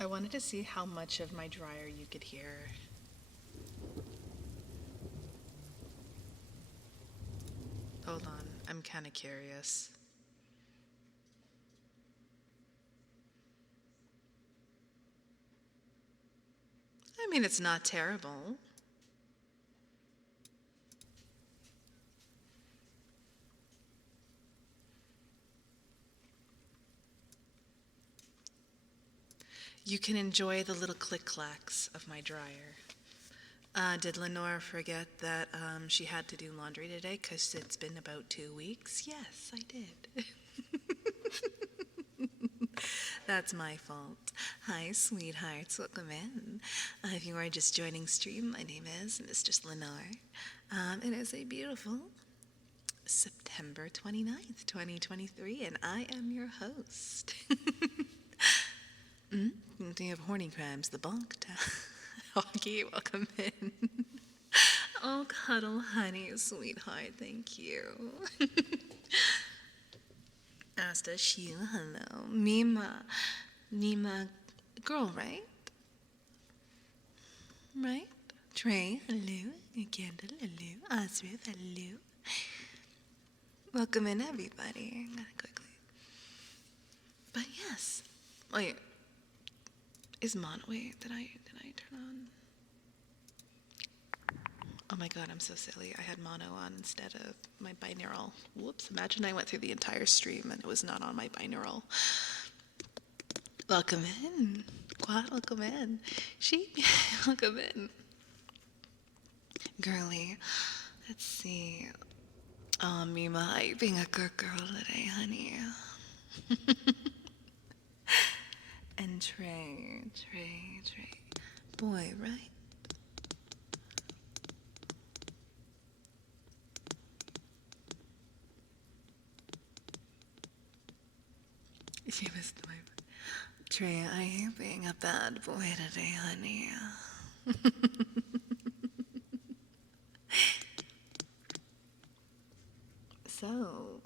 I wanted to see how much of my dryer you could hear. Hold on, I'm kind of curious. I mean, it's not terrible. You can enjoy the little click-clacks of my dryer. Did Lenore forget that she had to do laundry today because it's been about 2 weeks? Yes, I did. That's my fault. Hi, sweethearts. Welcome in. If you are just joining stream, my name is Mistress Lenore. It is a beautiful September 29th, 2023, and I am your host. Do you have horny crimes? The bonk time. Hockey, welcome in. Oh, cuddle, honey, sweetheart, thank you. Asta, Sheila, hello. Mima, girl, right? Right? Trey, hello. Kendall, hello. Asrith, hello. Welcome in, everybody. I'm gonna quickly. But yes. Wait. Is mono? Wait, did I turn on? Oh my god, I'm so silly. I had mono on instead of my binaural. Whoops, imagine I went through the entire stream and it was not on my binaural. Welcome in. Quad, welcome in. Sheep, welcome in. Girly, let's see. Oh, Mima, you being a good girl today, honey. And Trey. Boy, right? She was my Trey, are you being a bad boy today, honey? So.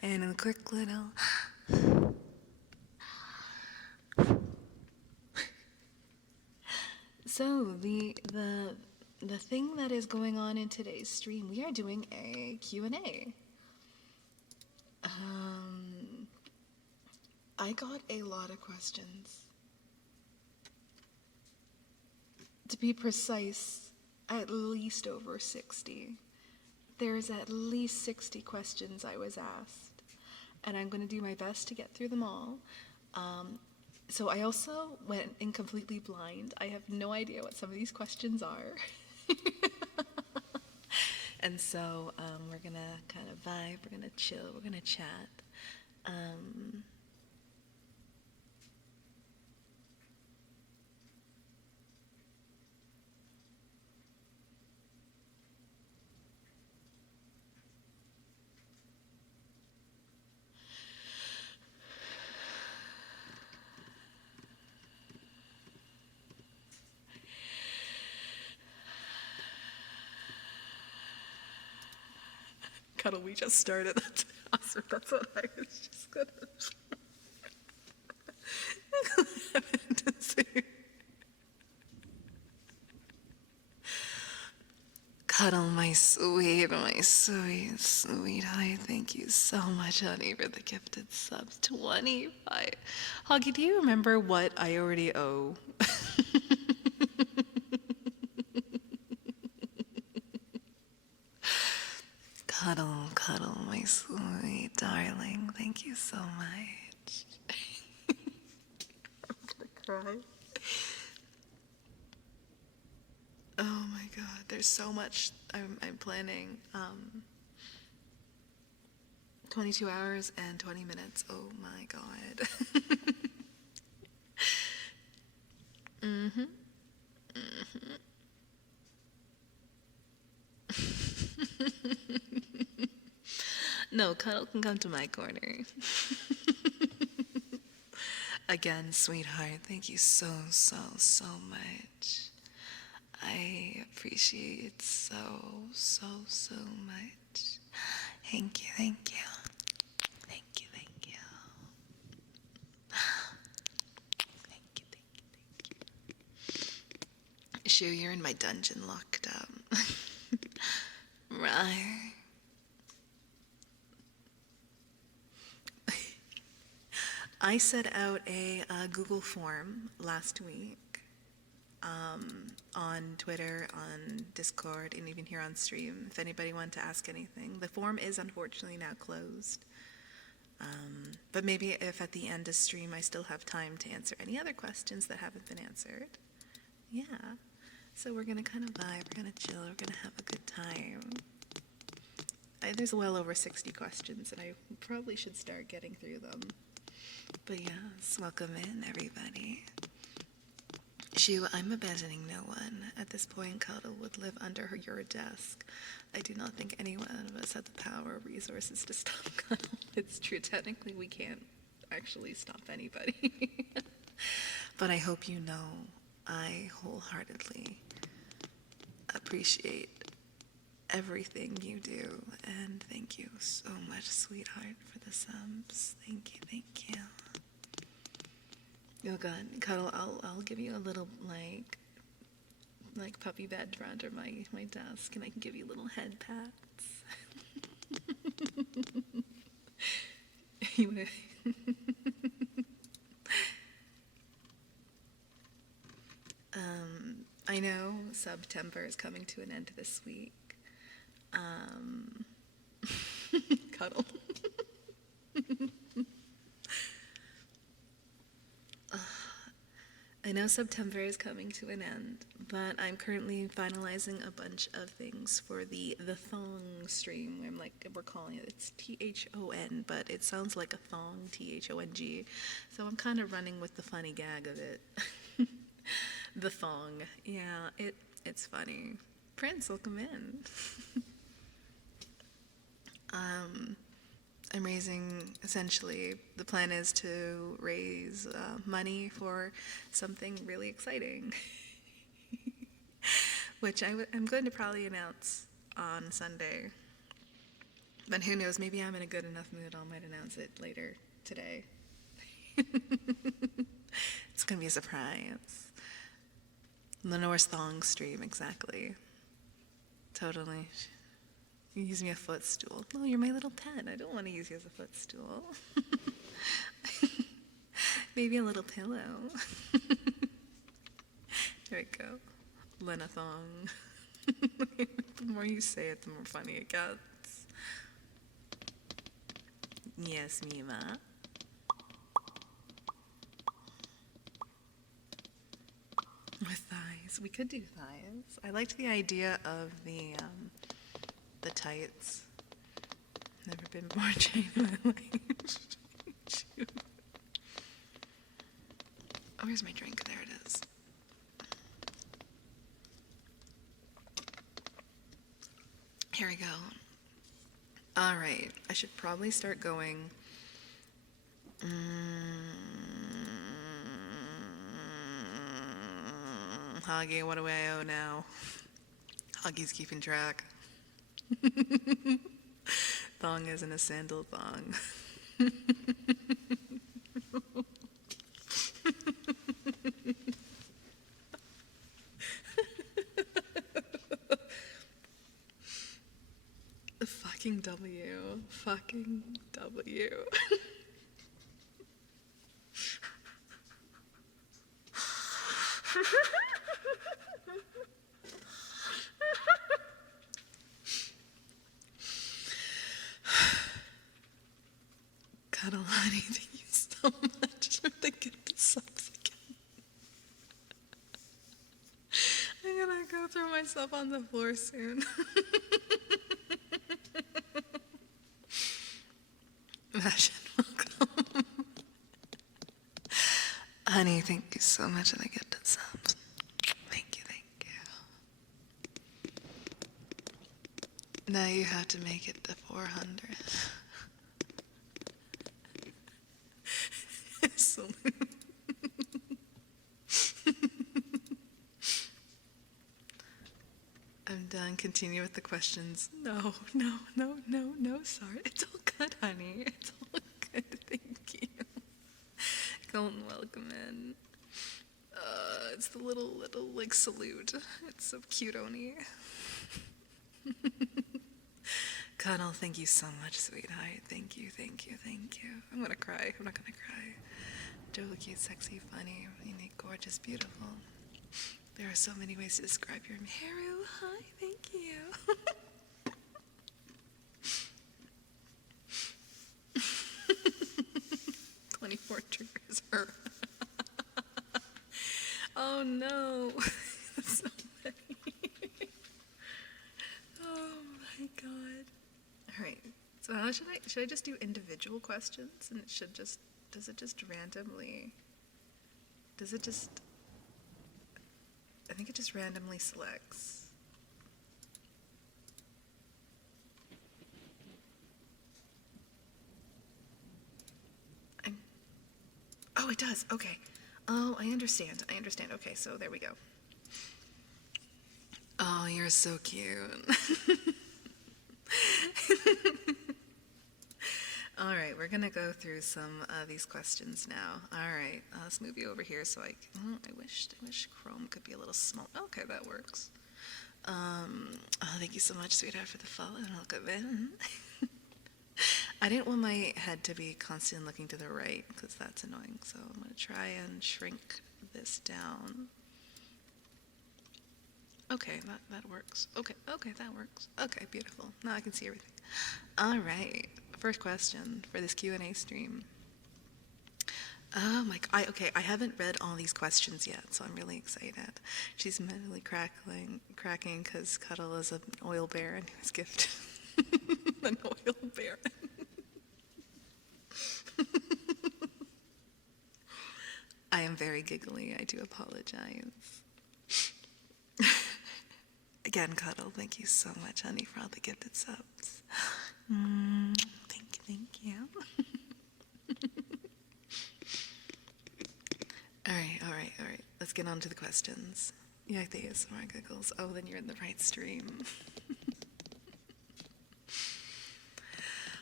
And a quick little. So the thing that is going on in today's stream, we are doing a Q&A. I got a lot of questions. To be precise, at least over 60. There's at least 60 questions I was asked, and I'm going to do my best to get through them all. So I also went in completely blind. I have no idea what some of these questions are. And so we're going to kind of vibe, we're going to chill, we're going to chat. Cuddle, we just started. That's awesome. That's what I was just gonna say. Cuddle, my sweet, sweetheart. Thank you so much, honey, for the gifted subs. 25. Hoggy, do you remember what I already owe? Cuddle, my sweet darling. Thank you so much. I'm gonna cry. Oh my god, there's so much I'm planning. 22 hours and 20 minutes. Oh my god. Mm-hmm. No, Cuddle can come to my corner. Again, sweetheart, thank you so much. I appreciate it so much. Thank you, thank you. Thank you, thank you. Thank you, thank you. Sure, you're in my dungeon locked up. Right. I set out a Google form last week on Twitter, on Discord, and even here on stream, if anybody wanted to ask anything. The form is unfortunately now closed. But maybe if at the end of stream I still have time to answer any other questions that haven't been answered. Yeah. So we're going to kind of vibe, we're going to chill, we're going to have a good time. There's well over 60 questions, and I probably should start getting through them. But yes, welcome in, everybody. Shu, I'm abandoning no one. At this point, Cuddle would live under your desk. I do not think any one of us had the power or resources to stop Cuddle. It's true, technically we can't actually stop anybody. But I hope you know I wholeheartedly appreciate everything you do, and thank you so much, sweetheart, for the subs. Thank you, thank you. Oh God, Cuddle, I'll give you a little like puppy bed under my desk, and I can give you little head pats. You wanna I know September is coming to an end this week. Cuddle. I know September is coming to an end, but I'm currently finalizing a bunch of things for the thong stream. We're calling it, it's THON, but it sounds like a thong, THONG. So I'm kind of running with the funny gag of it. The thong. Yeah, it's funny. Prince, welcome in. I'm raising, essentially, the plan is to raise money for something really exciting, which I'm going to probably announce on Sunday. But who knows, maybe I'm in a good enough mood, I might announce it later today. It's going to be a surprise. Lenore's thong stream, exactly. Totally. You use me a footstool. No, you're my little pet. I don't want to use you as a footstool. Maybe a little pillow. There we go. Lena thong. The more you say it, the more funny it gets. Yes, Mima. With thighs. We could do thighs. I liked the idea of the tights. Never been more chained in my life. Oh, here's my drink. There it is. Here we go. All right. I should probably start going. Hoggy, what do I owe now? Hoggy's keeping track. Thong isn't a sandal thong. Fucking W. Fucking W. Cuddle, honey, thank you so much for the gift subs again. I'm gonna go throw myself on the floor soon. Fashion, welcome. Honey, thank you so much for the gifted subs. Thank you, thank you. Now you have to make it to 400. I'm done. continue with the questions? No, sorry. It's all good, honey. It's all good. Thank you. Golden welcome in. It's the little, like, salute. It's so cute, Oni. Cuddle, thank you so much, sweetheart. Thank you. I'm gonna cry. I'm not gonna cry. Joe, cute, sexy, funny, unique, gorgeous, beautiful. There are so many ways to describe your Haru. Hi, thank you. 24 triggers her. Oh no. So many. Oh my god. Alright. So how should I just do individual questions and it should just does it just randomly I think it just randomly selects. Oh, it does. Okay. Oh, I understand. Okay, so there we go. Oh, you're so cute. All right, we're gonna go through some of these questions now. All right, let's move you over here so I wish Chrome could be a little small. Okay, that works. Oh, thank you so much, sweetheart, for the follow. And I'll go in. I didn't want my head to be constantly looking to the right because that's annoying. So I'm gonna try and shrink this down. Okay, that works. Okay, that works. Okay, beautiful. Now I can see everything. All right, first question for this Q&A stream. Oh my, I haven't read all these questions yet, so I'm really excited. She's mentally cracking because Cuddle is an oil baron who was gifted an oil baron. I am very giggly, I do apologize. Again, Cuddle, thank you so much, honey, for all the gifted subs. Thank you. All right. Let's get on to the questions. You like the ASMR giggles? Oh, then you're in the right stream.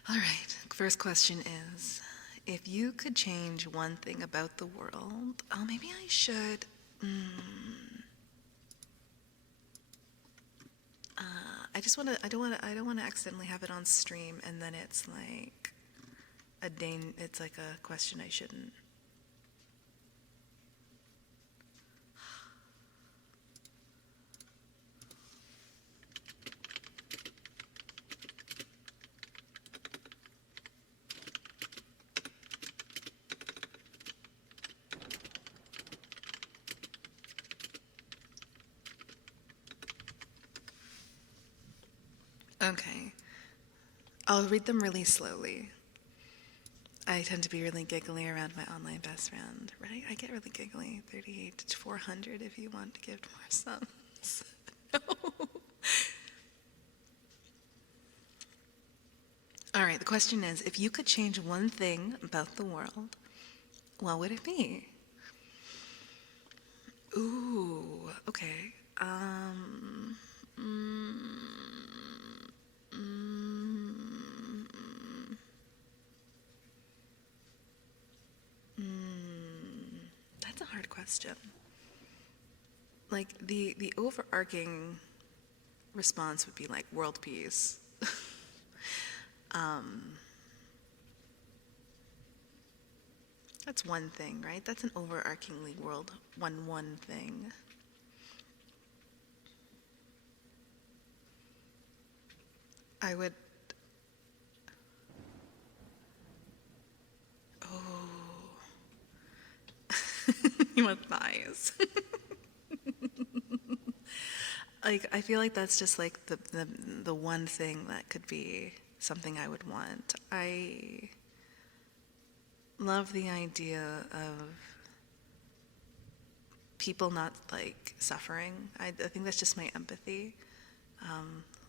All right, first question is, if you could change one thing about the world, maybe I should, I don't want to accidentally have it on stream and then it's like it's like a question I shouldn't. Okay. I'll read them really slowly. I tend to be really giggly around my online best friend, right? I get really giggly. 38 to 400 if you want to give more subs. No. All right, the question is, if you could change one thing about the world, what would it be? Ooh, okay. That's a hard question. Like, the overarching response would be like world peace. That's one thing, right? That's an overarchingly one thing. I would. Oh. You want thighs. Like, I feel like that's just like the one thing that could be something I would want. I love the idea of people not like suffering. I think that's just my empathy.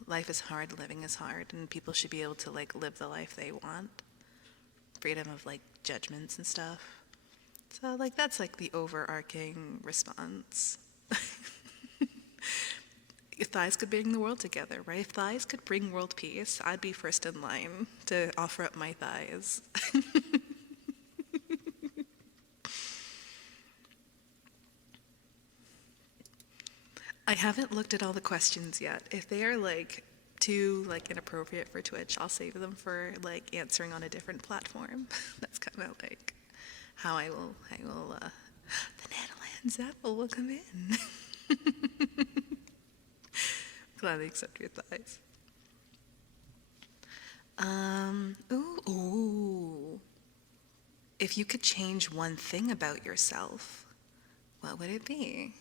Life is hard, living is hard, and people should be able to like live the life they want. Freedom of like judgments and stuff. So like that's like the overarching response. If thighs could bring the world together, right? If thighs could bring world peace, I'd be first in line to offer up my thighs. I haven't looked at all the questions yet. If they are like too like inappropriate for Twitch, I'll save them for like answering on a different platform. That's kind of like how I will the Netherlands apple will come in. Gladly accept your thighs. Ooh. If you could change one thing about yourself, what would it be?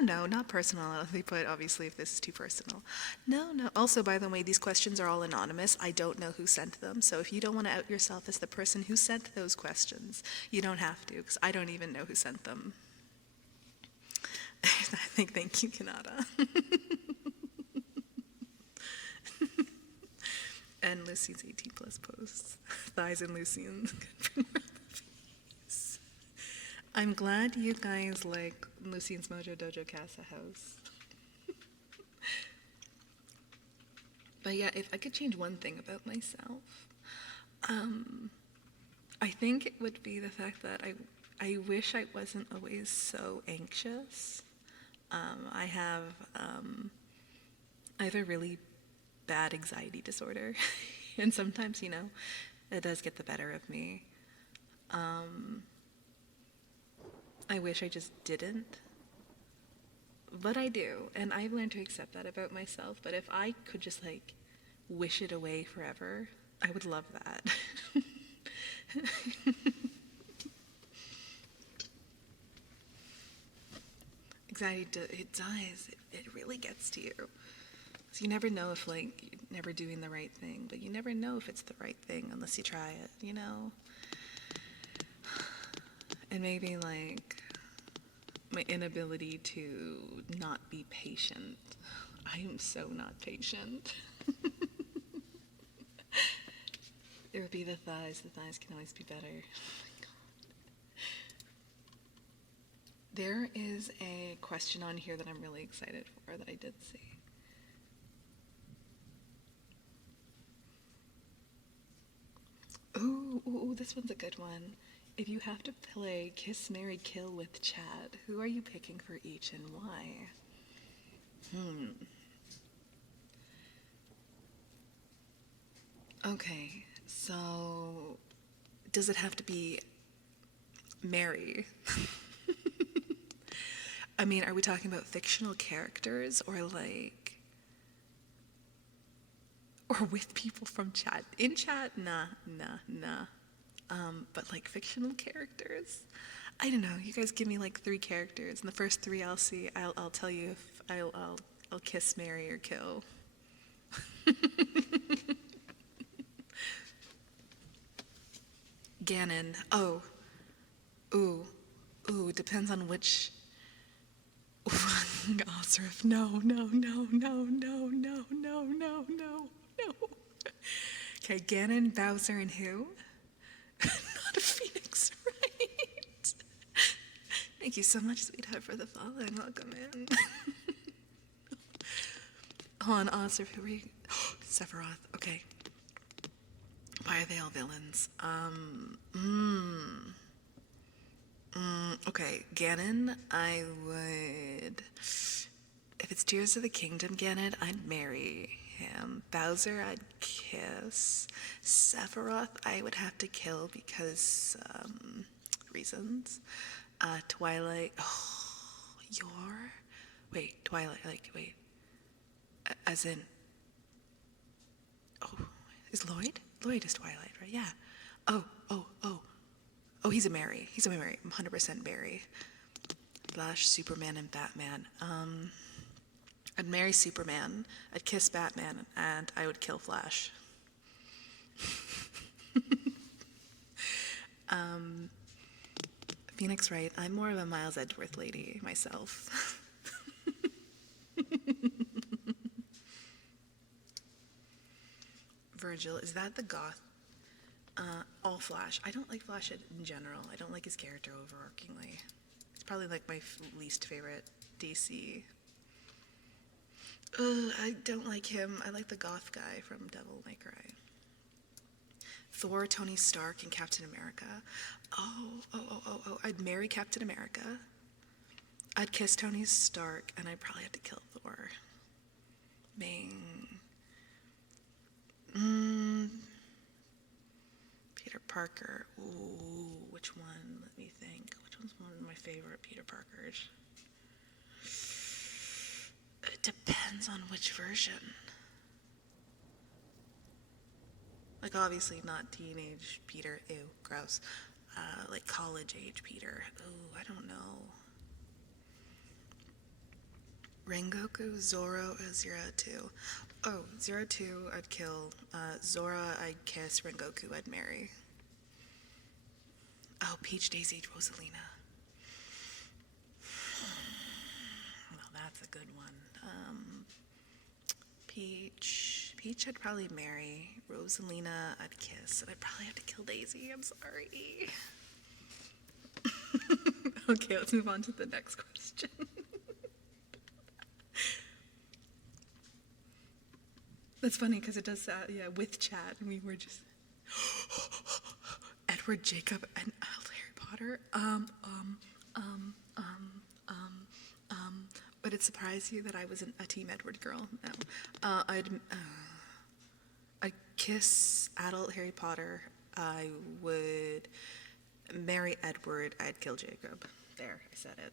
No, not personal. They put, obviously, if this is too personal. No. Also, by the way, these questions are all anonymous. I don't know who sent them. So if you don't want to out yourself as the person who sent those questions, you don't have to, because I don't even know who sent them. Thank you, Kanata. And Lucy's 18 plus posts. Thighs and Lucian's. I'm glad you guys like Lucian's Mojo Dojo Casa House. But yeah, if I could change one thing about myself, I think it would be the fact that I wish I wasn't always so anxious. I have a really bad anxiety disorder, and sometimes, you know, it does get the better of me. I wish I just didn't, but I do, and I've learned to accept that about myself. But if I could just like wish it away forever, I would love that. Anxiety, it does. It really gets to you. So you never know if like you're never doing the right thing, but you never know if it's the right thing unless you try it, you know? And maybe like my inability to not be patient. I am so not patient. It would be the thighs. The thighs can always be better. Oh my God. There is a question on here that I'm really excited for that I did see. Ooh, this one's a good one. If you have to play Kiss, Marry, Kill with Chad, who are you picking for each and why? Okay, so does it have to be Mary? I mean, are we talking about fictional characters or like, or with people from chat? In chat? Nah. But like fictional characters? I don't know. You guys give me like 3 characters, and the first 3 I'll see. I'll tell you if I'll kiss, marry, or kill. Ganon. Oh. Ooh. Depends on which. Osrif. No. Okay, Ganon, Bowser, and who? Not a phoenix, right? Thank you so much, sweetheart, for the follow and welcome in. Hold on, Osrif, who are you? Sephiroth, okay. Why are they all villains? Okay, Ganon, I would... If it's Tears of the Kingdom Ganon, I'd marry him. Bowser, I'd kiss. Sephiroth, I would have to kill because, reasons. Twilight, wait, Twilight, like, wait. As in... Oh, is Lloyd? Lloyd is Twilight, right? Yeah. Oh, he's a Mary. I'm 100% Mary. Flash, Superman, and Batman. I'd marry Superman, I'd kiss Batman, and I would kill Flash. Phoenix Wright, I'm more of a Miles Edgeworth lady myself. Virgil, is that the goth? All Flash. I don't like Flash in general. I don't like his character overarchingly. It's probably like my least favorite DC. I don't like him. I like the goth guy from Devil May Cry. Thor, Tony Stark, and Captain America. Oh. I'd marry Captain America. I'd kiss Tony Stark, and I'd probably have to kill Thor. Peter Parker. Ooh, which one? Let me think. Which one's one of my favorite Peter Parkers? It depends on which version. Like, obviously not teenage Peter. Ew, gross. Like college age Peter. Ooh, I don't know. Rengoku, Zoro, or Zero 2? Oh, 02, I'd kill. Zora, I'd kiss. Rengoku, I'd marry. Oh, Peach, Daisy, Rosalina. Well, that's a good one. Peach, I'd probably marry. Rosalina, I'd kiss. And I'd probably have to kill Daisy. I'm sorry. Okay, let's move on to the next question. That's funny because it does that, yeah, with chat, and we were just Edward, Jacob, and Harry Potter. Would it surprise you that I wasn't a Team Edward girl? No. I'd kiss adult Harry Potter. I would marry Edward. I'd kill Jacob. There, I said it.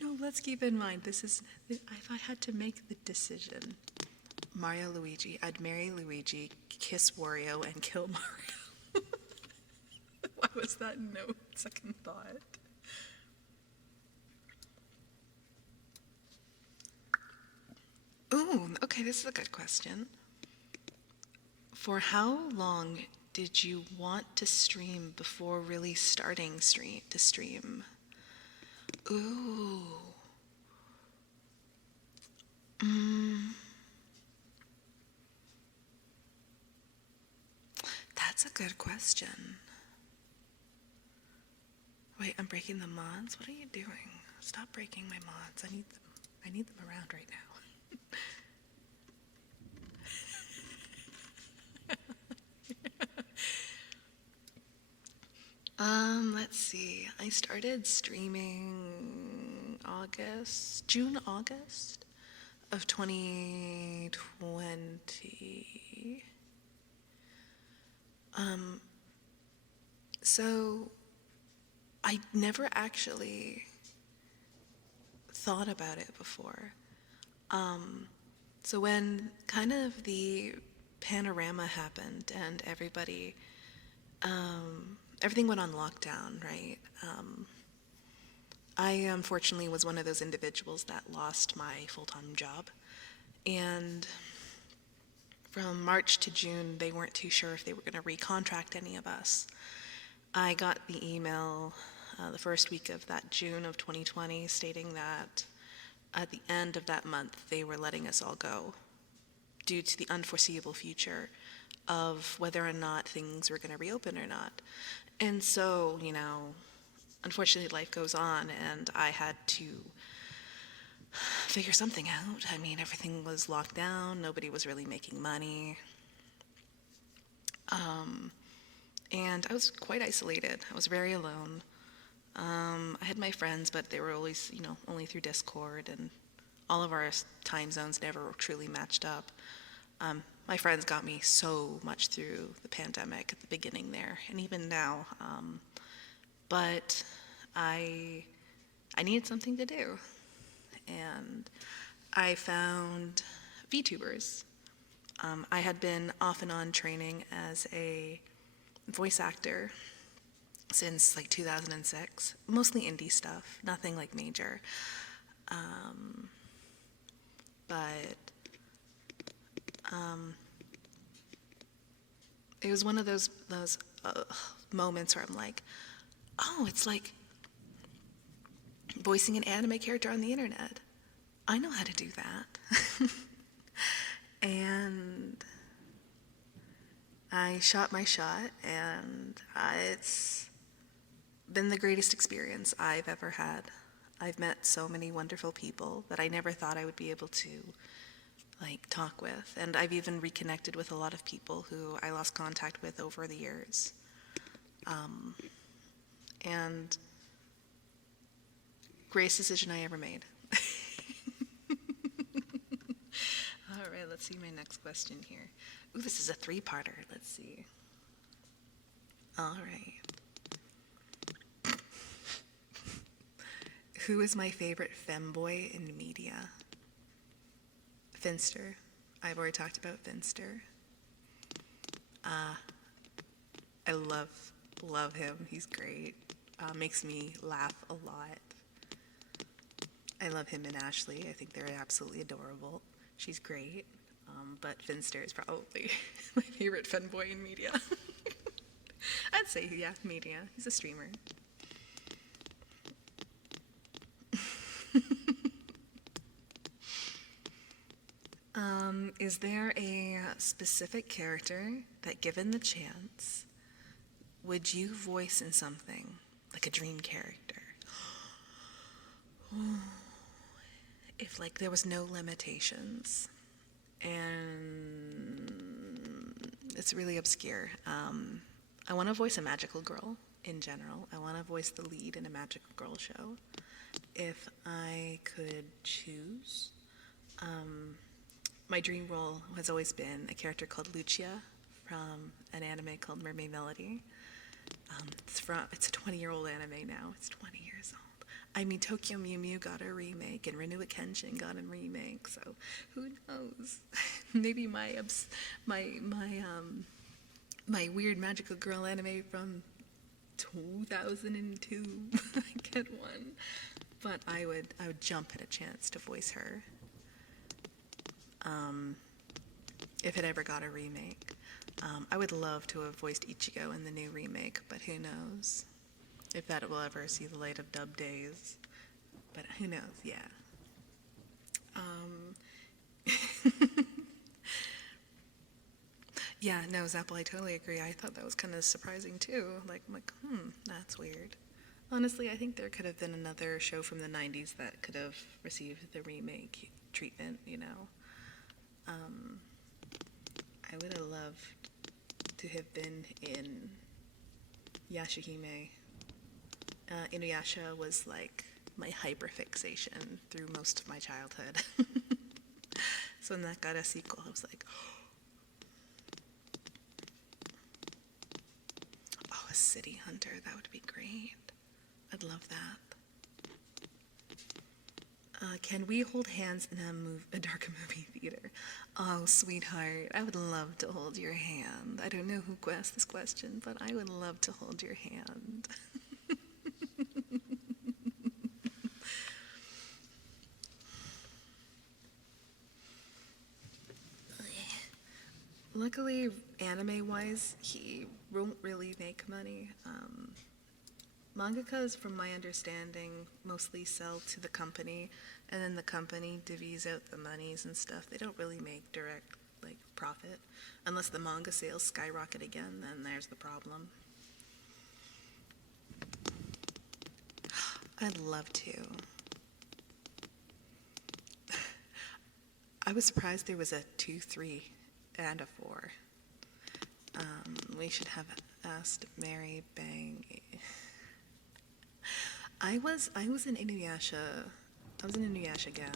No, let's keep in mind, this is, if I had to make the decision, Mario, Luigi, I'd marry Luigi, kiss Wario, and kill Mario. Why was that no second thought? Ooh, okay, this is a good question. For how long did you want to stream before really starting to stream? Ooh. That's a good question. Wait, I'm breaking the mods? What are you doing? Stop breaking my mods. I need them around right now. Let's see. I started streaming June, August of 2020. So I never actually thought about it before. So when kind of the panorama happened and everything went on lockdown, right? I unfortunately was one of those individuals that lost my full-time job. And from March to June, they weren't too sure if they were going to recontract any of us. I got the email the first week of that June of 2020 stating that at the end of that month, they were letting us all go due to the unforeseeable future of whether or not things were going to reopen or not. And so, unfortunately life goes on, and I had to figure something out. I mean, everything was locked down, nobody was really making money. And I was quite isolated. I was very alone. I had my friends, but they were always, only through Discord, and all of our time zones never truly matched up. My friends got me so much through the pandemic at the beginning there, and even now. But I needed something to do, and I found VTubers. I had been off and on training as a voice actor since like 2006, mostly indie stuff, nothing like major. But it was one of those moments where I'm like, oh, it's like voicing an anime character on the internet. I know how to do that. And I shot my shot, and it's been the greatest experience I've ever had. I've met so many wonderful people that I never thought I would be able to like talk with, and I've even reconnected with a lot of people who I lost contact with over the years. And greatest decision I ever made. All right, let's see my next question here. Ooh, this is a three-parter. Let's see. All right. Who is my favorite femboy in media? Finster. I've already talked about Finster. I love him. He's great. Makes me laugh a lot. I love him and Ashley. I think they're absolutely adorable. She's great. But Finster is probably my favorite fanboy in media. I'd say, yeah, media. He's a streamer. Is there a specific character that, given the chance, would you voice in something, like a dream character? If, like, there was no limitations, and it's really obscure. I want to voice a magical girl in general. I want to voice the lead in a magical girl show. If I could choose, my dream role has always been a character called Lucia from an anime called Mermaid Melody. It's a 20-year-old anime now. It's 20 years old. I mean, Tokyo Mew Mew got a remake, and Renua Kenshin got a remake. So who knows? Maybe my weird magical girl anime from 2002 I get one. But I would jump at a chance to voice her. If it ever got a remake. I would love to have voiced Ichigo in the new remake, but who knows if that will ever see the light of dub days. But who knows, yeah. Yeah, no, Zapple, I totally agree. I thought that was kind of surprising too. I'm like, that's weird. Honestly, I think there could have been another show from the 90s that could have received the remake treatment, you know. I would have loved to have been in Yashahime. Inuyasha was like my hyperfixation through most of my childhood. So when that got a sequel, I was like, oh, a City Hunter, that would be great. I'd love that. Can we hold hands in a dark movie theater? Oh, sweetheart, I would love to hold your hand. I don't know who asked this question, but I would love to hold your hand. Luckily, anime-wise, he won't really make money. Mangakas, from my understanding, mostly sell to the company, and then the company divvies out the monies and stuff. They don't really make direct, like, profit. Unless the manga sales skyrocket again, then there's the problem. I'd love to. I was surprised there was a 2, 3, and a 4. We should have asked Mary Bang. I was an Inuyasha. I was an Inuyasha gal.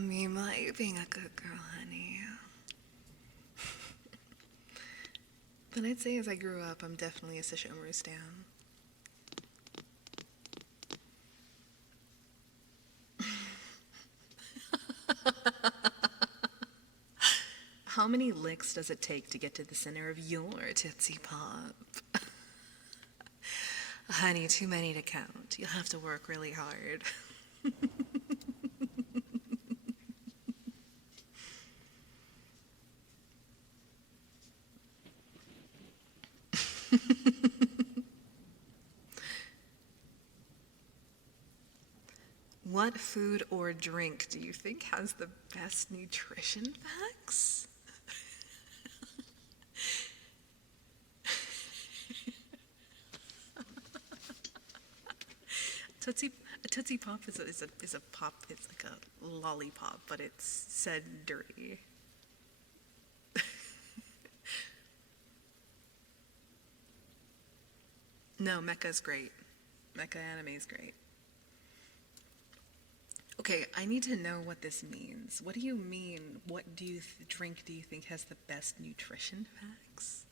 You might being a good girl, honey. But I'd say as I grew up, I'm definitely a Sesshomaru stan. How many licks does it take to get to the center of your Tootsie Pop? Honey, too many to count. You'll have to work really hard. What food or drink do you think has the best nutrition facts? A Tootsie Pop is a pop. It's like a lollipop, but it's said dirty. No, Mecha's great. Mecha anime is great. Okay, I need to know what this means. What do you mean? What do you drink do you think has the best nutrition facts?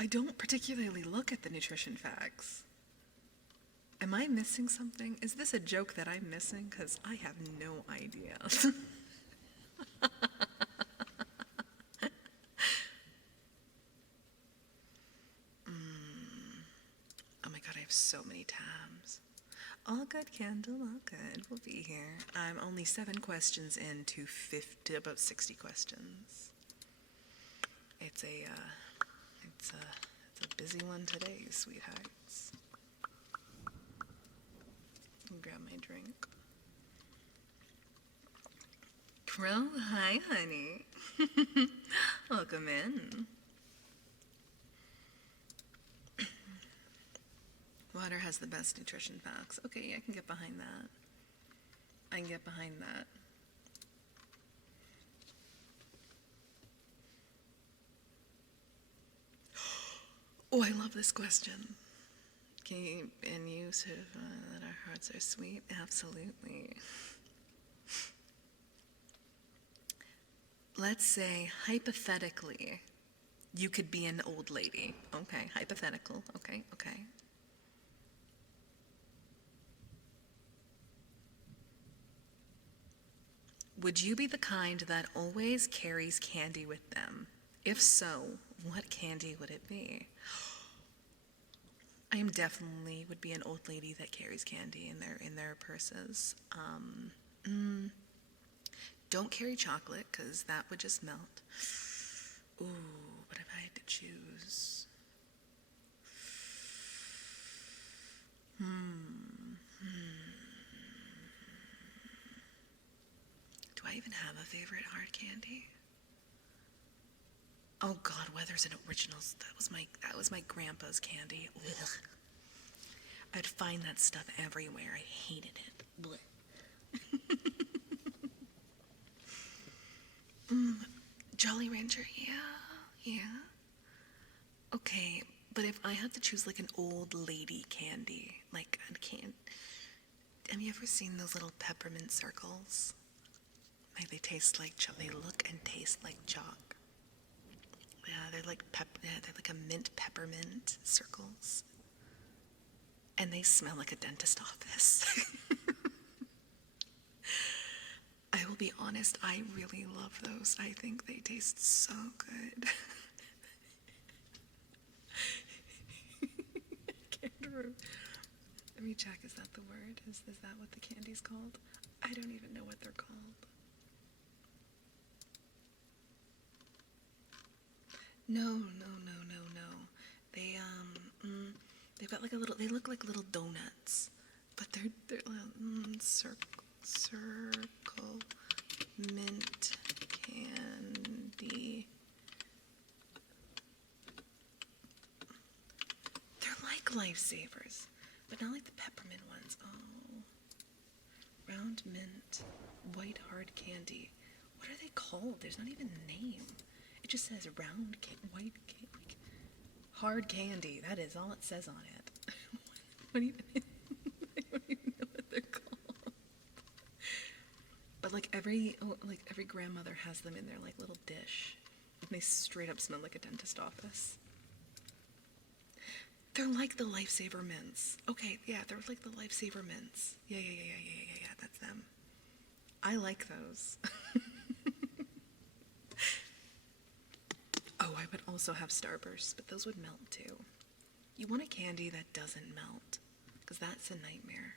I don't particularly look at the nutrition facts. Am I missing something? Is this a joke that I'm missing? Because I have no idea. Oh my god, I have so many tabs. All good, Kendall, all good. We'll be here. I'm only 7 questions into about 60 questions. It's a busy one today, sweethearts. Let me grab my drink. Crow, hi, honey. Welcome in. Water has the best nutrition facts. Okay, I can get behind that. I can get behind that. Oh, I love this question. Can you, and you sort of, that our hearts are sweet? Absolutely. Let's say, hypothetically, you could be an old lady. Okay, hypothetical. Okay. Would you be the kind that always carries candy with them? If so, what candy would it be? I am definitely would be an old lady that carries candy in their purses. Don't carry chocolate because that would just melt. Ooh, but if I had to choose, do I even have a favorite hard candy? Oh God, Weathers and Originals. That was my grandpa's candy. Ugh. I'd find that stuff everywhere. I hated it. Blech. Jolly Rancher, yeah. Okay, but if I had to choose like an old lady candy, like I can't. Have you ever seen those little peppermint circles? Like they taste like they look and taste like chalk. Yeah, they're like they're like a mint peppermint circles, and they smell like a dentist office. I will be honest, I really love those. I think they taste so good. Let me check, is that the word? Is that what the candy's called? I don't even know what they're called. No. They've got like they look like little donuts, but they're circle mint candy. They're like lifesavers, but not like the peppermint ones. Oh, round mint, white hard candy. What are they called? There's not even a name. It just says white hard candy. That is all it says on it. I don't even know what they're called. But like every grandmother has them in their like little dish. And they straight up smell like a dentist office. They're like the Lifesaver mints. Okay, yeah, they're like the Lifesaver mints. Yeah, that's them. I like those. Oh, I would also have Starbursts, but those would melt too. You want a candy that doesn't melt, because that's a nightmare.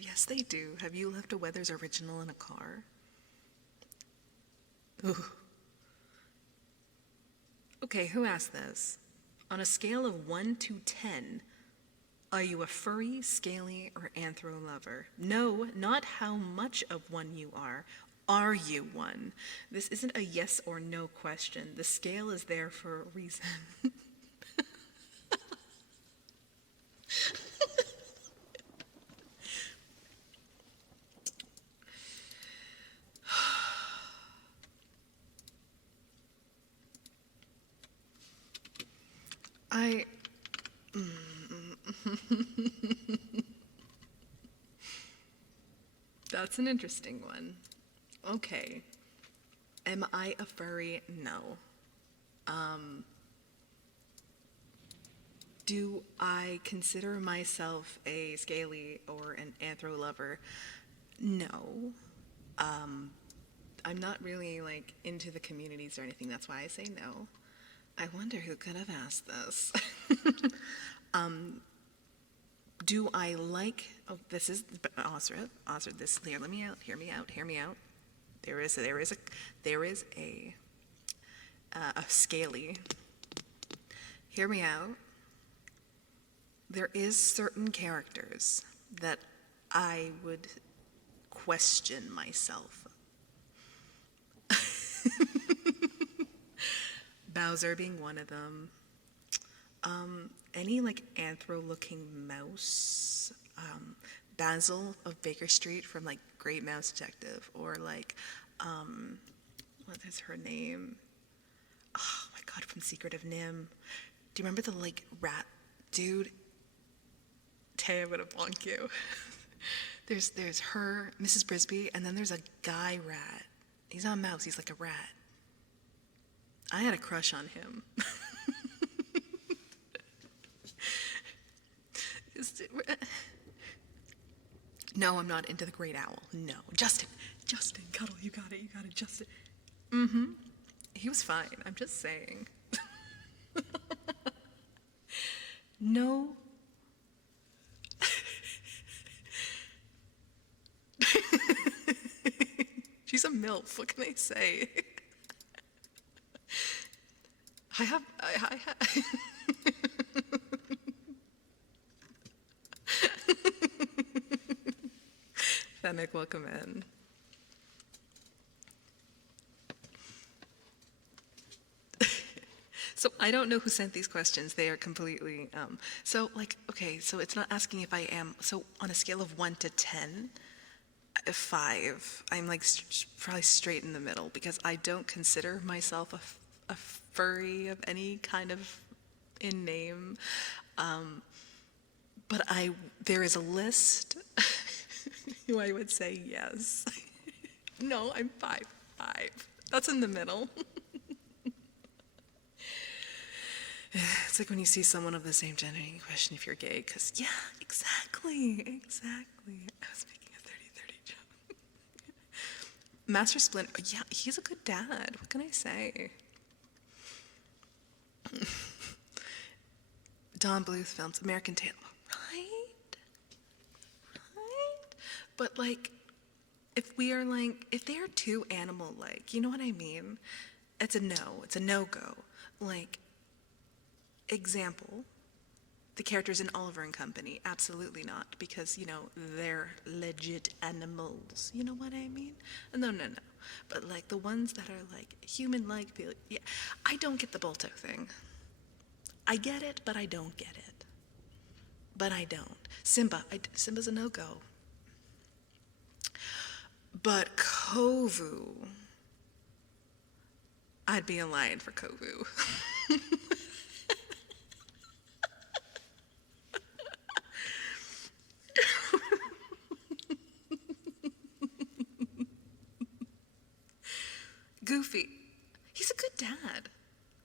Yes, they do. Have you left a Weathers original in a car? Ooh. Okay, who asked this? On a scale of 1 to 10, are you a furry, scaly, or anthro lover? No, not how much of one you are. Are you one? This isn't a yes or no question. The scale is there for a reason. I. That's an interesting one. Okay. Am I a furry? No. Do I consider myself a scaly or an anthro lover? No. I'm not really like into the communities or anything. That's why I say no. I wonder who could have asked this. Do I like? Oh, this is Osra. Osra, this here. Let me out. Hear me out. Hear me out. There is a scaly. Hear me out. There is certain characters that I would question myself. Bowser being one of them. Any like anthro-looking mouse. Basil of Baker Street from like Great Mouse Detective, or like, what is her name? Oh my God, from Secret of Nim. Do you remember the like rat dude? Tay, I'm gonna bonk you. There's her, Mrs. Brisby, and then there's a guy rat. He's not a mouse, he's like a rat. I had a crush on him. No, I'm not into the great owl. No. Justin, cuddle, you got it, Justin. Mm-hmm. He was fine, I'm just saying. No. She's a MILF, what can I say? I have Fennec, welcome in. So I don't know who sent these questions. They are completely, so like, okay, so it's not asking if I am, so on a scale of 1 to 10, 5, I'm like probably straight in the middle, because I don't consider myself a furry of any kind of in name. But there is a list who I would say yes. No, I'm 5'5". That's in the middle. It's like when you see someone of the same gender and you question if you're gay, because yeah, exactly. I was making a 30-30 joke. Master Splint, yeah, he's a good dad. What can I say? Don Bluth films, American Tail. Right? But like, if they are too animal-like, you know what I mean? It's a no. It's a no-go. Like, example, the characters in Oliver and Company, absolutely not, because, they're legit animals. You know what I mean? No. But like the ones that are like human-like, yeah, I don't get the Bolto thing. I get it, but I don't get it. But I don't. Simba's a no-go. But Kovu, I'd be a lion for Kovu. Goofy, he's a good dad.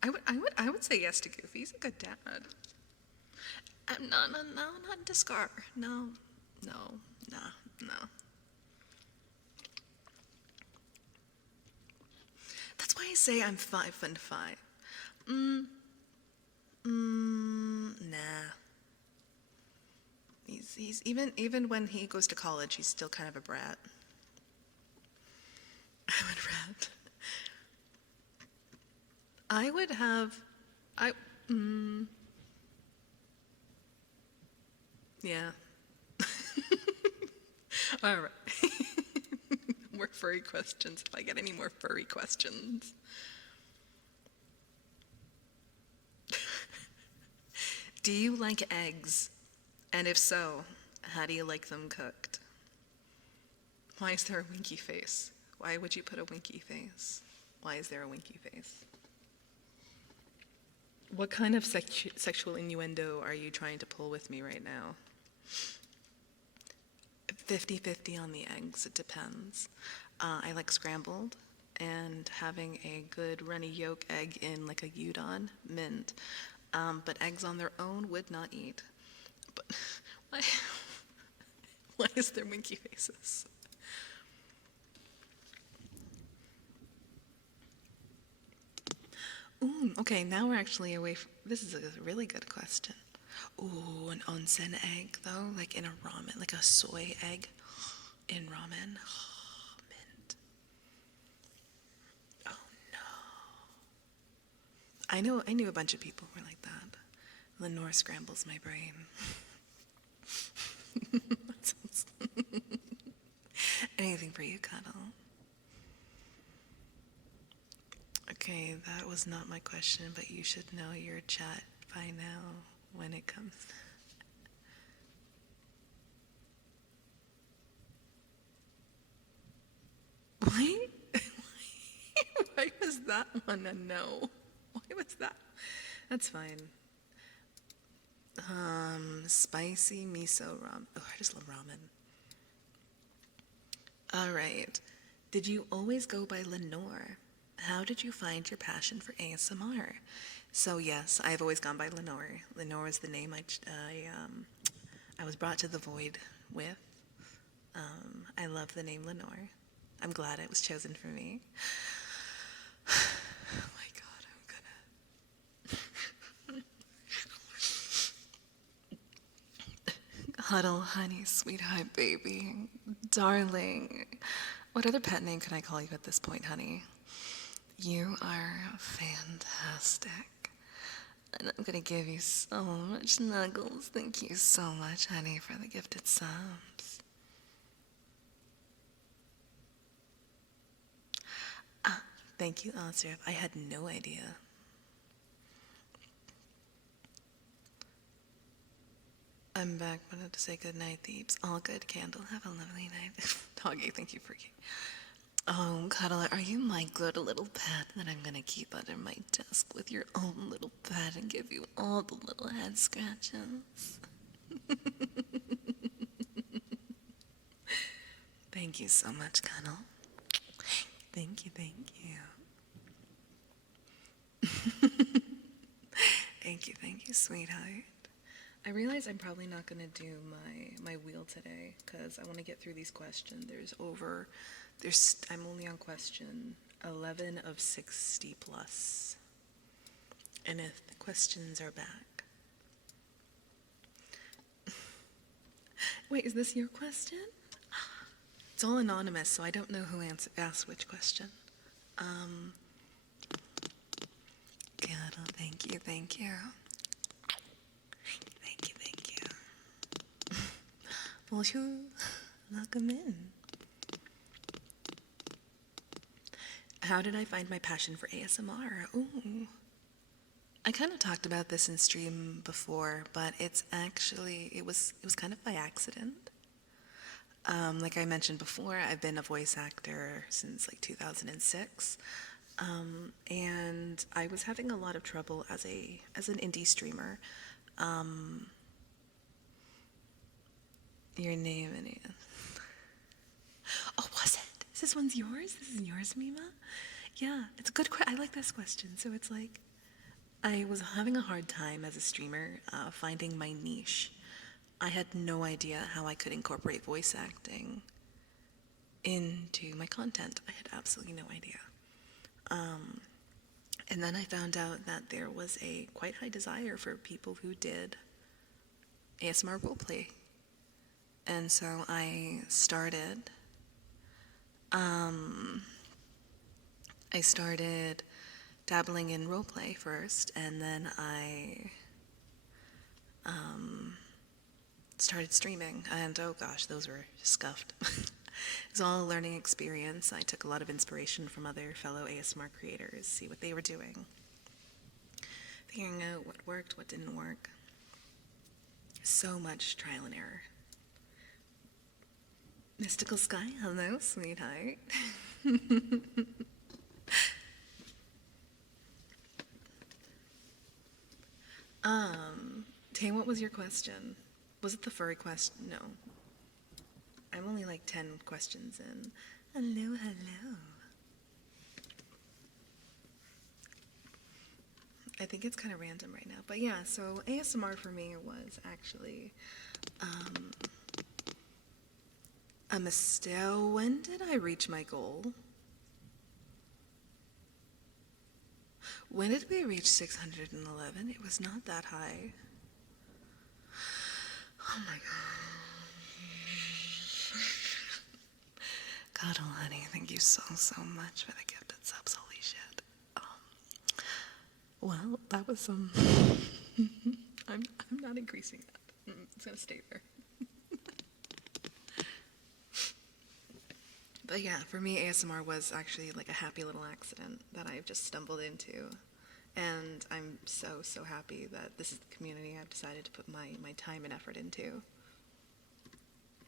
I would say yes to Goofy. He's a good dad. No, not into Scar. No. That's why I say I'm 5'5". Nah. He's even when he goes to college, he's still kind of a brat. I'm a brat. I would have, Yeah. All right. More furry questions if I get any more furry questions. Do you like eggs? And if so, how do you like them cooked? Why is there a winky face? Why would you put a winky face? Why is there a winky face? What kind of sexual innuendo are you trying to pull with me right now? 50-50 on the eggs, it depends. I like scrambled and having a good runny yolk egg in like a udon, mint. But eggs on their own would not eat. But why, why is there winky faces? Ooh, okay, now we're actually away from, this is a really good question. Ooh, an onsen egg though, like in a ramen, like a soy egg in ramen. Oh, mint. Oh no. I knew a bunch of people who were like that. Lenore scrambles my brain. That sounds anything for you, Cuddle. Okay, that was not my question, but you should know your chat by now when it comes. Why? Why was that one a no? Why was that? That's fine. Spicy miso ramen. Oh, I just love ramen. All right. Did you always go by Lenore? How did you find your passion for ASMR? So yes, I've always gone by Lenore. Lenore is the name I was brought to the void with. I love the name Lenore. I'm glad it was chosen for me. Oh my god, I'm gonna huddle, honey, sweetheart, baby, darling. What other pet name can I call you at this point, honey? You are fantastic. And I'm gonna give you so much snuggles. Thank you so much, honey, for the gifted subs. Ah, thank you, Osirif. I had no idea. I'm back, wanted to say good night, Thebes. All good, Candle. Have a lovely night. Doggy, thank you for... Oh, Cuddler, are you my good little pet that I'm gonna keep under my desk with your own little pet and give you all the little head scratches? Thank you so much, Cuddle. Thank you, thank you. Thank you, sweetheart. I realize I'm probably not gonna do my wheel today because I want to get through these questions. I'm only on question 11 of 60 plus. And if the questions are back. Wait, is this your question? It's all anonymous, so I don't know who asked which question. Cuddle, thank you, thank you. Thank you, thank you. Bonjour, welcome in. How did I find my passion for ASMR? Ooh. I kind of talked about this in stream before, but it was kind of by accident. Like I mentioned before, I've been a voice actor since like 2006. And I was having a lot of trouble as an indie streamer. Your name and oh, was it? This one's yours? This is yours, Mima? Yeah, it's a good I like this question. So it's like, I was having a hard time as a streamer finding my niche. I had no idea how I could incorporate voice acting into my content. I had absolutely no idea. And then I found out that there was a quite high desire for people who did ASMR roleplay. And so I started dabbling in roleplay first, and then I started streaming, and oh gosh, those were scuffed. It was all a learning experience. I took a lot of inspiration from other fellow ASMR creators, see what they were doing, figuring out what worked, what didn't work. So much trial and error. Mystical Sky, hello, sweetheart. Tay, what was your question? Was it the furry question? No. I'm only like 10 questions in. Hello, hello. I think it's kind of random right now. But yeah, so ASMR for me was actually a mistake. When did I reach my goal? When did we reach 611? It was not that high. Oh my god. God, honey, thank you so much for the gifted subs. Holy shit. Well, that was some. I'm not increasing that. It's gonna stay there. But yeah, for me, ASMR was actually like a happy little accident that I've just stumbled into. And I'm so happy that this is the community I've decided to put my time and effort into.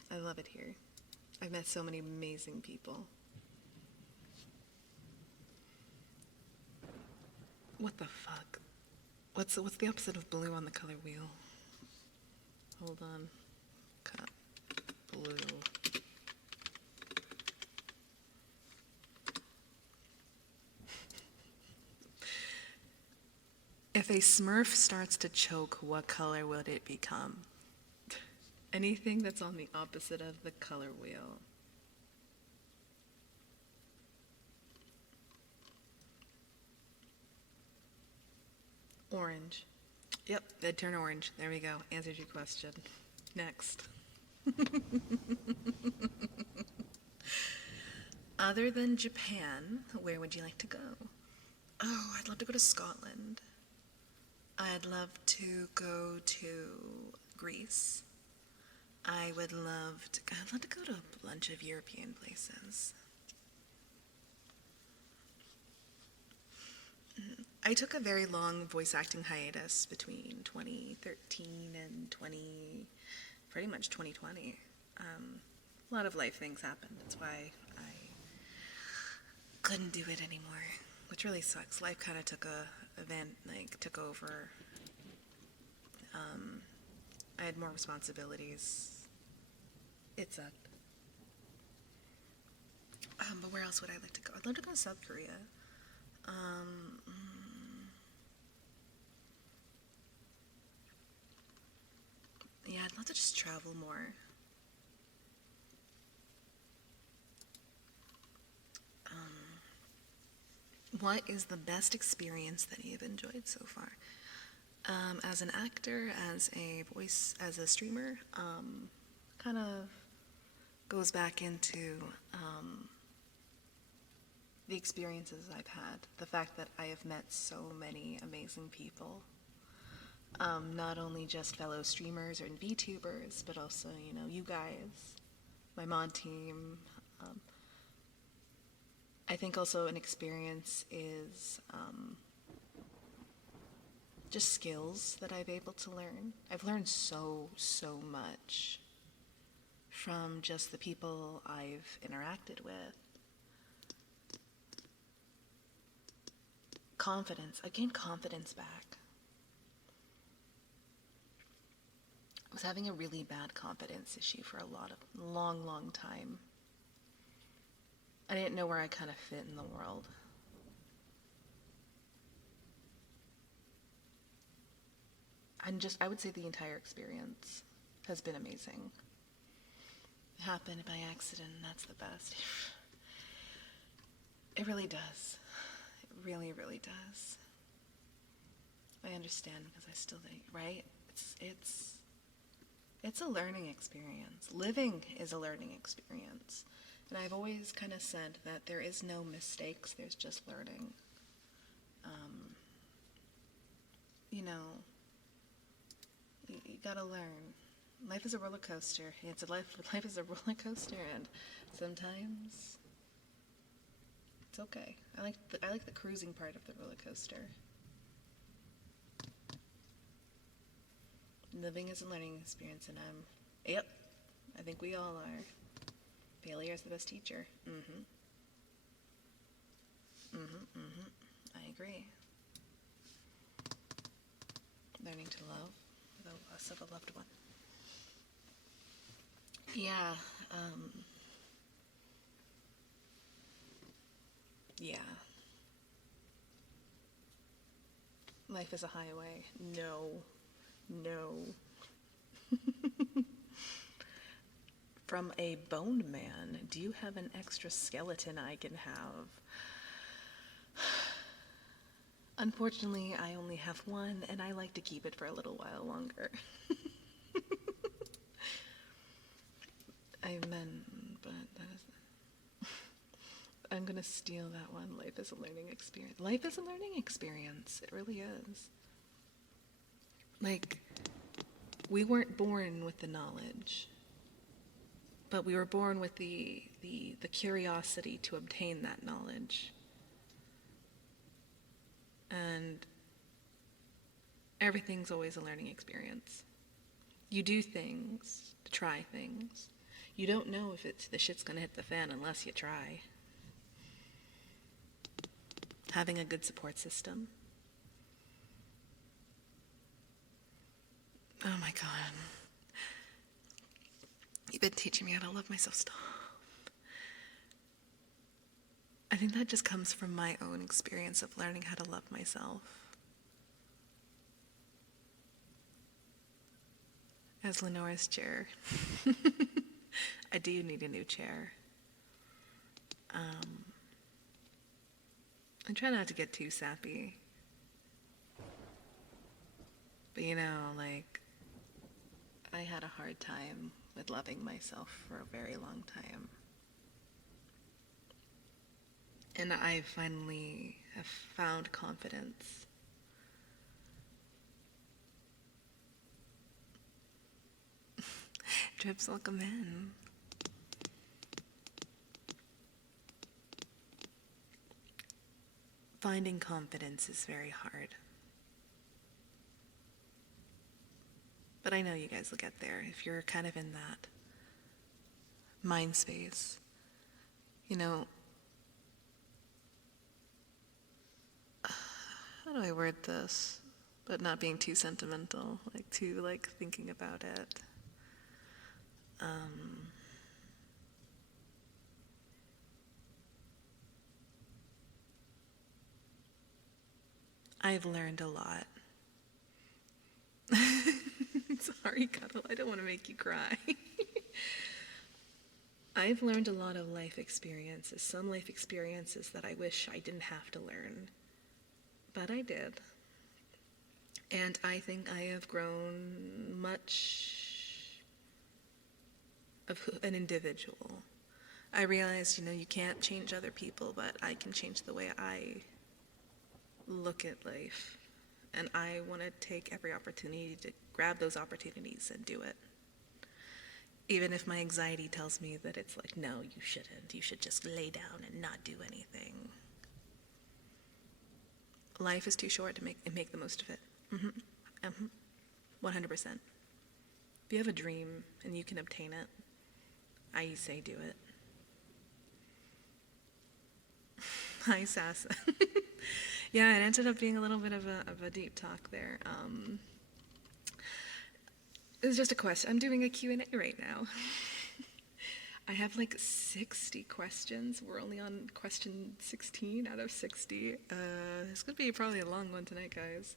I love it here. I've met so many amazing people. What the fuck? What's the opposite of blue on the color wheel? Hold on. Cut. Blue. If a Smurf starts to choke, what color would it become? Anything that's on the opposite of the color wheel. Orange. Yep, they'd turn orange. There we go. Answered your question. Next. Other than Japan, where would you like to go? Oh, I'd love to go to Scotland. I'd love to go to Greece. I'd love to go to a bunch of European places. I took a very long voice acting hiatus between 2013 and pretty much 2020. A lot of life things happened. That's why I couldn't do it anymore, which really sucks. Life kind of took over. I had more responsibilities. It sucked. But where else would I like to go? I'd love to go to South Korea. Yeah, I'd love to just travel more. What is the best experience that you've enjoyed so far? As an actor, as a streamer, kind of goes back into the experiences I've had. The fact that I have met so many amazing people. Not only just fellow streamers or VTubers, but also, you guys, my mod team. I think also an experience is just skills that I've able to learn. I've learned so much from just the people I've interacted with. Confidence. I gained confidence back. I was having a really bad confidence issue for a long time. I didn't know where I kind of fit in the world. I would say the entire experience has been amazing. It happened by accident, and that's the best. It really does. It really does. I understand because I still think, right? It's a learning experience. Living is a learning experience. And I've always kind of said that there is no mistakes, there's just learning. gotta learn. Life is a roller coaster. Life is a roller coaster, and sometimes it's okay. I like the cruising part of the roller coaster. Living is a learning experience, and yep, I think we all are. Failure is the best teacher. I agree. Learning to love the loss of a loved one. Yeah, yeah. Life is a highway. No. From a bone man, do you have an extra skeleton I can have? Unfortunately, I only have one, and I like to keep it for a little while longer. Amen, but that is... I'm gonna steal that one. Life is a learning experience. Life is a learning experience. It really is. Like, we weren't born with the knowledge, but we were born with the curiosity to obtain that knowledge. And everything's always a learning experience. You do things to try things. You don't know if the shit's gonna hit the fan unless you try. Having a good support system. Oh my God. You've been teaching me how to love myself. Stop. I think that just comes from my own experience of learning how to love myself. As Lenore's chair. I do need a new chair. I try not to get too sappy. But you know, like, I had a hard time with loving myself for a very long time. And I finally have found confidence. Trips, welcome in. Finding confidence is very hard. But I know you guys will get there if you're kind of in that mind space. You know, how do I word this? But not being too sentimental, like thinking about it. I've learned a lot. Sorry, Cuddle, I don't want to make you cry. I've learned a lot of life experiences, some life experiences that I wish I didn't have to learn, but I did. And I think I have grown much of an individual. I realized, you can't change other people, but I can change the way I look at life. And I want to take every opportunity to grab those opportunities and do it. Even if my anxiety tells me that it's like, no, you shouldn't. You should just lay down and not do anything. Life is too short to make the most of it. 100%. If you have a dream and you can obtain it, I say do it. Hi, Sasa. Yeah, it ended up being a little bit of a deep talk there. It was just a question. I'm doing a Q&A right now. I have like 60 questions. We're only on question 16 out of 60. This could be probably a long one tonight, guys.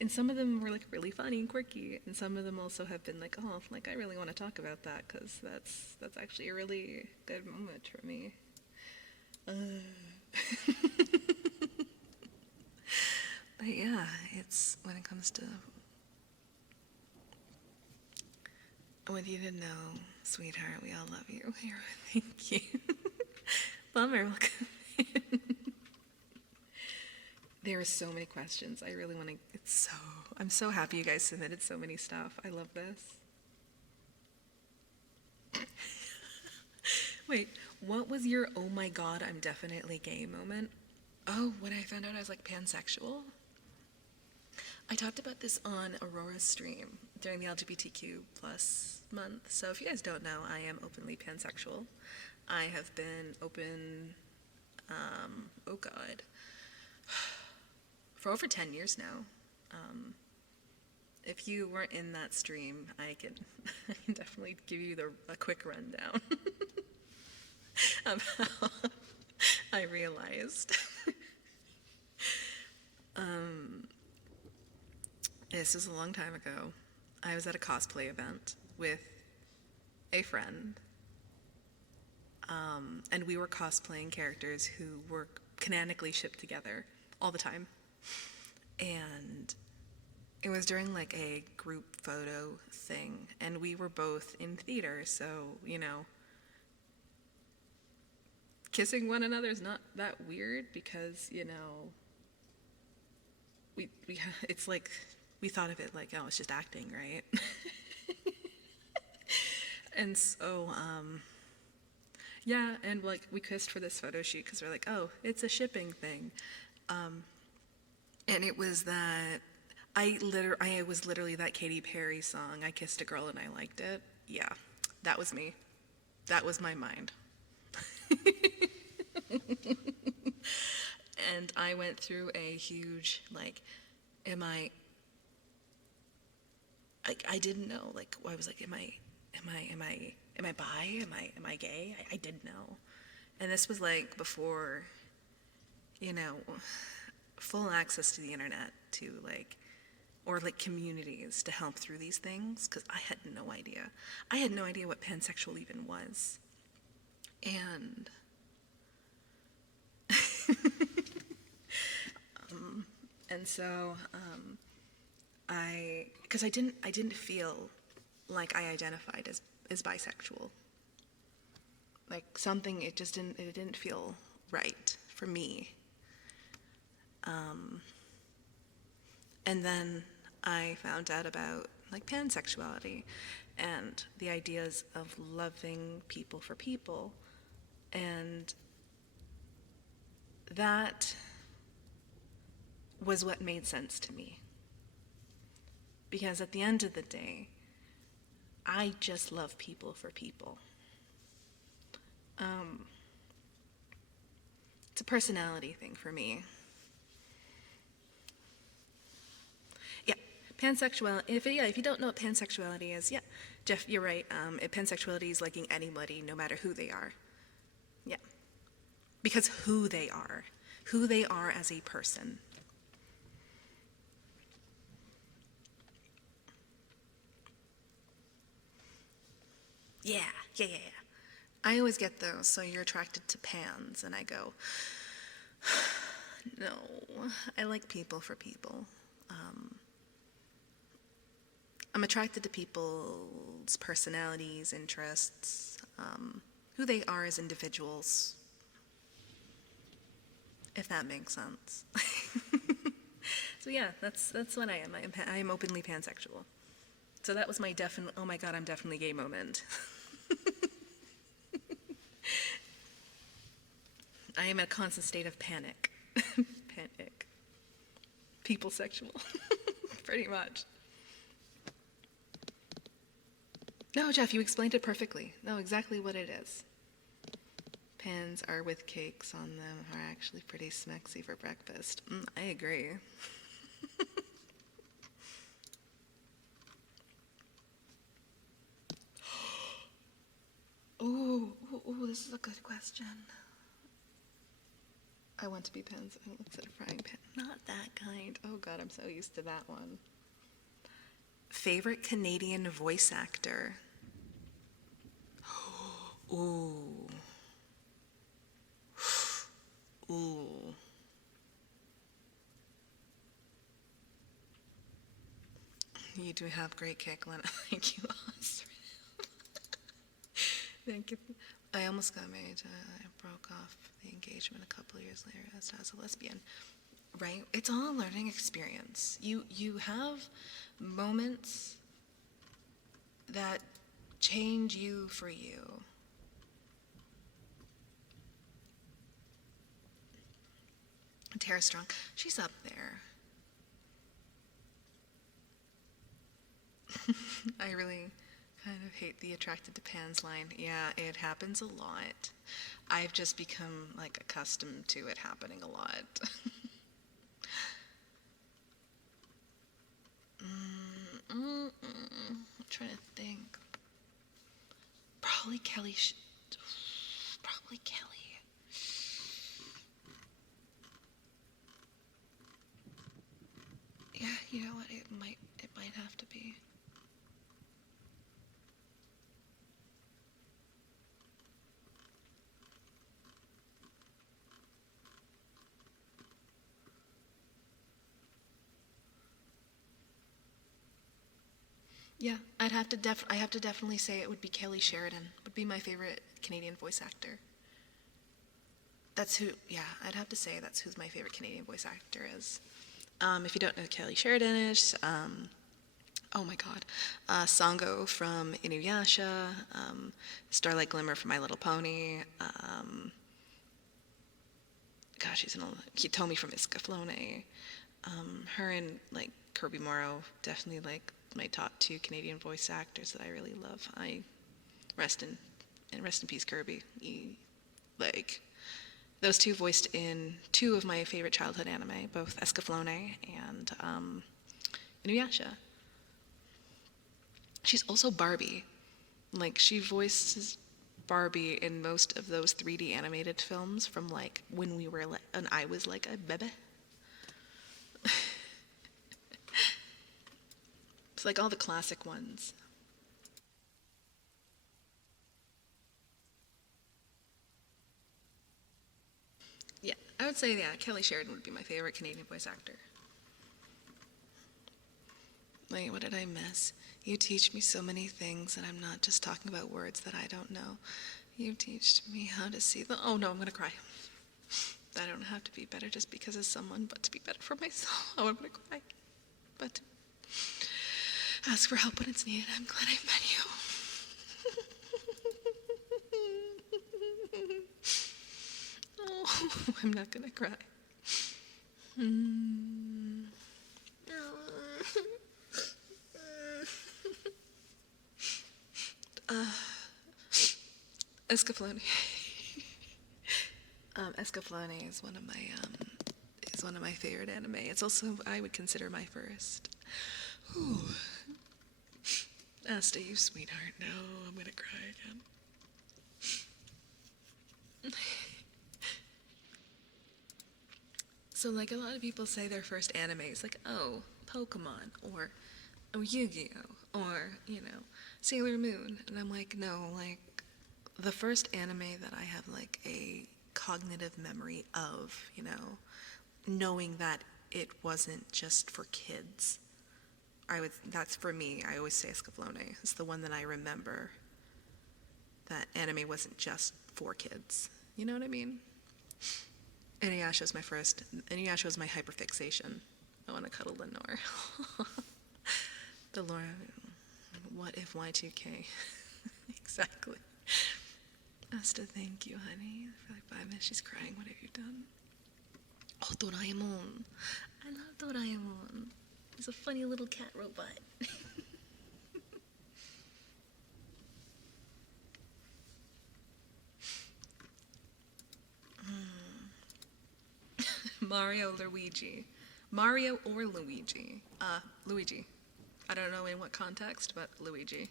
And some of them were like really funny and quirky, and some of them also have been like, oh, like I really want to talk about that because that's actually a really good moment for me. But yeah, it's when it comes to I want you to know, sweetheart, we all love you. Thank you. Bummer, welcome in. There are so many questions. I really want to, I'm so happy you guys submitted so many stuff. I love this. Wait, what was your oh my god, I'm definitely gay moment? Oh, when I found out I was like pansexual? I talked about this on Aurora's stream during the LGBTQ plus month. So if you guys don't know, I am openly pansexual. I have been open, oh god, for over 10 years now. If you weren't in that stream, I can definitely give you a quick rundown of how I realized. This is a long time ago. I was at a cosplay event with a friend, and we were cosplaying characters who were canonically shipped together all the time. And it was during like a group photo thing, and we were both in theater, so, you know, kissing one another is not that weird because, you know, it's like, we thought of it like, oh, it's just acting, right? And so, yeah, and like we kissed for this photo shoot because we're like, oh, it's a shipping thing. And it was that, I was literally that Katy Perry song, I kissed a girl and I liked it. Yeah, that was me. That was my mind. And I went through a huge, like, I didn't know, like, I was like, am I bi? Am I gay? I didn't know. And this was like before, you know, full access to the internet to like, or like communities to help through these things, because I had no idea. I had no idea what pansexual even was. And and so because I didn't feel like I identified as bisexual. Like something, it didn't feel right for me. And then I found out about like pansexuality and the ideas of loving people for people, and that was what made sense to me. Because at the end of the day, I just love people for people. It's a personality thing for me. Yeah, pansexuality. If you don't know what pansexuality is, yeah, Jeff, you're right. Pansexuality is liking anybody, no matter who they are. Yeah, because who they are as a person. Yeah. I always get those, so you're attracted to pans, and I go, no, I like people for people. I'm attracted to people's personalities, interests, who they are as individuals, if that makes sense. So yeah, that's what I am. I am openly pansexual. So that was my definite, oh my god, I'm definitely gay moment. I am in a constant state of panic. Panic. People sexual. Pretty much. No, Jeff, you explained it perfectly. No, exactly what it is. Pans are with cakes on them are actually pretty smexy for breakfast. I agree. Ooh, this is a good question. I want to be pans. It looks at a frying pan. Not that kind. Oh god, I'm so used to that one. Favorite Canadian voice actor? Ooh. Ooh. You do have great kick, Lena. Thank you, Oscar. Thank you. I almost got married. I broke off the engagement a couple of years later as a lesbian. right? It's all a learning experience. You have moments that change you for you. Tara Strong, she's up there. I really kind of hate the attracted to pans line. Yeah, it happens a lot. I've just become like accustomed to it happening a lot. I'm trying to think. Probably Kelly. Probably Kelly. Yeah, you know what? It might have to be. Yeah, I have to definitely say it would be Kelly Sheridan. Would be my favorite Canadian voice actor. That's who. Yeah, I'd have to say that's who's my favorite Canadian voice actor is. If you don't know who Kelly Sheridan is, oh my God, Sango from Inuyasha, Starlight Glimmer from My Little Pony. Gosh, he's an old. Hitomi from Iscaflowne. Her and like Kirby Morrow, definitely like my top two Canadian voice actors that I really love. I rest in peace, Kirby. Like those two voiced in two of my favorite childhood anime, both Escaflowne and Inuyasha. She's also Barbie. Like she voices Barbie in most of those 3D animated films from like when I was like a bebe. It's like all the classic ones. Yeah, I would say, yeah, Kelly Sheridan would be my favorite Canadian voice actor. Wait, what did I miss? You teach me so many things, and I'm not just talking about words that I don't know. You teach me how to see the. Oh no, I'm gonna cry. I don't have to be better just because of someone, but to be better for myself. Oh, I'm gonna cry. But ask for help when it's needed. I'm glad I met you. Oh, I'm not gonna cry. Escaflowne. Escaflowne is one of my favorite anime. It's also I would consider my first. Ooh. Asta, you sweetheart. No, I'm gonna cry again. So like a lot of people say their first anime is like, oh, Pokemon or Yu-Gi-Oh or, Sailor Moon. And I'm like, no, like the first anime that I have like a cognitive memory of, knowing that it wasn't just for kids. That's for me, I always say Escaflowne. It's the one that I remember that anime wasn't just for kids. You know what I mean? Inuyasha is my first. Inuyasha was my hyperfixation. I want to cuddle Lenore. The Laura. What if Y2K? Exactly. Asta, thank you, honey. For like 5 minutes, she's crying. What have you done? Oh, Doraemon. I love Doraemon. He's a funny little cat robot. Mario or Luigi. Luigi. I don't know in what context, but Luigi.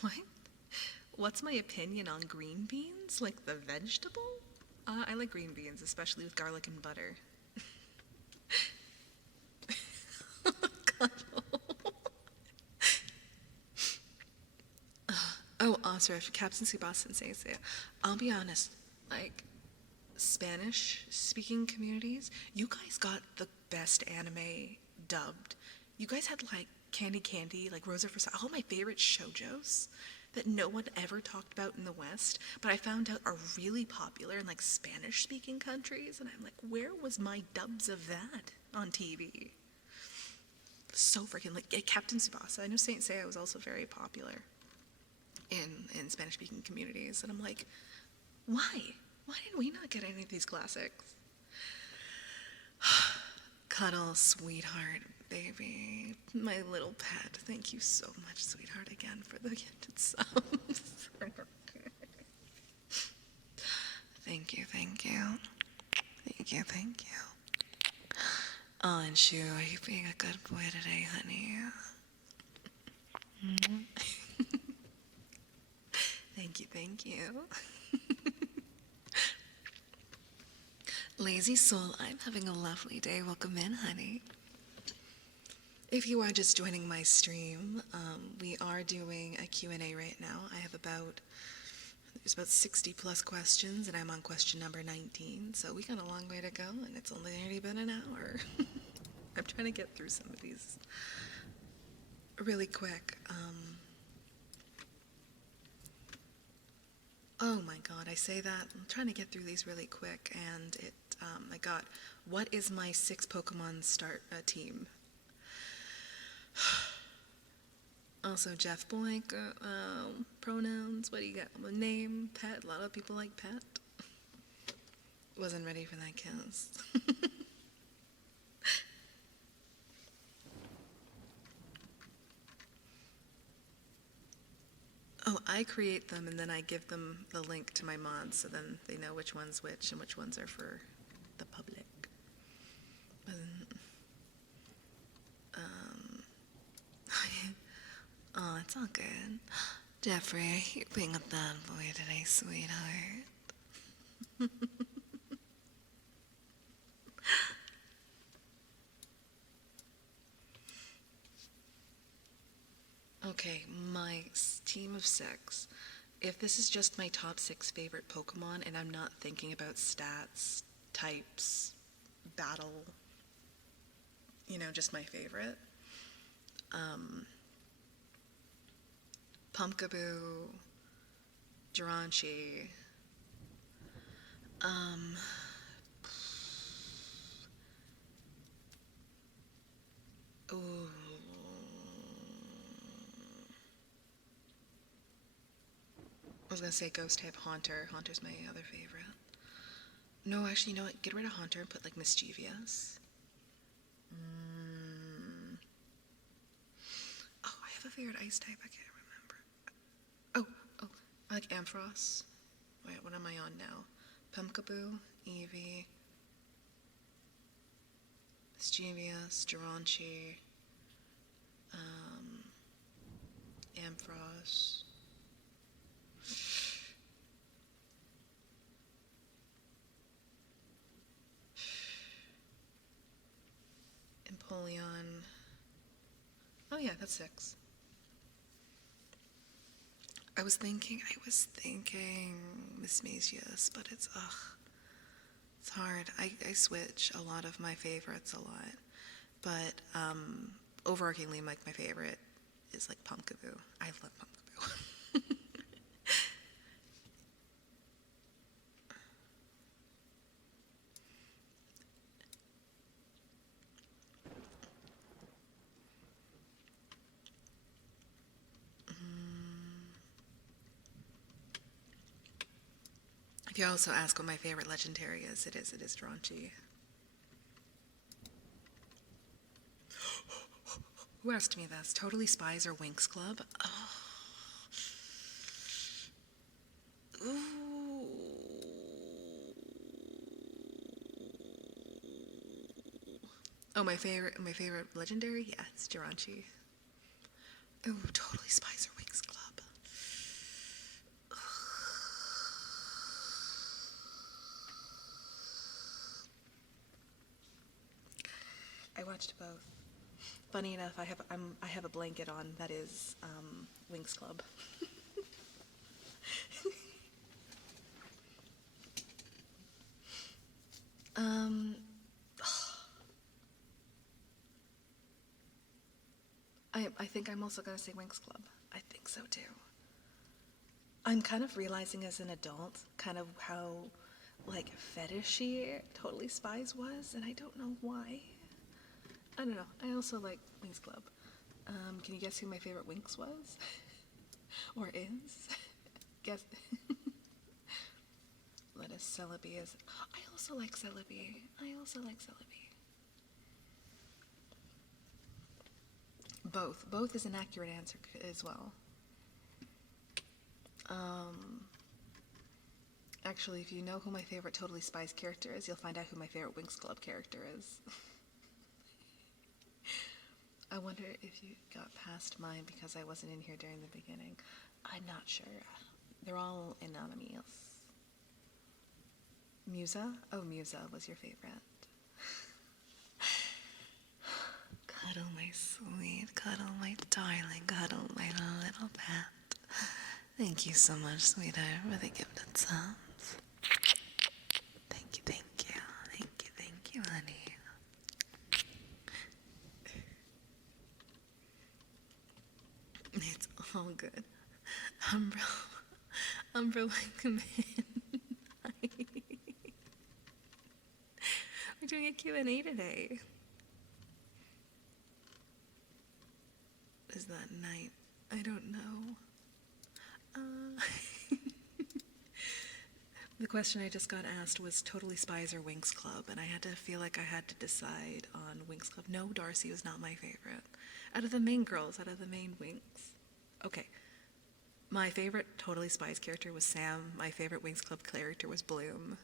What? What's my opinion on green beans? Like the vegetable? I like green beans, especially with garlic and butter. Oh, sorry, if Captain Sebastian says it. I'll be honest, like, Spanish-speaking communities, you guys got the best anime dubbed. You guys had, like, Candy Candy, like Rosa for all my favorite shoujos. that no one ever talked about in the West, but I found out are really popular in like Spanish speaking countries. And I'm like, where was my dubs of that on TV? So freaking like Captain Tsubasa. I know Saint Seiya was also very popular in Spanish speaking communities. And I'm like, why? Why did we not get any of these classics? Cuddle, sweetheart, baby. My little pet. Thank you so much, sweetheart, again for the gifted subs. Thank you, thank you. Thank you, thank you. Oh, and Shu, are you being a good boy today, honey? Thank you, thank you. Lazy soul, I'm having a lovely day. Welcome in, honey. If you are just joining my stream, we are doing a Q&A right now. There's about 60 plus questions, and I'm on question number 19, so we got a long way to go, and it's only already been an hour. I'm trying to get through some of these really quick. Oh my god, I say that. I'm trying to get through these really quick, and I got, what is my 6 Pokemon start team? Also, Jeff Boink, pronouns, what do you got? Name, pet, a lot of people like pet. Wasn't ready for that kiss. Oh, I create them and then I give them the link to my mods so then they know which one's which and which ones are for the public. Oh, it's all good. Jeffrey, are you being a bad boy today, sweetheart? Okay, my team of 6. If this is just my top 6 favorite Pokemon and I'm not thinking about stats, types, battle, just my favorite, Pumpkaboo, Jiranchi, ooh, I was gonna say ghost type Haunter. Haunter's my other favorite. No, actually, you know what? Get rid of Haunter and put like Mischievous. Oh, I have a favorite ice type. I can't remember. Oh, I like Ampharos. Wait, what am I on now? Pumpkaboo, Eevee, Mischievous, Jiranchi, Ampharos. Empoleon. Oh yeah, that's 6. I was thinking Miss Macius, but it's hard. I switch a lot of my favorites a lot, but overarchingly, like my favorite is like Pumpkaboo. I love Pumpkaboo. If you also ask what my favorite legendary is, it is Jiranchi. Who asked me this? Totally Spies or Winx Club? Oh. Ooh. Oh, my favorite legendary? Yeah, it's Jiranchi. Ooh, Totally Spies or Winx Club. I watched both. Funny enough, I have a blanket on that is Winx Club. I think I'm also gonna say Winx Club. I think so too. I'm kind of realizing as an adult kind of how like fetishy Totally Spies was, and I don't know why. I don't know. I also like Winx Club. Can you guess who my favorite Winx was? Or is? Guess. Let us Celebi is. I also like Celebi. Both is an accurate answer as well. Actually, if you know who my favorite Totally Spies character is, you'll find out who my favorite Winx Club character is. I wonder if you got past mine because I wasn't in here during the beginning. I'm not sure. They're all anonymous. Musa? Oh, Musa was your favorite. Cuddle, my sweet, cuddle, my darling, cuddle, my little pet. Thank you so much, sweetheart, for the gifted subs. Thank you, honey. It's all good. Umbro, welcome in. We're doing a Q&A today. Is that night? I don't know. The question I just got asked was Totally Spies or Winx Club, and I had to feel like I had to decide on Winx Club. No, Darcy was not my favorite. Out of the main girls, out of the main Winx. Okay. My favorite Totally Spies character was Sam. My favorite Winx Club character was Bloom.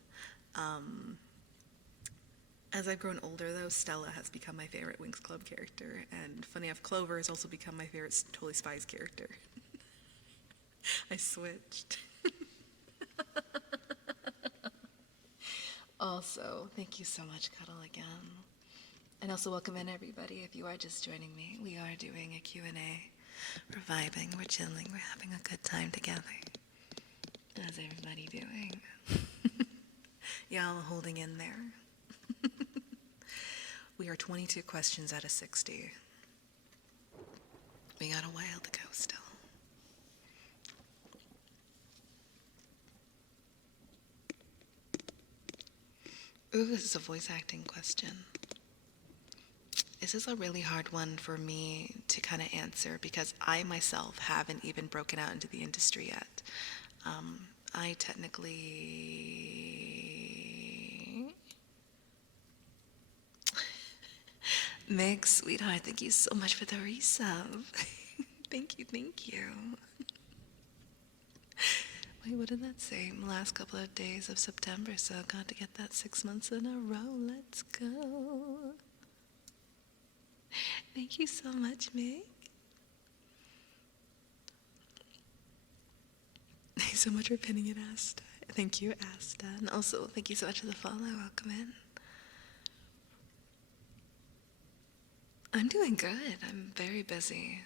As I've grown older, though, Stella has become my favorite Winx Club character, and funny enough, Clover has also become my favorite Totally Spies character. I switched. Also, thank you so much, Cuddle, again. And also welcome in, everybody, if you are just joining me. We are doing a Q&A. We're vibing, we're chilling, we're having a good time together. How's everybody doing? Y'all holding in there? We are 22 questions out of 60. We got a while to go still. Ooh, this is a voice acting question. This is a really hard one for me to kind of answer because I myself haven't even broken out into the industry yet. I technically... Meg, sweetheart, thank you so much for the resub. Thank you. Wait, what did that say? Last couple of days of September, so got to get that 6 months in a row. Let's go. Thank you so much, Meg. Thanks so much for pinning it, Asta. Thank you, Asta. And also, thank you so much for the follow. Welcome in. I'm doing good. I'm very busy.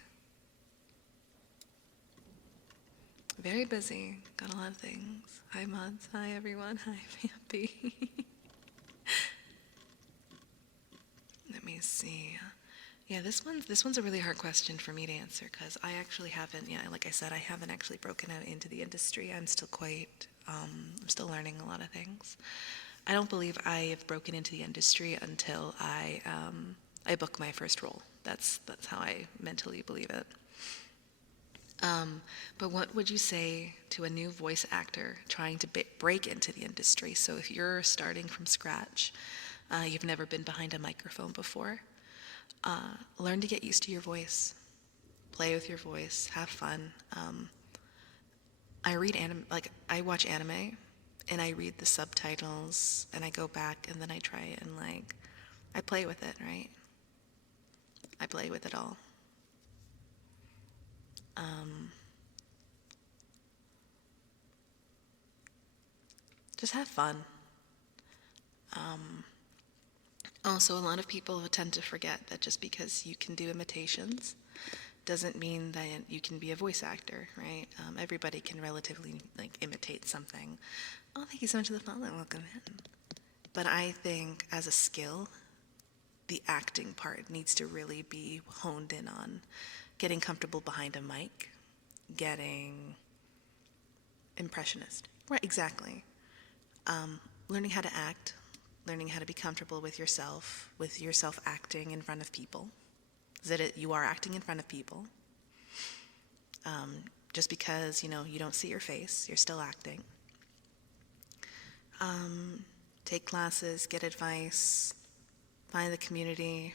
Very busy. Got a lot of things. Hi, mods. Hi, everyone. Hi, I'm happy. Let me see. Yeah, this one's a really hard question for me to answer because I actually haven't, like I said, I haven't actually broken out into the industry. I'm still I'm still learning a lot of things. I don't believe I have broken into the industry until I book my first role. That's how I mentally believe it. But what would you say to a new voice actor trying to break into the industry? So if you're starting from scratch, you've never been behind a microphone before, learn to get used to your voice. Play with your voice. Have fun. I watch anime, and I read the subtitles, and I go back, and then I try it, and I play with it, right? I play with it all. Just have fun. Also, a lot of people tend to forget that just because you can do imitations doesn't mean that you can be a voice actor, right? Everybody can relatively imitate something. Oh, thank you so much for the follow. Welcome in. But I think as a skill, the acting part needs to really be honed in on getting comfortable behind a mic, getting Impressionist. Right, exactly. Learning how to act, learning how to be comfortable with yourself acting in front of people. You are acting in front of people. Just because, you don't see your face, you're still acting. Take classes, get advice, find the community.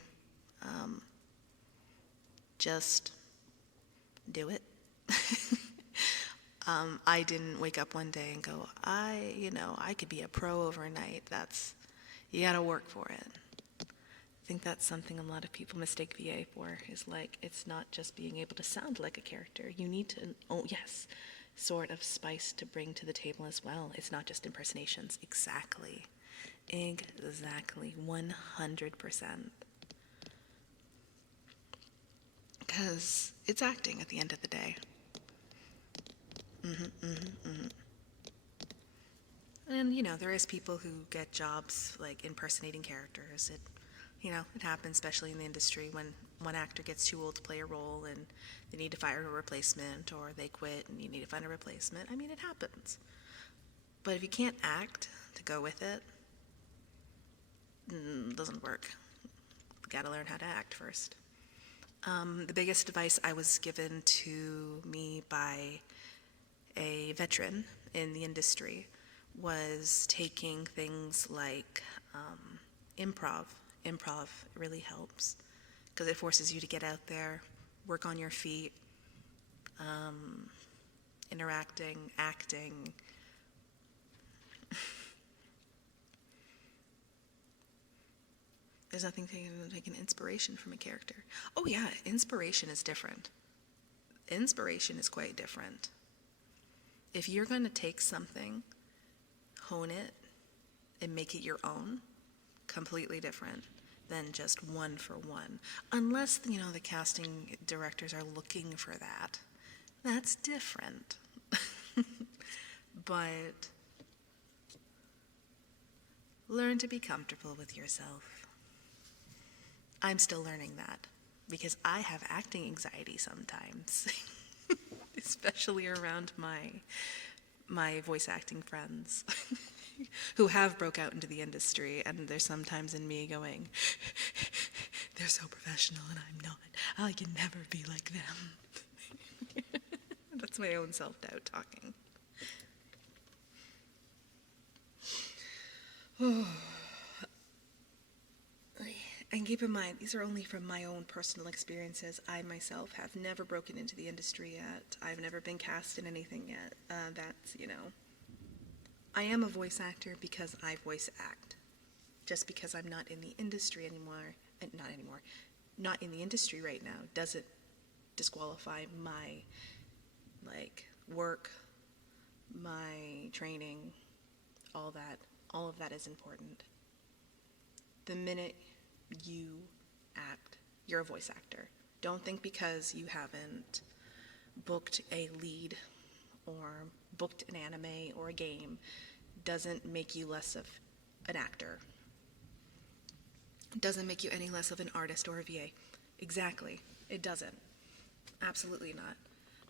Just do it. I didn't wake up one day and go, I could be a pro overnight. You gotta work for it. I think that's something a lot of people mistake VA for, is like, it's not just being able to sound like a character. You need to, sort of spice to bring to the table as well. It's not just impersonations. Exactly. 100%. Because it's acting at the end of the day. And, there is people who get jobs, like, impersonating characters. It happens, especially in the industry, when one actor gets too old to play a role and they need to fire a replacement, or they quit and you need to find a replacement. I mean, it happens. But if you can't act to go with it, it doesn't work. You gotta learn how to act first. The biggest advice I was given to me by a veteran in the industry was taking things like improv. Improv really helps because it forces you to get out there, work on your feet, interacting, acting. There's nothing taking inspiration from a character. Oh yeah, inspiration is different. Inspiration is quite different. If you're going to take something, hone it, and make it your own, completely different than just one for one. Unless, the casting directors are looking for that. That's different. But learn to be comfortable with yourself. I'm still learning that because I have acting anxiety sometimes, especially around my voice acting friends who have broke out into the industry, and there's sometimes in me going, they're so professional and I'm not. I can never be like them. That's my own self-doubt talking. And keep in mind, these are only from my own personal experiences. I myself have never broken into the industry yet. I've never been cast in anything yet. I am a voice actor because I voice act. Just because I'm not in the industry anymore, not in the industry right now, doesn't disqualify my, work, my training, all of that is important. The minute you act, you're a voice actor. Don't think because you haven't booked a lead or booked an anime or a game doesn't make you less of an actor. Doesn't make you any less of an artist or a VA. Exactly. It doesn't. Absolutely not.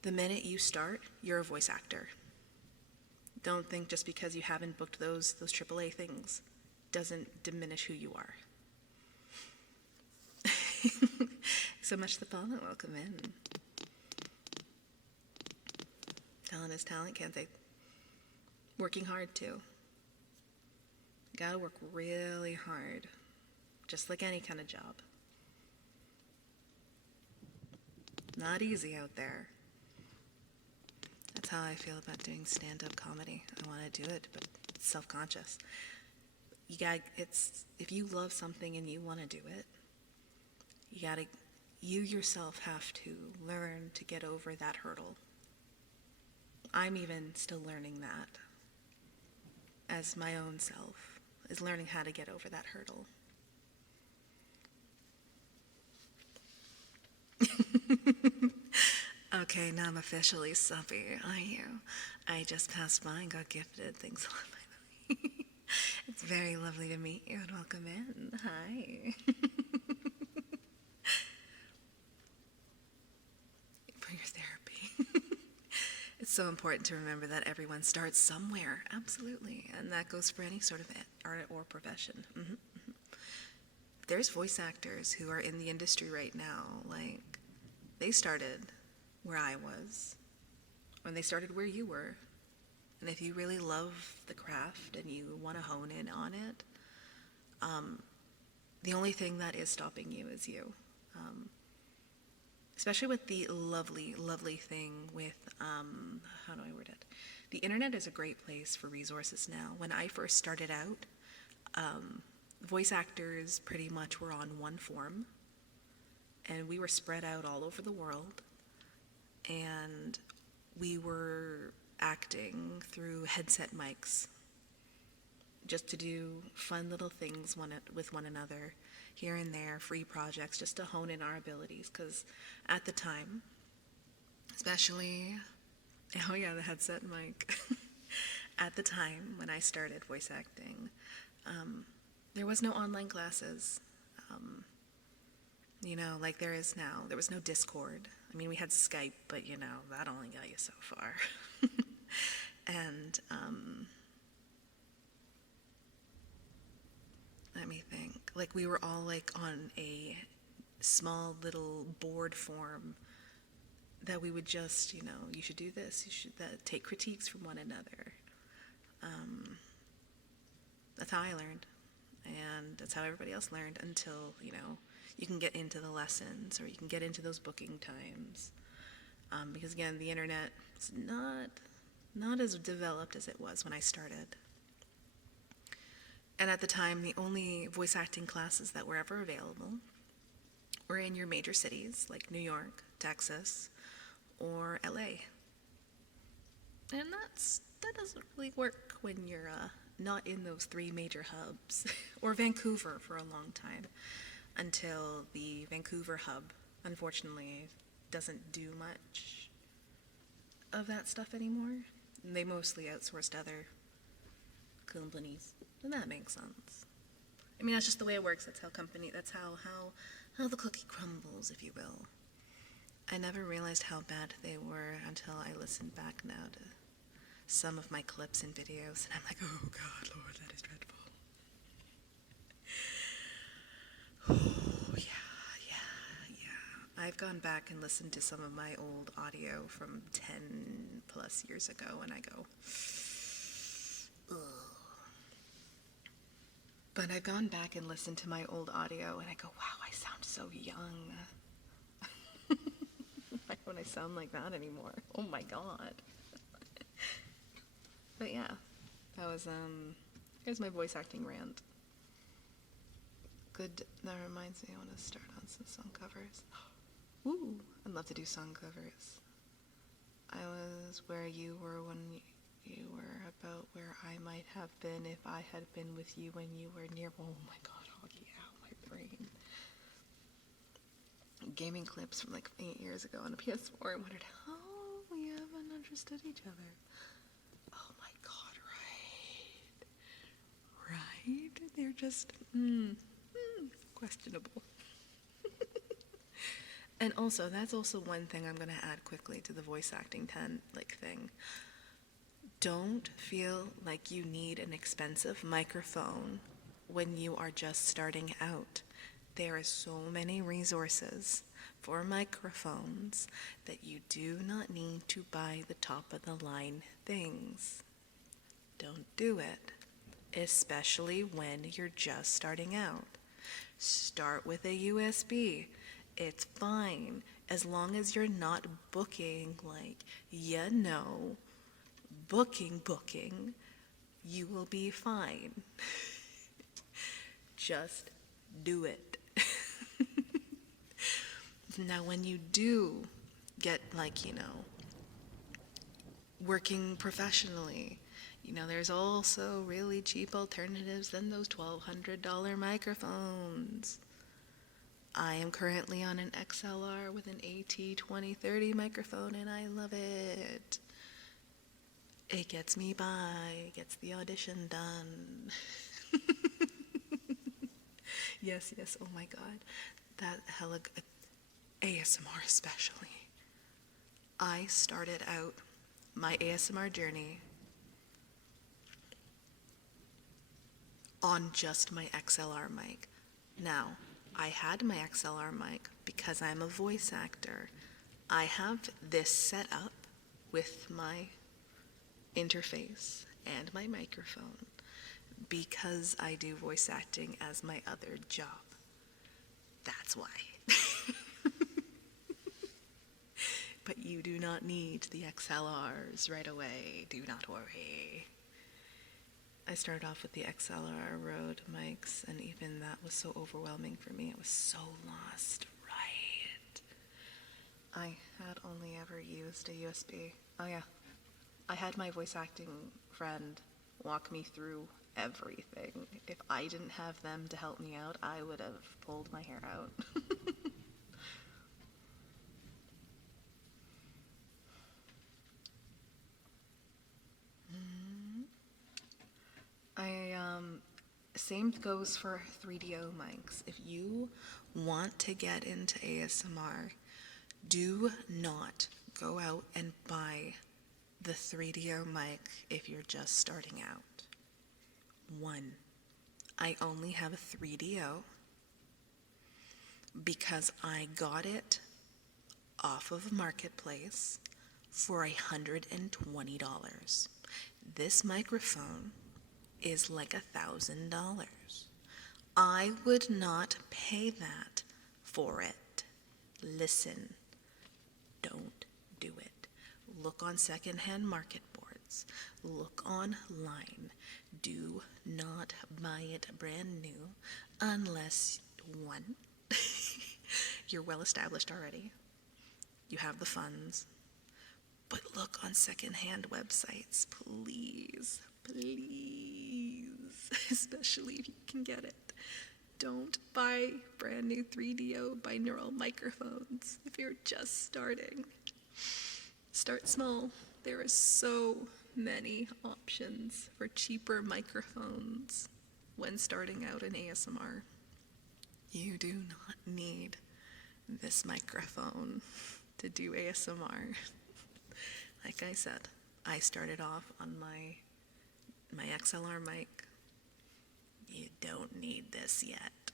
The minute you start, you're a voice actor. Don't think just because you haven't booked those AAA things doesn't diminish who you are. So much to follow. Welcome in. Talent is talent, can't they? Working hard too. Gotta work really hard, just like any kind of job. Not easy out there. That's how I feel about doing stand-up comedy. I want to do it, but it's self-conscious. If you love something and you want to do it, you yourself have to learn to get over that hurdle. I'm even still learning that as my own self, is learning how to get over that hurdle. Okay, now I'm officially suppy. I just passed by and got gifted things on my way. It's very lovely to meet you and welcome in. Hi. For your therapy. It's so important to remember that everyone starts somewhere, absolutely, and that goes for any sort of art or profession. There's voice actors who are in the industry right now, like, they started where I was, when they started where you were. And if you really love the craft and you want to hone in on it, the only thing that is stopping you is you. Especially with the lovely, lovely thing with, how do I word it? The internet is a great place for resources now. When I first started out, voice actors pretty much were on one form, and we were spread out all over the world, and we were acting through headset mics just to do fun little things with one another here and there, free projects, just to hone in our abilities. Because at the time, especially, oh yeah, the headset mic, at the time when I started voice acting, there was no online classes, like there is now. There was no Discord. I mean, we had Skype, but that only got you so far. And let me think. Like, we were all like on a small little board form that we would just, you should do this, you should take critiques from one another. That's how I learned, and that's how everybody else learned until, you can get into the lessons, or you can get into those booking times. Because again, the internet is not as developed as it was when I started. And at the time, the only voice acting classes that were ever available were in your major cities, like New York, Texas, or LA. And that doesn't really work when you're not in those three major hubs, or Vancouver for a long time, until the Vancouver hub, unfortunately, doesn't do much of that stuff anymore. They mostly outsourced other companies, and that makes sense. I mean, that's just the way it works. That's how the cookie crumbles, if you will. I never realized how bad they were until I listened back now to some of my clips and videos, and I'm like, oh God, Lord, that is dreadful. Oh, yeah. I've gone back and listened to some of my old audio from 10 plus years ago, and I go, ugh. But I've gone back and listened to my old audio, and I go, wow, I sound so young. Why don't I sound like that anymore? Oh my God. But yeah, that was, here's my voice acting rant. Good, that reminds me, I want to start on some song covers. Ooh, I'd love to do song covers. I was where you were when you were, about where I might have been if I had been with you when you were near. Oh my God, Hoggy, ow, my brain. Gaming clips from like 8 years ago on a PS4. I wondered how we haven't understood each other. Oh my God, right? They're just, questionable. And also, that's also one thing I'm going to add quickly to the voice acting thing. Don't feel like you need an expensive microphone when you are just starting out. There are so many resources for microphones that you do not need to buy the top of the line things. Don't do it, especially when you're just starting out. Start with a USB. It's fine, as long as you're not booking, booking, you will be fine. Just do it. Now, when you do get, working professionally, there's also really cheap alternatives than those $1,200 microphones. I am currently on an XLR with an AT2030 microphone, and I love it. It gets me by, gets the audition done. Yes, oh my God. That ASMR especially. I started out my ASMR journey on just my XLR mic. Now, I had my XLR mic because I'm a voice actor. I have this set up with my interface and my microphone because I do voice acting as my other job. That's why. But you do not need the XLRs right away. Do not worry. I started off with the XLR Rode mics, and even that was so overwhelming for me. It was so lost, right? I had only ever used a USB. Oh yeah. I had my voice acting friend walk me through everything. If I didn't have them to help me out, I would have pulled my hair out. Same goes for 3DO mics. If you want to get into ASMR, do not go out and buy the 3DO mic if you're just starting out. 1, I only have a 3DO because I got it off of Marketplace for $120. This microphone is like $1,000. I would not pay that for it. Listen, don't do it. Look on secondhand market boards. Look online. Do not buy it brand new unless, 1, you're well established already. You have the funds. But look on secondhand websites, please. Please, especially if you can get it. Don't buy brand new 3DO binaural microphones if you're just starting. Start small. There are so many options for cheaper microphones when starting out in ASMR. You do not need this microphone to do ASMR. Like I said, I started off on my XLR mic. You don't need this yet.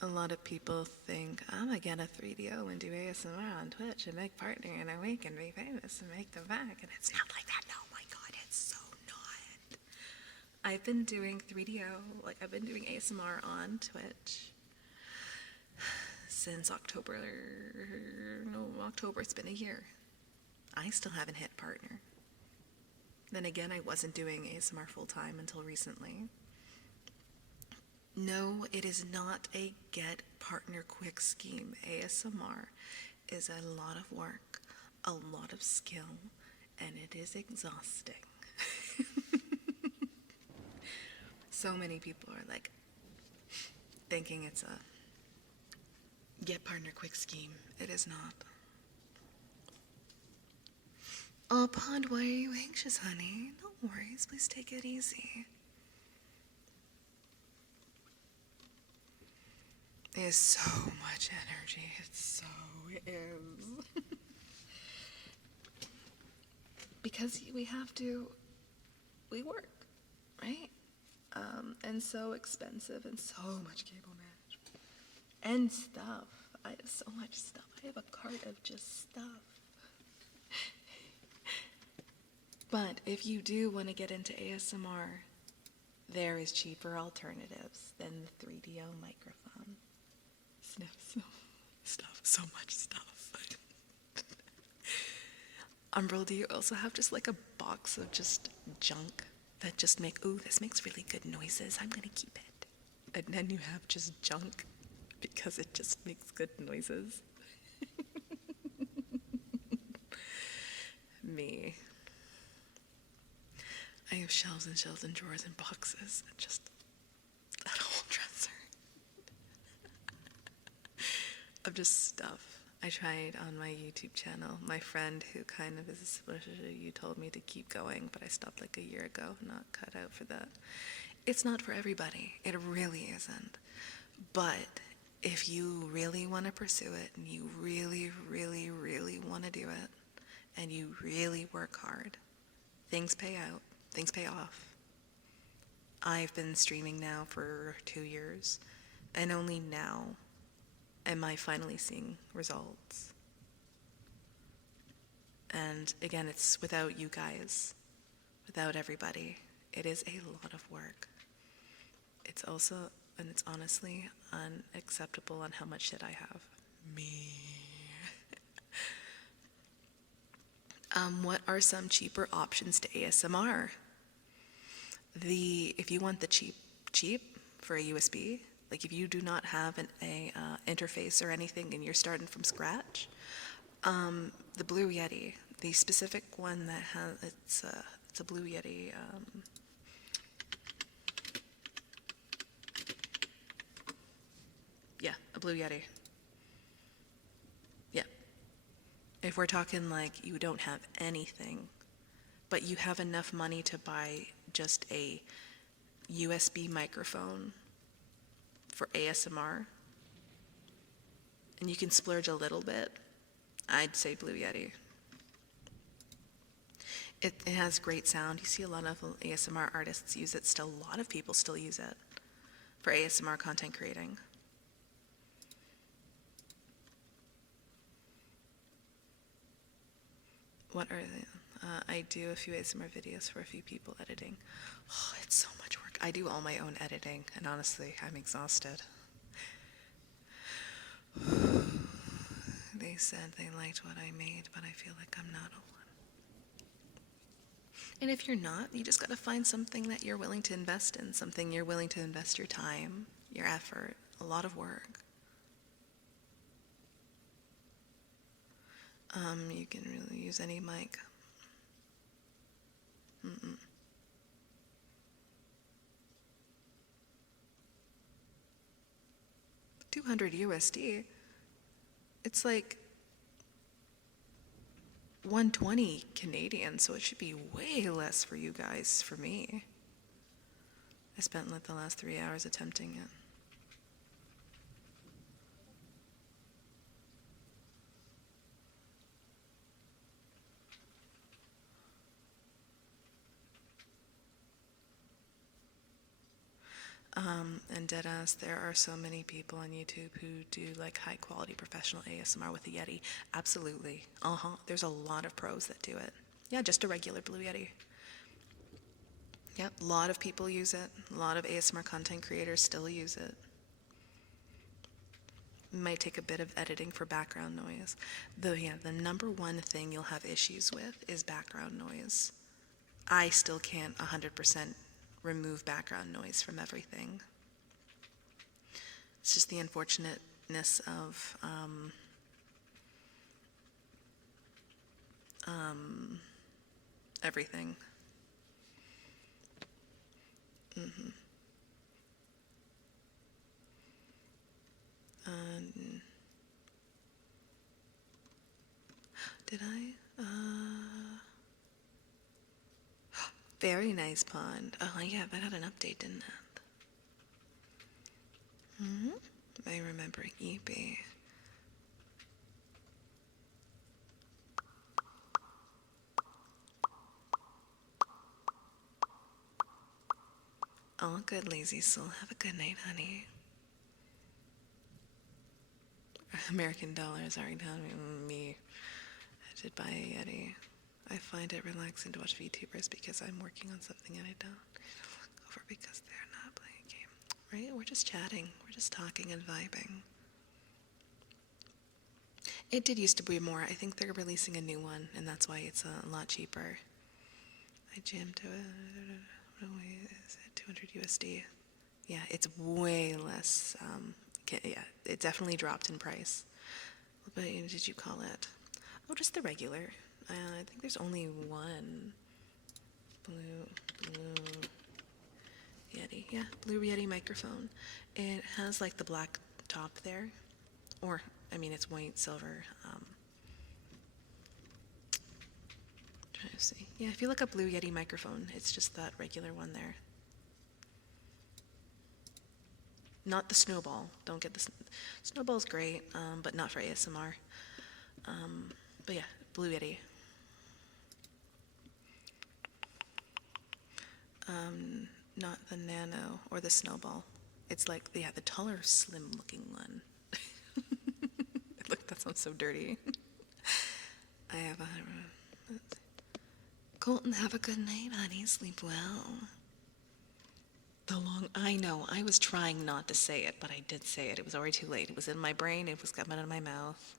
A lot of people think, I'm gonna get a 3DO and do ASMR on Twitch and make partner in a week and be famous and make the back. And it's not like that. No, my God, it's so not. I've been doing 3DO, I've been doing ASMR on Twitch since October, it's been a year. I still haven't hit partner. Then again, I wasn't doing ASMR full-time until recently. No, it is not a get partner quick scheme. ASMR is a lot of work, a lot of skill, and it is exhausting. So many people are thinking it's a get partner quick scheme. It is not. Oh, Pod, why are you anxious, honey? No worries. Please take it easy. It is so much energy. It so is. Because we work, right? And so expensive and so much cable management. And stuff. I have so much stuff. I have a cart of just stuff. But if you do want to get into ASMR, there is cheaper alternatives than the 3DO microphone. So much stuff. Umbral, do you also have just a box of just junk that just this makes really good noises, I'm gonna keep it. And then you have just junk because it just makes good noises? Me. I have shelves and shelves and drawers and boxes and just that whole dresser of just stuff. I tried on my YouTube channel. My friend who kind of is a splitter, you told me to keep going, but I stopped a year ago. Not cut out for that. It's not for everybody. It really isn't. But if you really want to pursue it and you really, really, really want to do it and you really work hard, things pay out, things pay off. I've been streaming now for 2 years, and only now am I finally seeing results. And again, it's without you guys, without everybody. It is a lot of work. It's also, and it's honestly unacceptable on how much shit I have. Me. What are some cheaper options to ASMR? If you want the cheap for a USB, like if you do not have an interface or anything and you're starting from scratch, the Blue Yeti, the specific one that has, it's a Blue Yeti. Yeah, a Blue Yeti. Yeah. If we're talking like you don't have anything, but you have enough money to buy just a USB microphone for ASMR, and you can splurge a little bit, I'd say Blue Yeti. It has great sound. You see a lot of ASMR artists use it still. A lot of people still use it for ASMR content creating. What are they? I do a few ASMR videos for a few people editing. Oh, it's so much work. I do all my own editing, and honestly, I'm exhausted. They said they liked what I made, but I feel like I'm not a one. And if you're not, you just gotta find something that you're willing to invest in, something you're willing to invest your time, your effort, a lot of work. You can really use any mic. 200 USD. It's like 120 Canadian, so it should be way less for you guys, for me. I spent like the last 3 hours attempting it. And deadass, there are so many people on YouTube who do like high quality professional ASMR with the Yeti. Absolutely. There's a lot of pros that do it. Yeah, just a regular Blue Yeti. Yep, a lot of people use it. A lot of ASMR content creators still use it. Might take a bit of editing for background noise. Though, yeah, the number one thing you'll have issues with is background noise. I still can't 100% remove background noise from everything. It's just the unfortunateness of everything. Did I? Very nice pond. Oh yeah, that had an update, didn't it? I remember EP. Oh, good, lazy soul. Have a good night, honey. American dollars are telling me I did buy a Yeti. I find it relaxing to watch VTubers because I'm working on something and I don't over because they're not playing a game. Right? We're just chatting. We're just talking and vibing. It did used to be more. I think they're releasing a new one, and that's why it's a lot cheaper. I jammed to it. What is it? 200 USD. Yeah, it's way less. Yeah, it definitely dropped in price. What did you call it? Oh, just the regular. I think there's only one blue Yeti. Yeah, blue Yeti microphone. It has like the black top there, or I mean, it's white silver. Trying to see. Yeah, if you look up blue Yeti microphone, it's just that regular one there. not the snowball. Don't get the snowball's great, but not for ASMR. But yeah, Blue Yeti. Not the nano or the snowball. It's like, yeah, the taller, slim-looking one. Look, that sounds so dirty. I have a... Colton, have a good night, honey. Sleep well. I know, I was trying not to say it, but I did say it. It was already too late. It was in my brain. It was coming out of my mouth.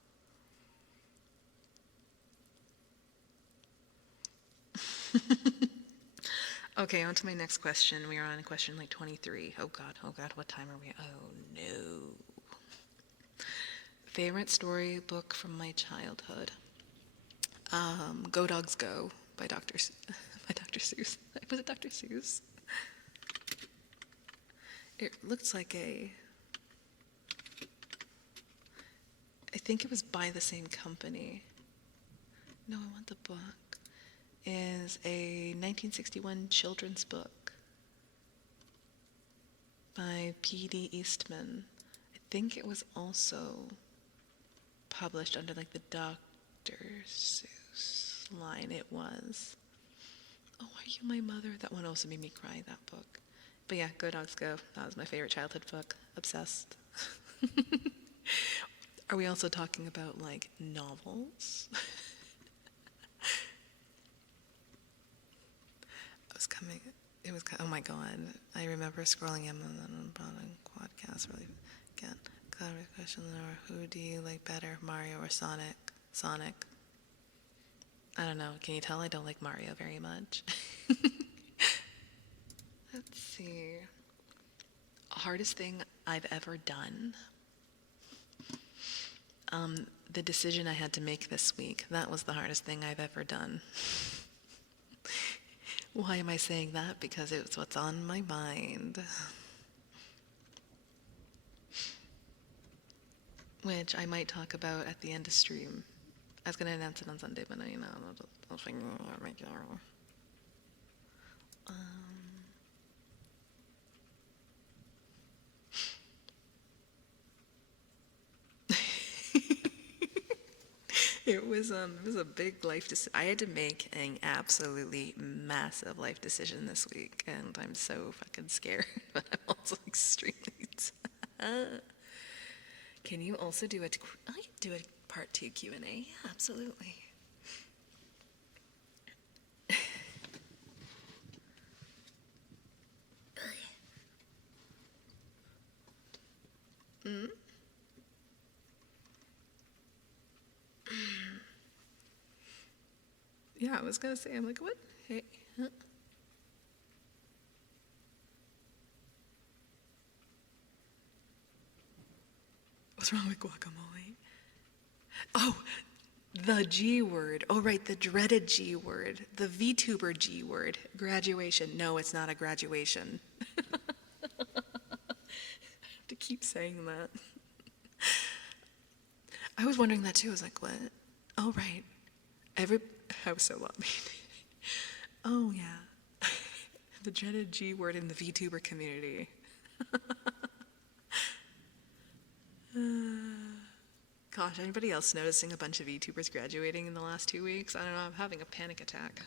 Okay, on to my next question. We are on question like 23. Oh God, what time are we? Oh no. Favorite storybook from my childhood. Go Dogs Go by by Dr. Seuss. Was it Dr. Seuss? It looks like I think it was by the same company. No, I want the book. Is a 1961 children's book by P.D. Eastman. I think it was also published under like the Dr. Seuss line. It was. Oh, Are You My Mother? That one also made me cry, that book. But yeah, Go Dogs Go. That was my favorite childhood book. Obsessed. Are we also talking about like novels? Oh my God. I remember scrolling Amazon on podcast really again. God, question, who do you like better, Mario or Sonic? Sonic. I don't know. Can you tell I don't like Mario very much? Let's see. Hardest thing I've ever done. The decision I had to make this week. That was the hardest thing I've ever done. Why am I saying that? Because it's what's on my mind. Which I might talk about at the end of stream. I was going to announce it on Sunday, but you know, I'll figure it out right now. It was a big life decision. I had to make an absolutely massive life decision this week, and I'm so fucking scared, but I'm also extremely Can you also do I can do a part 2 Q&A? Yeah, absolutely. Yeah, I was gonna say, I'm like, what? Hey, huh? What's wrong with guacamole? Oh, the G word. Oh, right, the dreaded G word. The VTuber G word. Graduation. No, it's not a graduation. I have to keep saying that. I was wondering that too. I was like, what? Oh, right. I was so lobbied. Oh, yeah. The dreaded G word in the VTuber community. Gosh, anybody else noticing a bunch of VTubers graduating in the last 2 weeks? I don't know, I'm having a panic attack.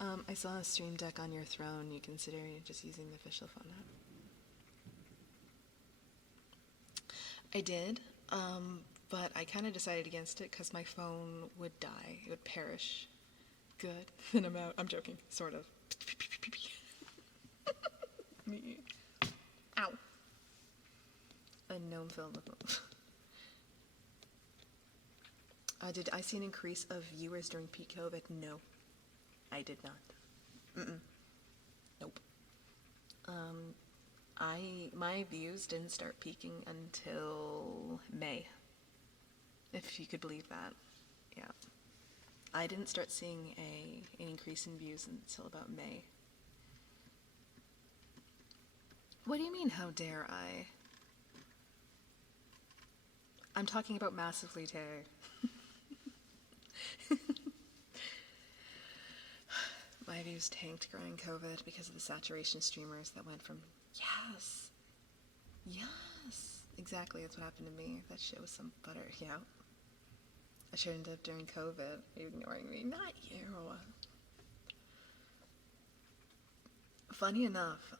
I saw a stream deck on your throne. You consider just using the official phone app? I did, but I kind of decided against it because my phone would die. It would perish. Good. Then I'm out. I'm joking. Sort of. Me. Ow. A gnome filled with love. Did I see an increase of viewers during peak COVID? No, I did not. Nope. My views didn't start peaking until May, if you could believe that. Yeah, I didn't start seeing an increase in views until about May. What do you mean, how dare I? I'm talking about massively dare. My views tanked during COVID because of the saturation streamers that went from, yes, yes, exactly, that's what happened to me. That shit was some butter, yeah. I shouldn't have during COVID, ignoring me, not you. Funny enough,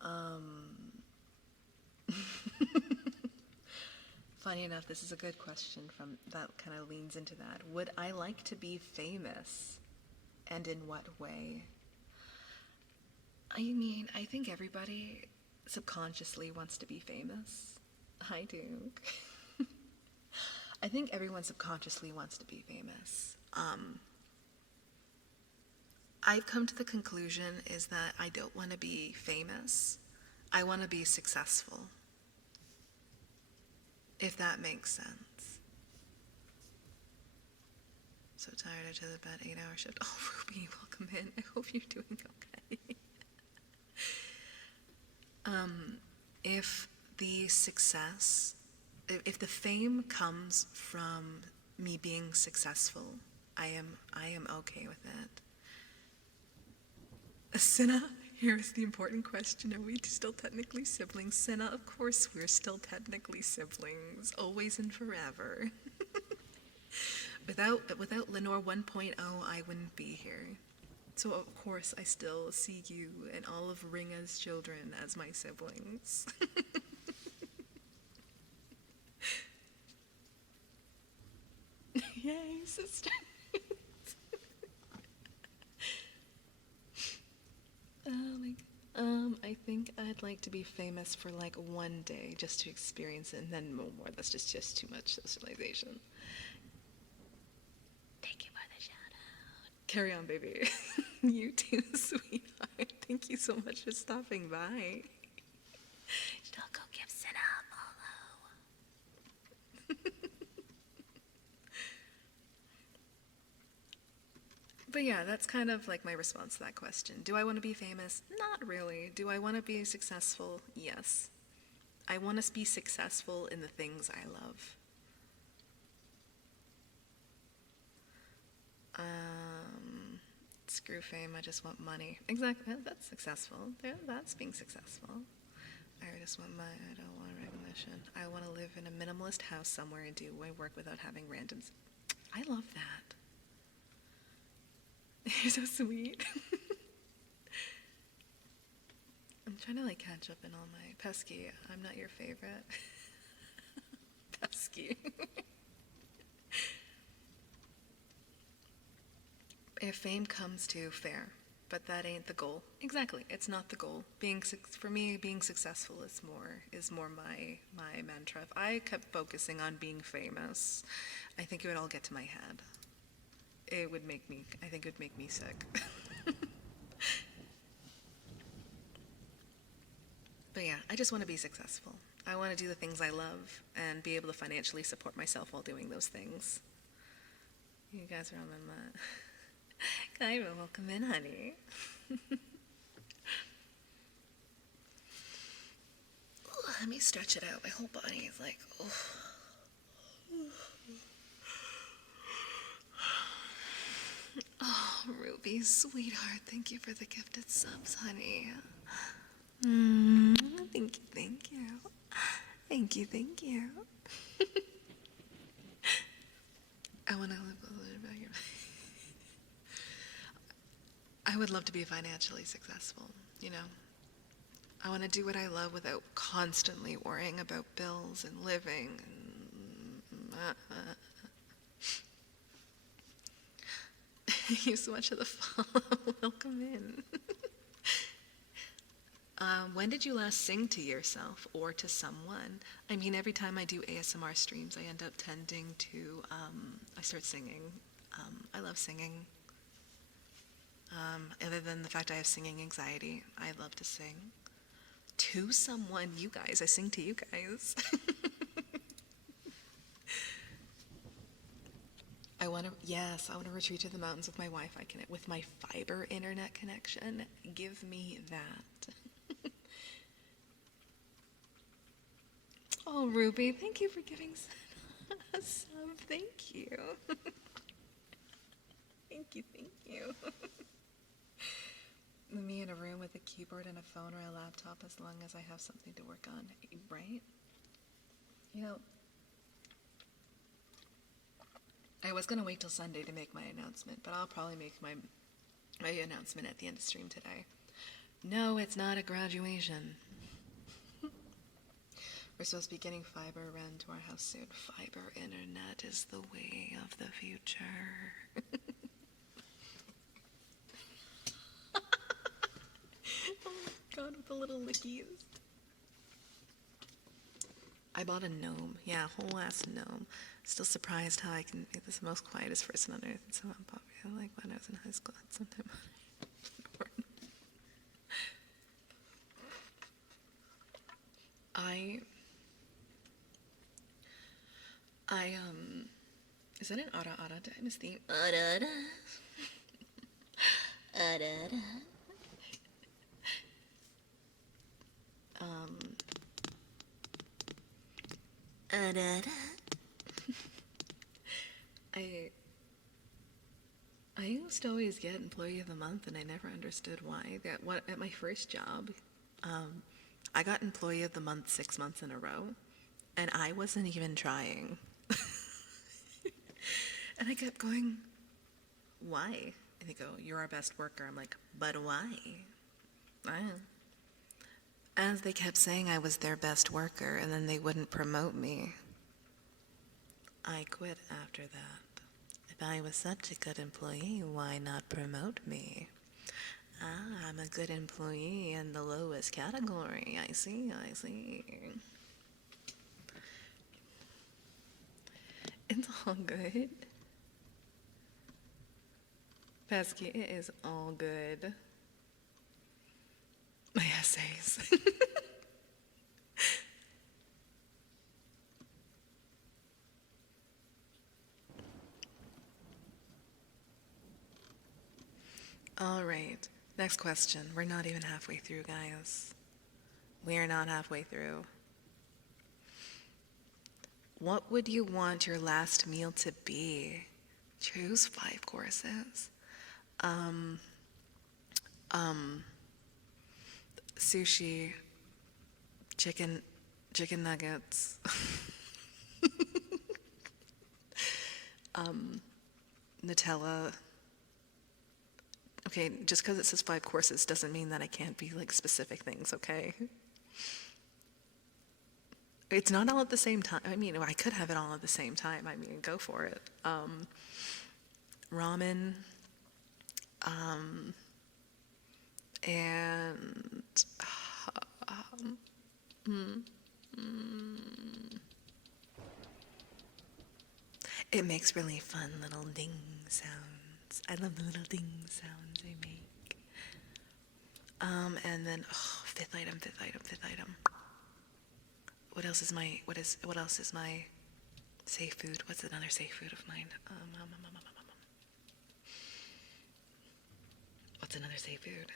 funny enough, this is a good question from that kind of leans into that. Would I like to be famous? And in what way? I mean, I think everybody subconsciously wants to be famous. I do. I think everyone subconsciously wants to be famous. I've come to the conclusion is that I don't want to be famous. I want to be successful. If that makes sense. So tired, I did about 8-hour shift. Oh, Ruby, welcome in. I hope you're doing okay. If the success, if the fame comes from me being successful, I am okay with it. Cinna, here's the important question. Are we still technically siblings? Cinna, of course we're still technically siblings, always and forever. Without Lenore 1.0, I wouldn't be here. So of course I still see you and all of Ringa's children as my siblings. Yay, sister. I think I'd like to be famous for like one day just to experience it and then no more. That's just too much socialization. Thank you for the shout out. Carry on, baby. You too, sweetheart. Thank you so much for stopping by. Still go give Cinna a follow. But yeah, that's kind of like my response to that question. Do I want to be famous? Not really. Do I want to be successful? Yes. I want to be successful in the things I love. Screw fame, I just want money. Exactly, that's successful. Yeah, that's being successful. I just want money, I don't want recognition. I want to live in a minimalist house somewhere and do my work without having randoms. I love that. You're so sweet. I'm trying to like catch up in all my pesky. I'm not your favorite. Pesky. If fame comes to, fair, but that ain't the goal. Exactly, it's not the goal. For me, being successful is more my mantra. If I kept focusing on being famous, I think it would all get to my head. I think it would make me sick. But yeah, I just want to be successful. I want to do the things I love and be able to financially support myself while doing those things. You guys are on my mind. Kyra, welcome in, honey. Ooh, let me stretch it out. My whole body is like, oh. Oh, Ruby, sweetheart, thank you for the gifted subs, honey. Thank you, thank you. Thank you, thank you. I want to live a little bit here. I would love to be financially successful, you know. I want to do what I love without constantly worrying about bills and living. Thank you so much for the follow. Welcome in. When did you last sing to yourself or to someone? I mean, every time I do ASMR streams, I end up tending to, I start singing. I love singing. Other than the fact I have singing anxiety, I love to sing. To someone, you guys, I sing to you guys. I want to retreat to the mountains with my Wi-Fi with my fiber internet connection. Give me that. Oh, Ruby, thank you for giving a sub. Thank you. Thank you. me in a room with a keyboard and a phone or a laptop as long as I have something to work on, right? You know, I was gonna wait till Sunday to make my announcement, but I'll probably make my announcement at the end of stream today. No, it's not a graduation. We're supposed to be getting fiber run to our house soon. Fiber internet is the way of the future. Oh my god, with the little lickies. I bought a gnome. Yeah, a whole ass gnome. Still surprised how I can be the most quietest person on earth and so unpopular. Like when I was in high school at some time. Is that an Ada Times theme? Ada. Ada. Ada. I used to always get Employee of the Month, and I never understood why. At my first job, I got Employee of the Month 6 months in a row, and I wasn't even trying. And I kept going, why? And they go, you're our best worker. I'm like, but why? As they kept saying I was their best worker, and then they wouldn't promote me. I quit after that. If I was such a good employee, why not promote me? I'm a good employee in the lowest category. I see. It's all good. Pesky, it is all good. My essays. All right, next question. We're not even halfway through, guys. We are not halfway through. What would you want your last meal to be? Choose 5 courses. Sushi, chicken nuggets, Nutella. Okay, just because it says 5 courses doesn't mean that I can't be like specific things, okay? It's not all at the same time. I mean, I could have it all at the same time. I mean, go for it. Ramen, and it makes really fun little ding sounds. I love the little ding sounds they make. And then fifth item. What else is my safe food? What's another safe food of mine? What's another safe food?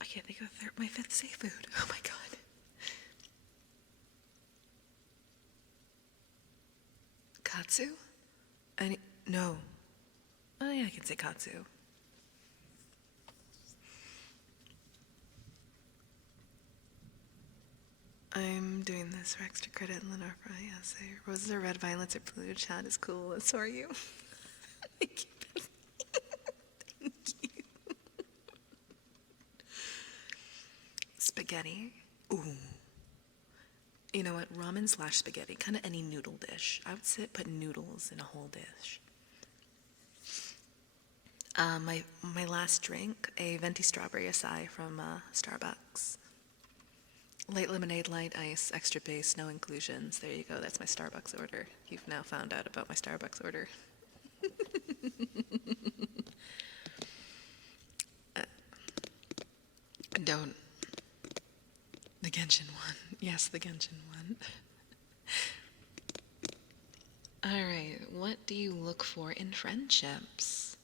I can't think of my 5th safe food. Oh my god. Katsu? No. Oh yeah, I can say katsu. I'm doing this for extra credit in the North essay. Roses are red, violets are blue, chat is cool, and so are you. Thank you. Thank you. Spaghetti. Ooh. You know what? Ramen / spaghetti. Kind of any noodle dish. I would put noodles in a whole dish. My last drink, a venti strawberry acai from Starbucks. Light lemonade, light ice, extra base, no inclusions. There you go. That's my Starbucks order. You've now found out about my Starbucks order. Don't. The Genshin one. Yes, the Genshin one. Alright, what do you look for in friendships?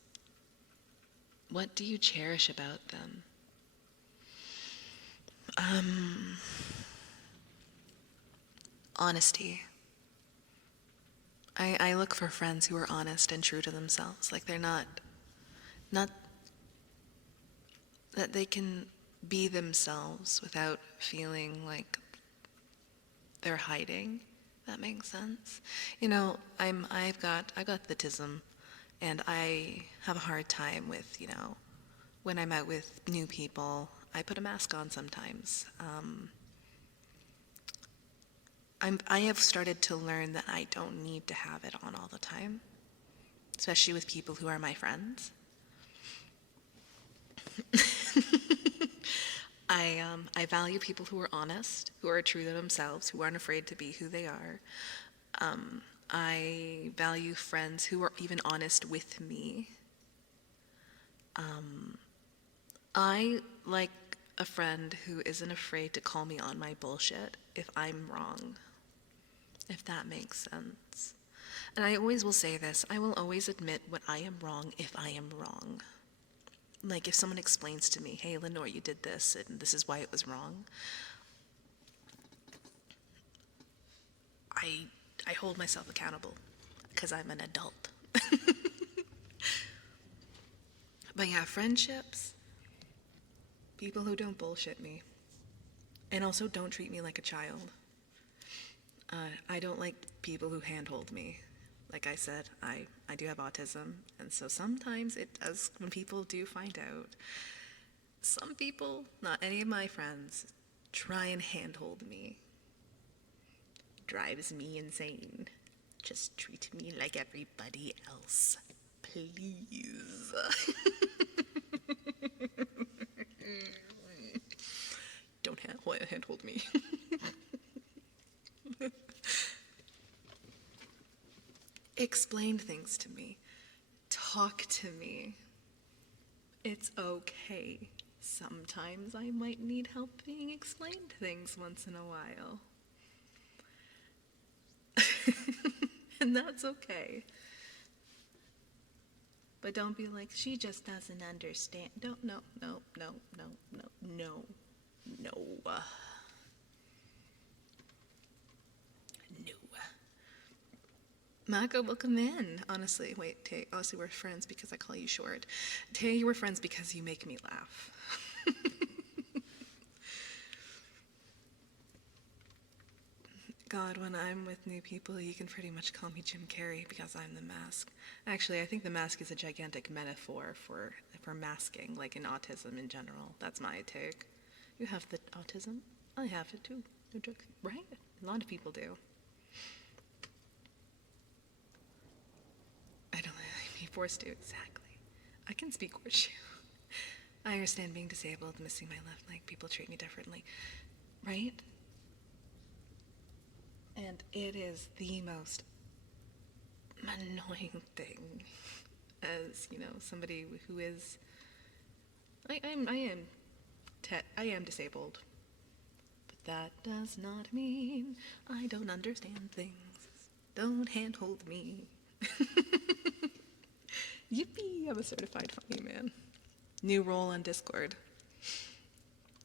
What do you cherish about them? Honesty. I look for friends who are honest and true to themselves. Like they're not that they can be themselves without feeling like they're hiding. That makes sense. You know, I've got autism, and I have a hard time with, when I'm out with new people, I put a mask on sometimes. I have started to learn that I don't need to have it on all the time, especially with people who are my friends. I value people who are honest, who are true to themselves, who aren't afraid to be who they are. I value friends who are even honest with me. I like a friend who isn't afraid to call me on my bullshit if I'm wrong, if that makes sense. And I always will say this, I will always admit when I am wrong if I am wrong. Like if someone explains to me, hey, Lenore, you did this and this is why it was wrong, I hold myself accountable because I'm an adult. But yeah, friendships, people who don't bullshit me, and also don't treat me like a child. I don't like people who handhold me. Like I said, I do have autism, and so sometimes it does, when people do find out, some people, not any of my friends, try and handhold me. Drives me insane. Just treat me like everybody else, please. Don't handhold me. Explain things to me. Talk to me. It's okay. Sometimes I might need help being explained things once in a while. And that's okay. But don't be like, she just doesn't understand. No. No. Mako, welcome in. Honestly, wait, Tay, honestly, we're friends because I call you short. Tay, you were friends because you make me laugh. God, when I'm with new people, you can pretty much call me Jim Carrey because I'm the mask. Actually, I think the mask is a gigantic metaphor for masking, like in autism in general. That's my take. You have the autism? I have it too. No joke, right? A lot of people do. I don't like be forced to, exactly. I can speak Horseshoe. I understand being disabled, missing my left leg, people treat me differently, right? And it is the most annoying thing as, somebody who is, I am disabled, but that does not mean I don't understand things. Don't handhold me. Yippee, I'm a certified funny man. New role on Discord.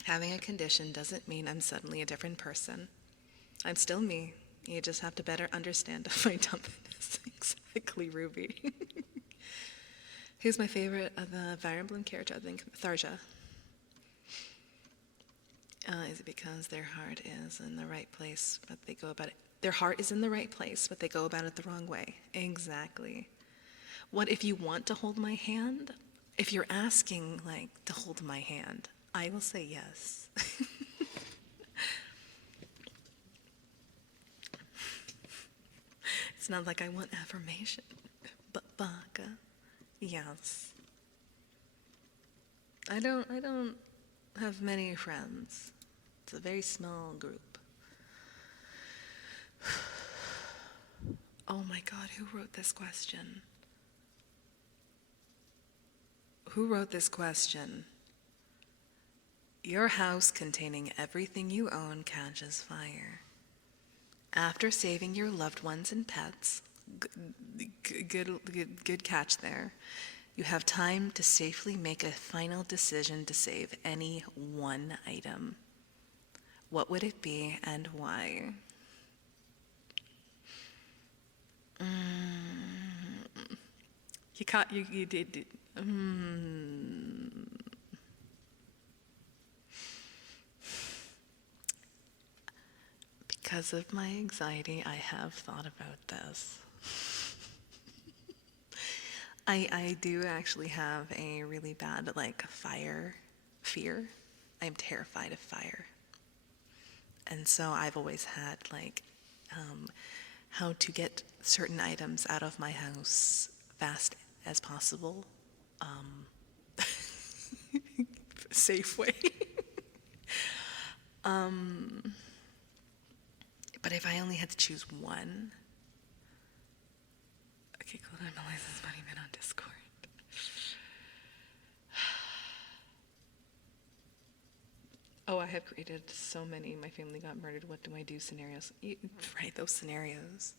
Having a condition doesn't mean I'm suddenly a different person. I'm still me. You just have to better understand my dumbness. Exactly, Ruby. Who's my favorite of the Fire Emblem character? I think Tharja. Is it because their heart is in the right place, but they go about it? Their heart is in the right place, but they go about it the wrong way. Exactly. What if you want to hold my hand? If you're asking, to hold my hand, I will say yes. It's not like I want affirmation, but baka, yes. I don't have many friends. It's a very small group. Oh my God, who wrote this question? Who wrote this question? Your house containing everything you own catches fire. After saving your loved ones and pets, good catch there, you have time to safely make a final decision to save any one item. What would it be and why? You did. Because of my anxiety, I have thought about this. I do actually have a really bad, like, fire fear. I'm terrified of fire. And so I've always had, like, how to get certain items out of my house fast as possible. Safe way. But if I only had to choose one. Okay, cool. I'm a licensed money man on Discord. Oh, I have created so many my family got murdered, what do I do scenarios. Right, those scenarios.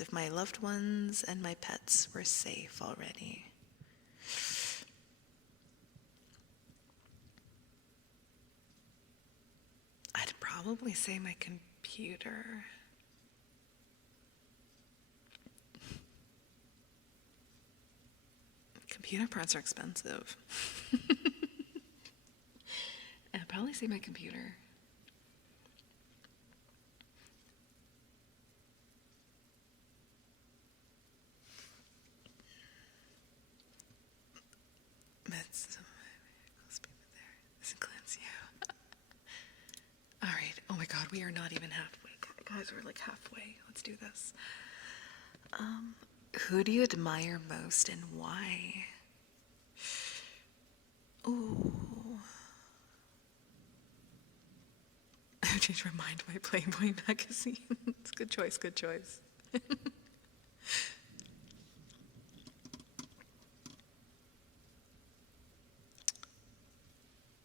If my loved ones and my pets were safe already. I'd probably say my computer. Computer parts are expensive. I'd probably say my computer. This includes you. All right. Oh my God, we are not even halfway. Guys, we're like halfway. Let's do this. Who do you admire most and why? Ooh. I changed my mind by Playboy magazine. It's a good choice, good choice.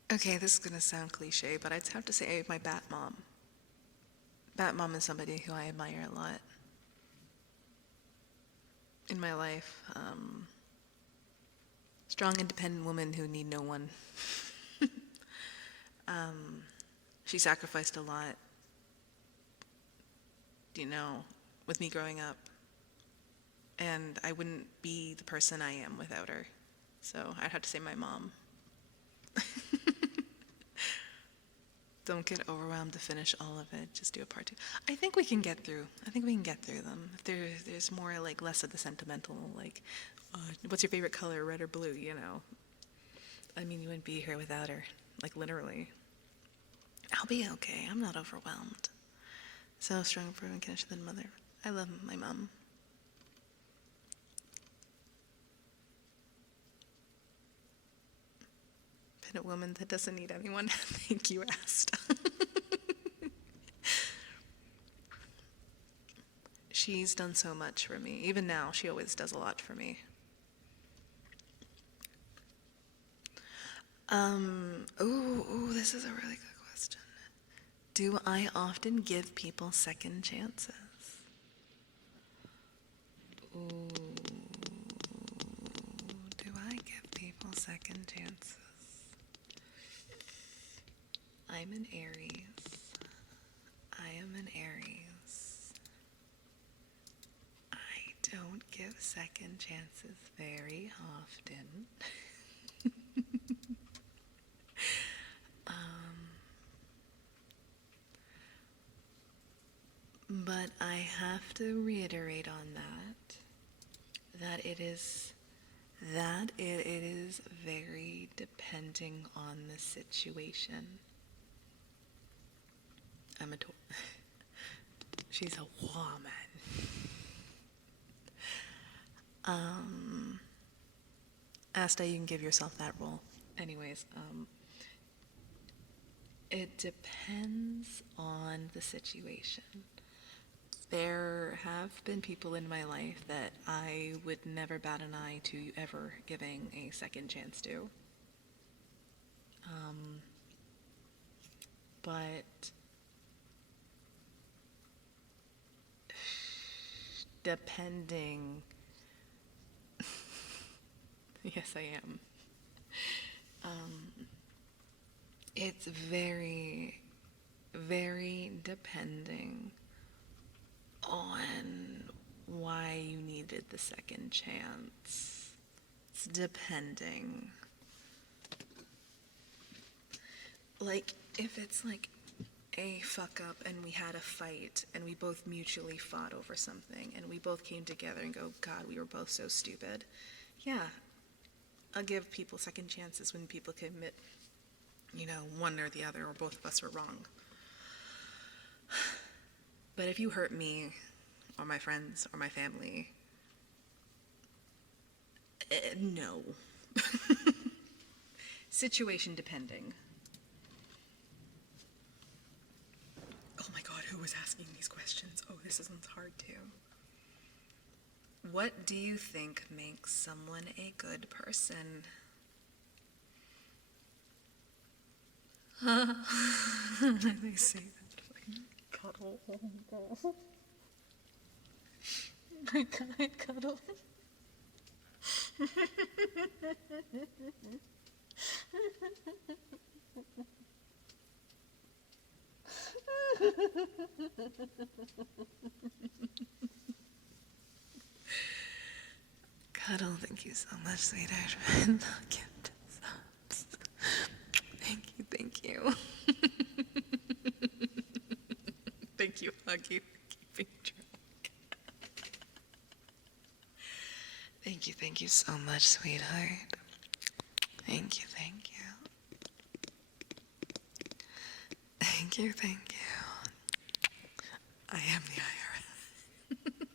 Okay, this is gonna sound cliche, but I'd have to say my Bat Mom. Bat Mom is somebody who I admire a lot in my life. Strong, independent woman who need no one. She sacrificed a lot, with me growing up. And I wouldn't be the person I am without her. So I'd have to say my mom. Don't get overwhelmed to finish all of it. Just do a part 2. I think we can get through them. If there's more, like, less of the sentimental, like, what's your favorite color, red or blue, I mean, you wouldn't be here without her, like, literally. I'll be okay. I'm not overwhelmed. So strong, proven, connection than mother. I love my mom. Been a woman that doesn't need anyone. Thank you, asked. She's done so much for me. Even now, she always does a lot for me. Ooh, this is a really good question. Do I often give people second chances? Ooh, do I give people second chances? I'm an Aries. I am an Aries. I don't give second chances very often. But I have to reiterate on that it is very depending on the situation. I'm a she's a woman. Asta, you can give yourself that role. Anyways, it depends on the situation. There have been people in my life that I would never bat an eye to ever giving a second chance to. But depending, yes, I am. It's very, very depending on why you needed the second chance. It's depending. Like, if it's like a fuck up and we had a fight and we both mutually fought over something and we both came together and go, God, we were both so stupid. Yeah, I'll give people second chances when people commit, one or the other, or both of us were wrong. But if you hurt me, or my friends, or my family, no. Situation depending. Oh my God, who was asking these questions? Oh, this one's hard too. What do you think makes someone a good person? They say that fucking cuddle. My God, cuddle. Cuddle, thank you so much, sweetheart, for the gift subs. Thank you. Thank you, Huggy, for keeping track. Thank you so much, sweetheart. Thank you. Thank you. I am the IRS.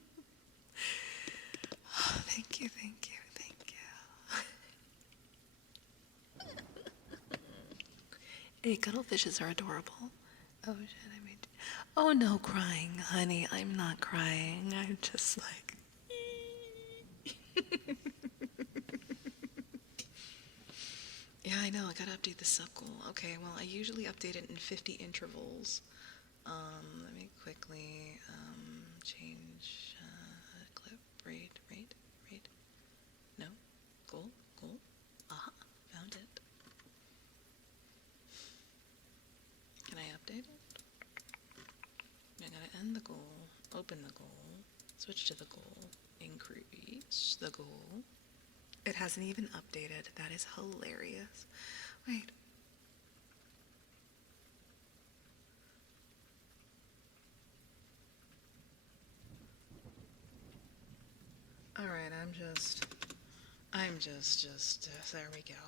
Oh, thank you. Hey, cuddlefishes are adorable. Oh, shit, oh, no crying, honey. I'm not crying. I'm just like... Yeah, I know. I gotta update the sub goal. Okay, well, I usually update it in 50 intervals. Let me quickly change clip rate. No, goal. Aha, found it. Can I update it? I gotta end the goal, open the goal, switch to the goal, increase the goal. It hasn't even updated. That is hilarious. Wait. Alright, I'm just, there we go.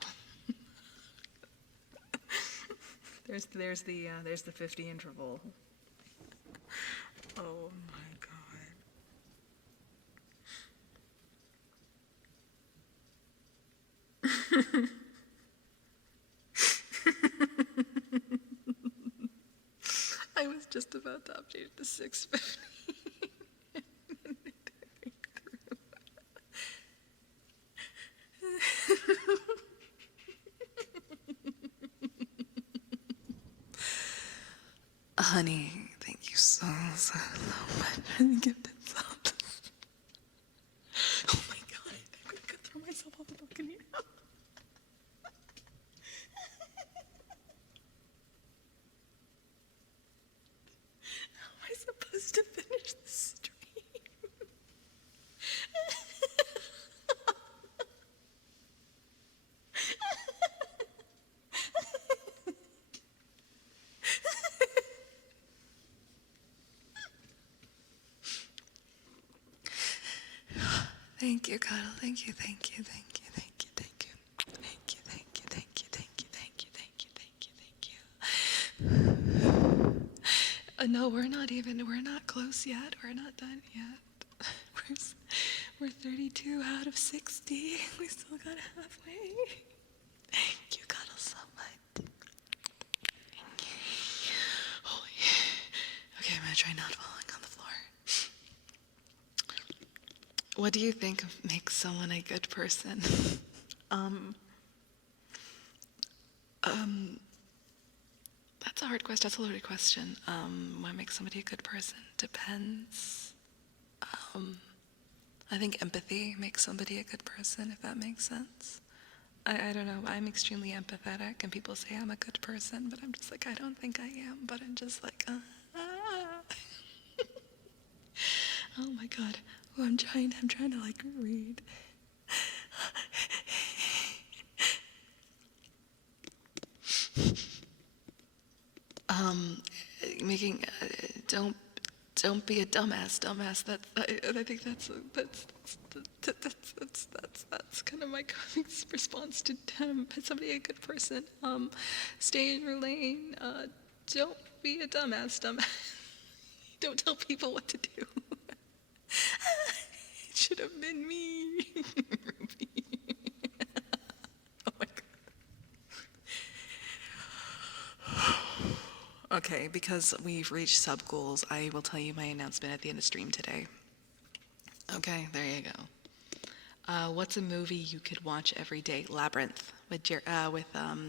there's the 50 interval. Oh my God. I was just about to update it to 650. Honey, thank you so much for the gifted subs. Oh my God, I'm gonna throw myself off the balcony now. How am I supposed to finish the stream? Thank you, Cuddle. Thank you. No, we're not close yet. We're not done yet. We're 32 out of 60. We still got halfway. Thank you, Cuddle, so much. Oh, yeah. Okay, I'm gonna try not falling on the floor. What do you think makes someone a good person? That's a hard question. That's a loaded question. What makes somebody a good person? Depends. I think empathy makes somebody a good person, if that makes sense. I don't know. I'm extremely empathetic, and people say I'm a good person, but I'm just like, I don't think I am. But I'm just like, oh my god. Oh, I'm trying to like read. Um, making don't be a dumbass. I think that's kind of my response to somebody a good person. Stay in your lane. Don't be a dumbass. Don't tell people what to do. It should have been me, Ruby. Oh my god. Okay, because we've reached sub goals, I will tell you my announcement at the end of stream today. Okay, there you go. What's a movie you could watch every day? Labyrinth with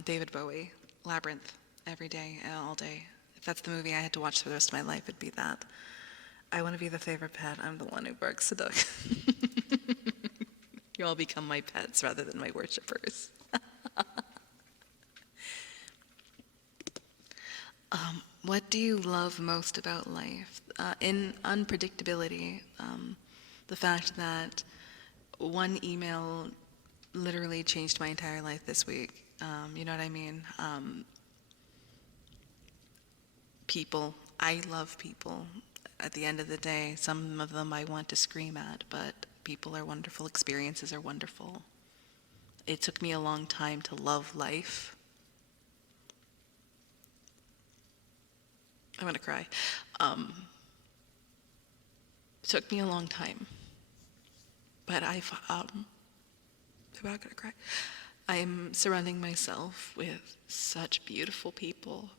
David Bowie. Labyrinth every day, all day. If that's the movie I had to watch for the rest of my life, it'd be that. I want to be the favorite pet. I'm the one who barks the dog. You all become my pets rather than my worshippers. What do you love most about life? In unpredictability, the fact that one email literally changed my entire life this week. You know what I mean? People. I love people. At the end of the day, some of them I want to scream at, but people are wonderful. Experiences are wonderful. It took me a long time to love life. I'm gonna cry. It took me a long time, but I'm not gonna cry. I am surrounding myself with such beautiful people.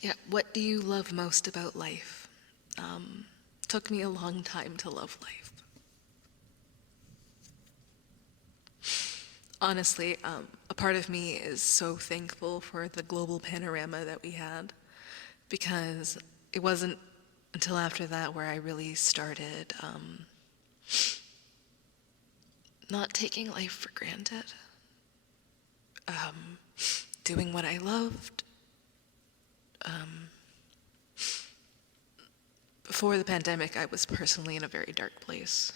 Yeah, what do you love most about life? Took me a long time to love life. Honestly, a part of me is so thankful for the global panorama that we had, because it wasn't until after that where I really started not taking life for granted, doing what I loved. Before the pandemic, I was personally in a very dark place.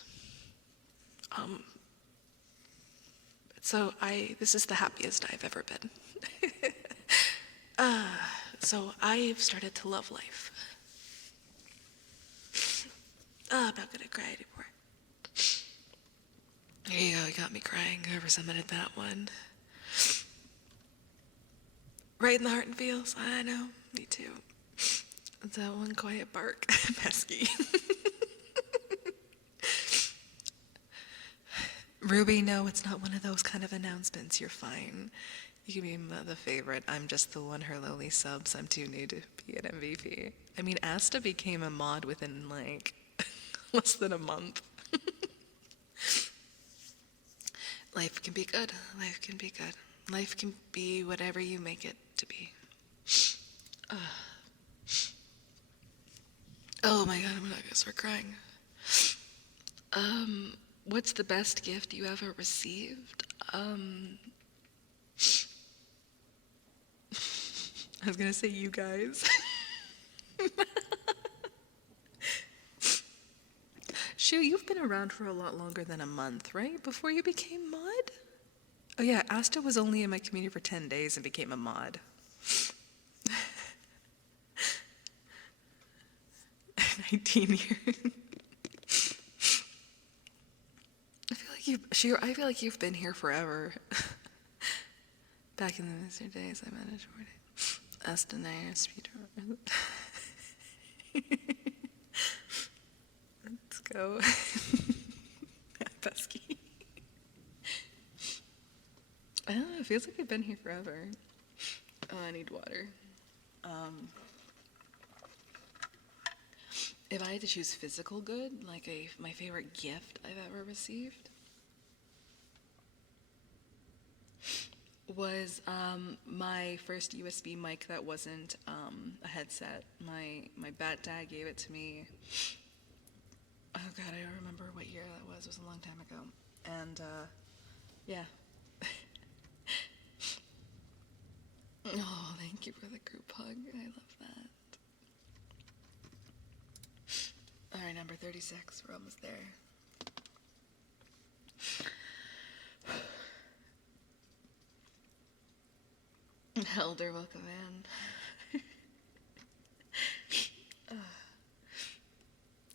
So this is the happiest I've ever been. So I've started to love life. I'm not gonna cry anymore. There you go, you got me crying. Whoever submitted that one. Right in the heart and feels. I know, me too. That one quiet bark. Pesky. Ruby, no, it's not one of those kind of announcements. You're fine. You can be the favorite. I'm just the one her lowly subs. I'm too new to be an MVP. I mean, Asta became a mod within like less than a month. Life can be good. Life can be good. Life can be whatever you make it to be. Oh my god, I'm not gonna start crying. What's the best gift you ever received? I was gonna say you guys. Shu, you've been around for a lot longer than a month, right? Before you became mod? Oh yeah, Asta was only in my community for 10 days and became a mod. 19 years. I feel like you've been here forever. Back in the Mr. days, I managed for it. Asta and I are speedrunner. Let's go. Pesky. I don't know, it feels like I've been here forever. Oh, I need water. If I had to choose physical good, like my favorite gift I've ever received, was my first USB mic that wasn't a headset. My bat dad gave it to me. Oh god, I don't remember what year that was. It was a long time ago. And Yeah. Oh, thank you for the group hug. I love that. All right, number 36. We're almost there. Elder, welcome in.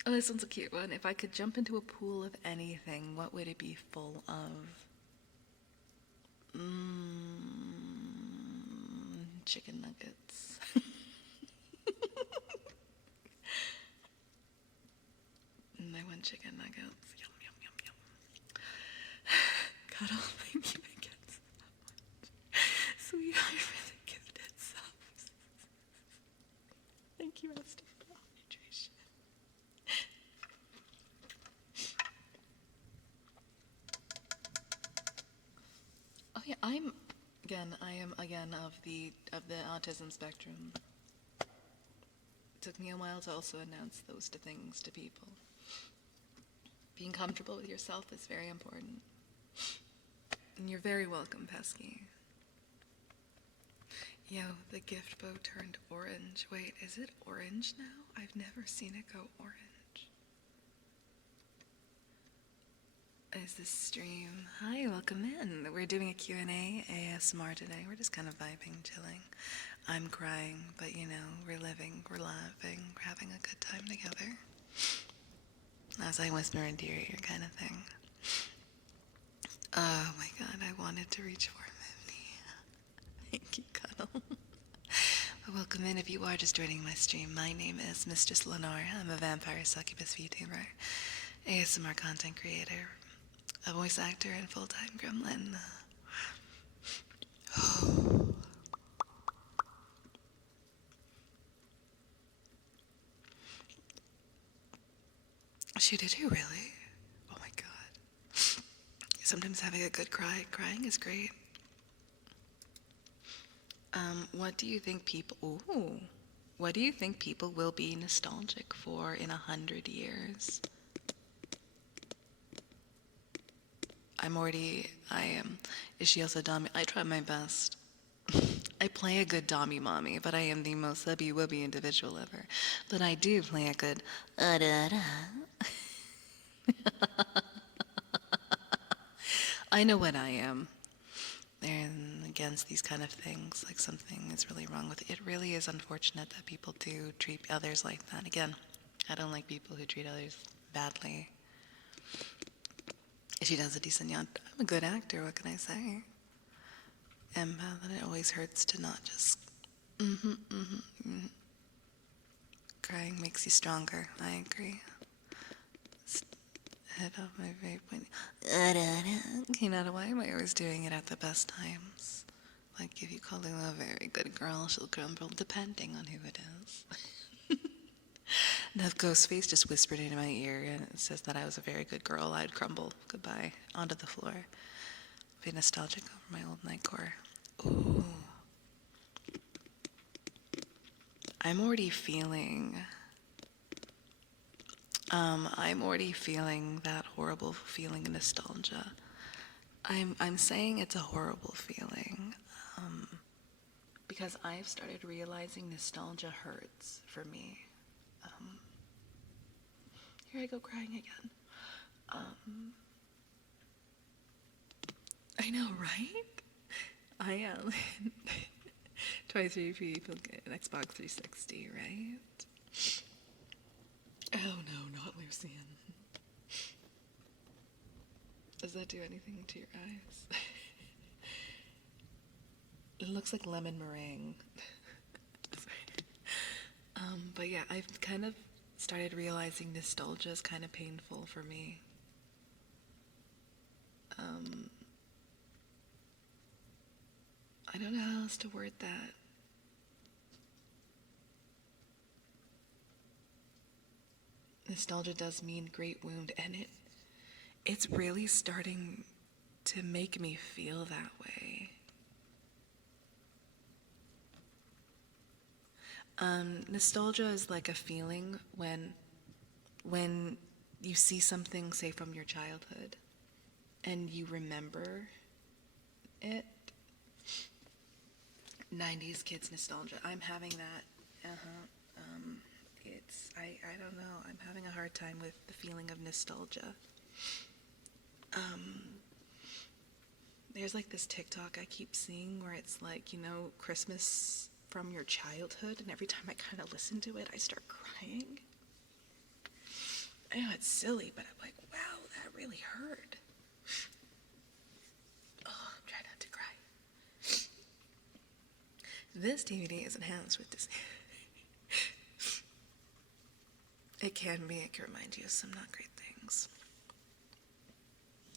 Oh, this one's a cute one. If I could jump into a pool of anything, what would it be full of? Chicken nuggets. I want chicken nuggets. Yum, yum, yum, yum. Cuddle, thank you again so much. Sweetheart for the gifted subs. Thank you, Esther, for the hydration. Oh yeah, I am again of the autism spectrum. It took me a while to also announce those things to people. Being comfortable with yourself is very important. And you're very welcome, Pesky. Yo, the gift bow turned orange. Wait, is it orange now? I've never seen it go orange. Is this stream? Hi, welcome in. We're doing a Q&A ASMR today. We're just kind of vibing, chilling. I'm crying, but you know, we're living, we're laughing, we're having a good time together. As I whisper into your ear kind of thing. Oh my god, I wanted to reach 450. Thank you, Cuddle. But welcome in if you are just joining my stream. My name is Mistress Lenore. I'm a vampire succubus VTuber, ASMR content creator, a voice actor, and full-time gremlin. She did you really? Oh my god. Sometimes having a good crying is great. What do you think people will be nostalgic for in 100 years? I am. Is she also Dommy? I try my best. I play a good Dommy Mommy, but I am the most subby wubby individual ever. But I do play a good I know what I am. And against these kind of things, like something is really wrong with it. It really is unfortunate that people do treat others like that. Again, I don't like people who treat others badly. She does a decent job. I'm a good actor, what can I say? Empath, and it always hurts to not just crying makes you stronger. I agree. Head off my vape when you know why am I always doing it at the best times? Like if you call Lulu a very good girl, she'll crumble depending on who it is. Now Ghostface just whispered into my ear and it says that I was a very good girl. I'd crumble goodbye onto the floor. Be nostalgic over my old nightcore. Ooh. I'm already feeling that horrible feeling of nostalgia. I'm saying it's a horrible feeling because I've started realizing nostalgia hurts for me. Here I go crying again. I know, right? I am. Twice 3 people get an Xbox 360, right? Oh no, not Lucian. Does that do anything to your eyes? It looks like lemon meringue. But yeah, I've kind of started realizing nostalgia is kind of painful for me. I don't know how else to word that. Nostalgia does mean great wound, and it's really starting to make me feel that way. Nostalgia is like a feeling when you see something, say, from your childhood, and you remember it. 90s kids nostalgia. I'm having that. I don't know. I'm having a hard time with the feeling of nostalgia. There's like this TikTok I keep seeing where it's like, Christmas from your childhood, and every time I kind of listen to it, I start crying. I know it's silly, but I'm like, wow, that really hurt. Oh, I'm trying not to cry. This DVD is enhanced with Disney. It can remind you of some not great things.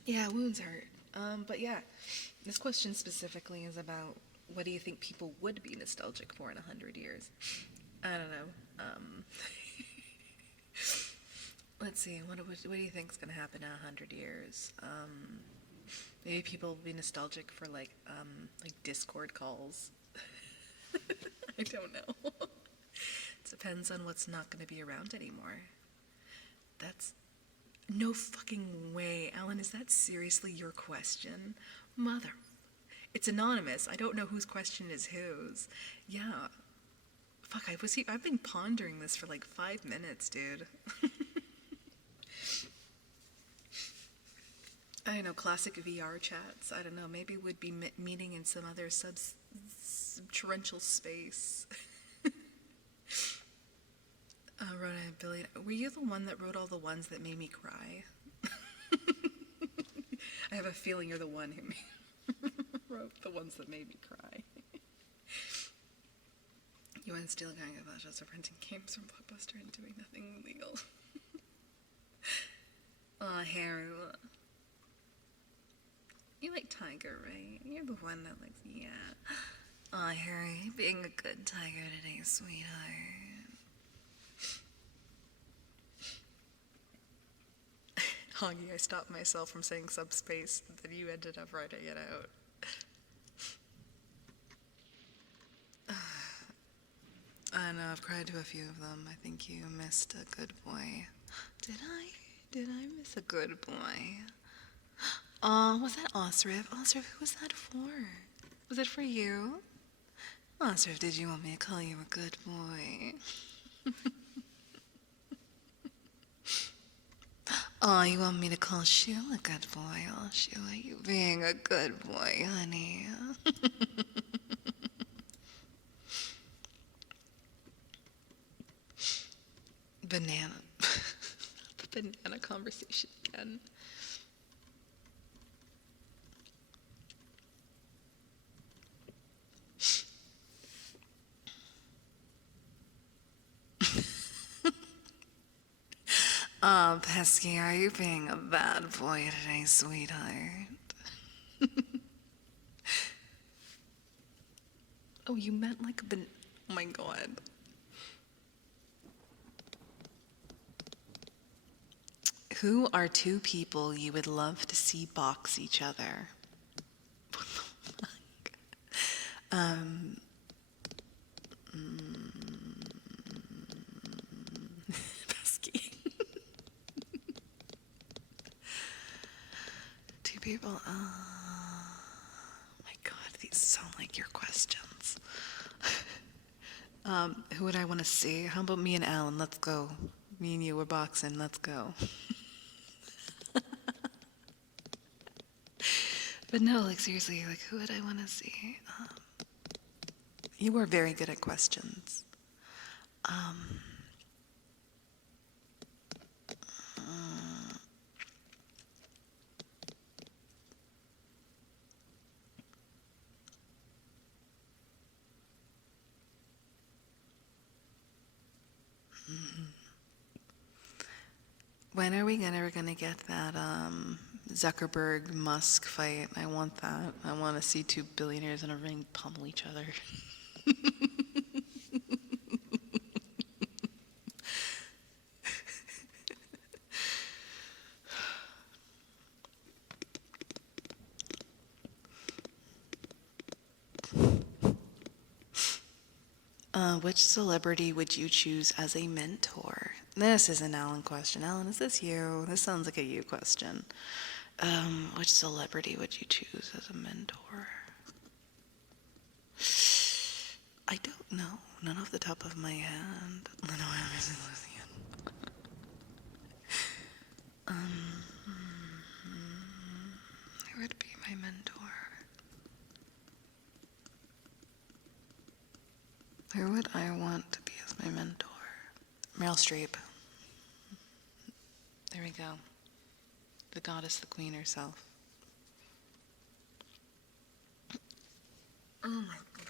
Yeah, wounds hurt. But yeah, this question specifically is about what do you think people would be nostalgic for in 100 years? I don't know. Let's see, what do you think is going to happen in 100 years? Maybe people will be nostalgic for like Discord calls. I don't know. It depends on what's not going to be around anymore. That's no fucking way, Alan. Is that seriously your question? Mother. It's anonymous. I don't know whose question is whose. Yeah. Fuck, I've been pondering this for like 5 minutes, dude. I don't know, classic VR chats. I don't know, maybe we'd be meeting in some other subterranean space. Wrote a billion. Were you the one that wrote all the ones that made me cry? I have a feeling you're the one who wrote the ones that made me cry. You went stealing eyelashes of renting games from Blockbuster and doing nothing illegal. Aw, Haru. You like Tiger, right? You're the one that likes, yeah. Aw, Harry, being a good tiger today, sweetheart. Hoggy, I stopped myself from saying subspace, then you ended up writing it out. I know, I've cried to a few of them. I think you missed a good boy. Did I? Did I miss a good boy? Was that Osriv? Osriv, who was that for? Was it for you? Osriv, did you want me to call you a good boy? Oh, you want me to call Shu a good boy? Oh, Shu, are you being a good boy, honey? Banana. The banana conversation again. Oh, Pesky, are you being a bad boy today, sweetheart? Oh, you meant like oh my god. Who are two people you would love to see box each other? What the fuck? Pesky. Two people. Oh my god, these sound like your questions. Who would I want to see? How about me and Alan? Let's go. Me and you, we're boxing. Let's go. But no, like seriously, like who would I want to see? You were very good at questions. When are we gonna get that Zuckerberg Musk fight? I want that. I want to see two billionaires in a ring pummel each other. Which celebrity would you choose as a mentor? This is an Alan question. Alan, is this you? This sounds like a you question. Which celebrity would you choose as a mentor? I don't know. None off the top of my head. Lenore Emerson Lucian. Who would be my mentor? Who would I want to be as my mentor? Meryl Streep. There we go. The goddess, the queen herself. Oh my god.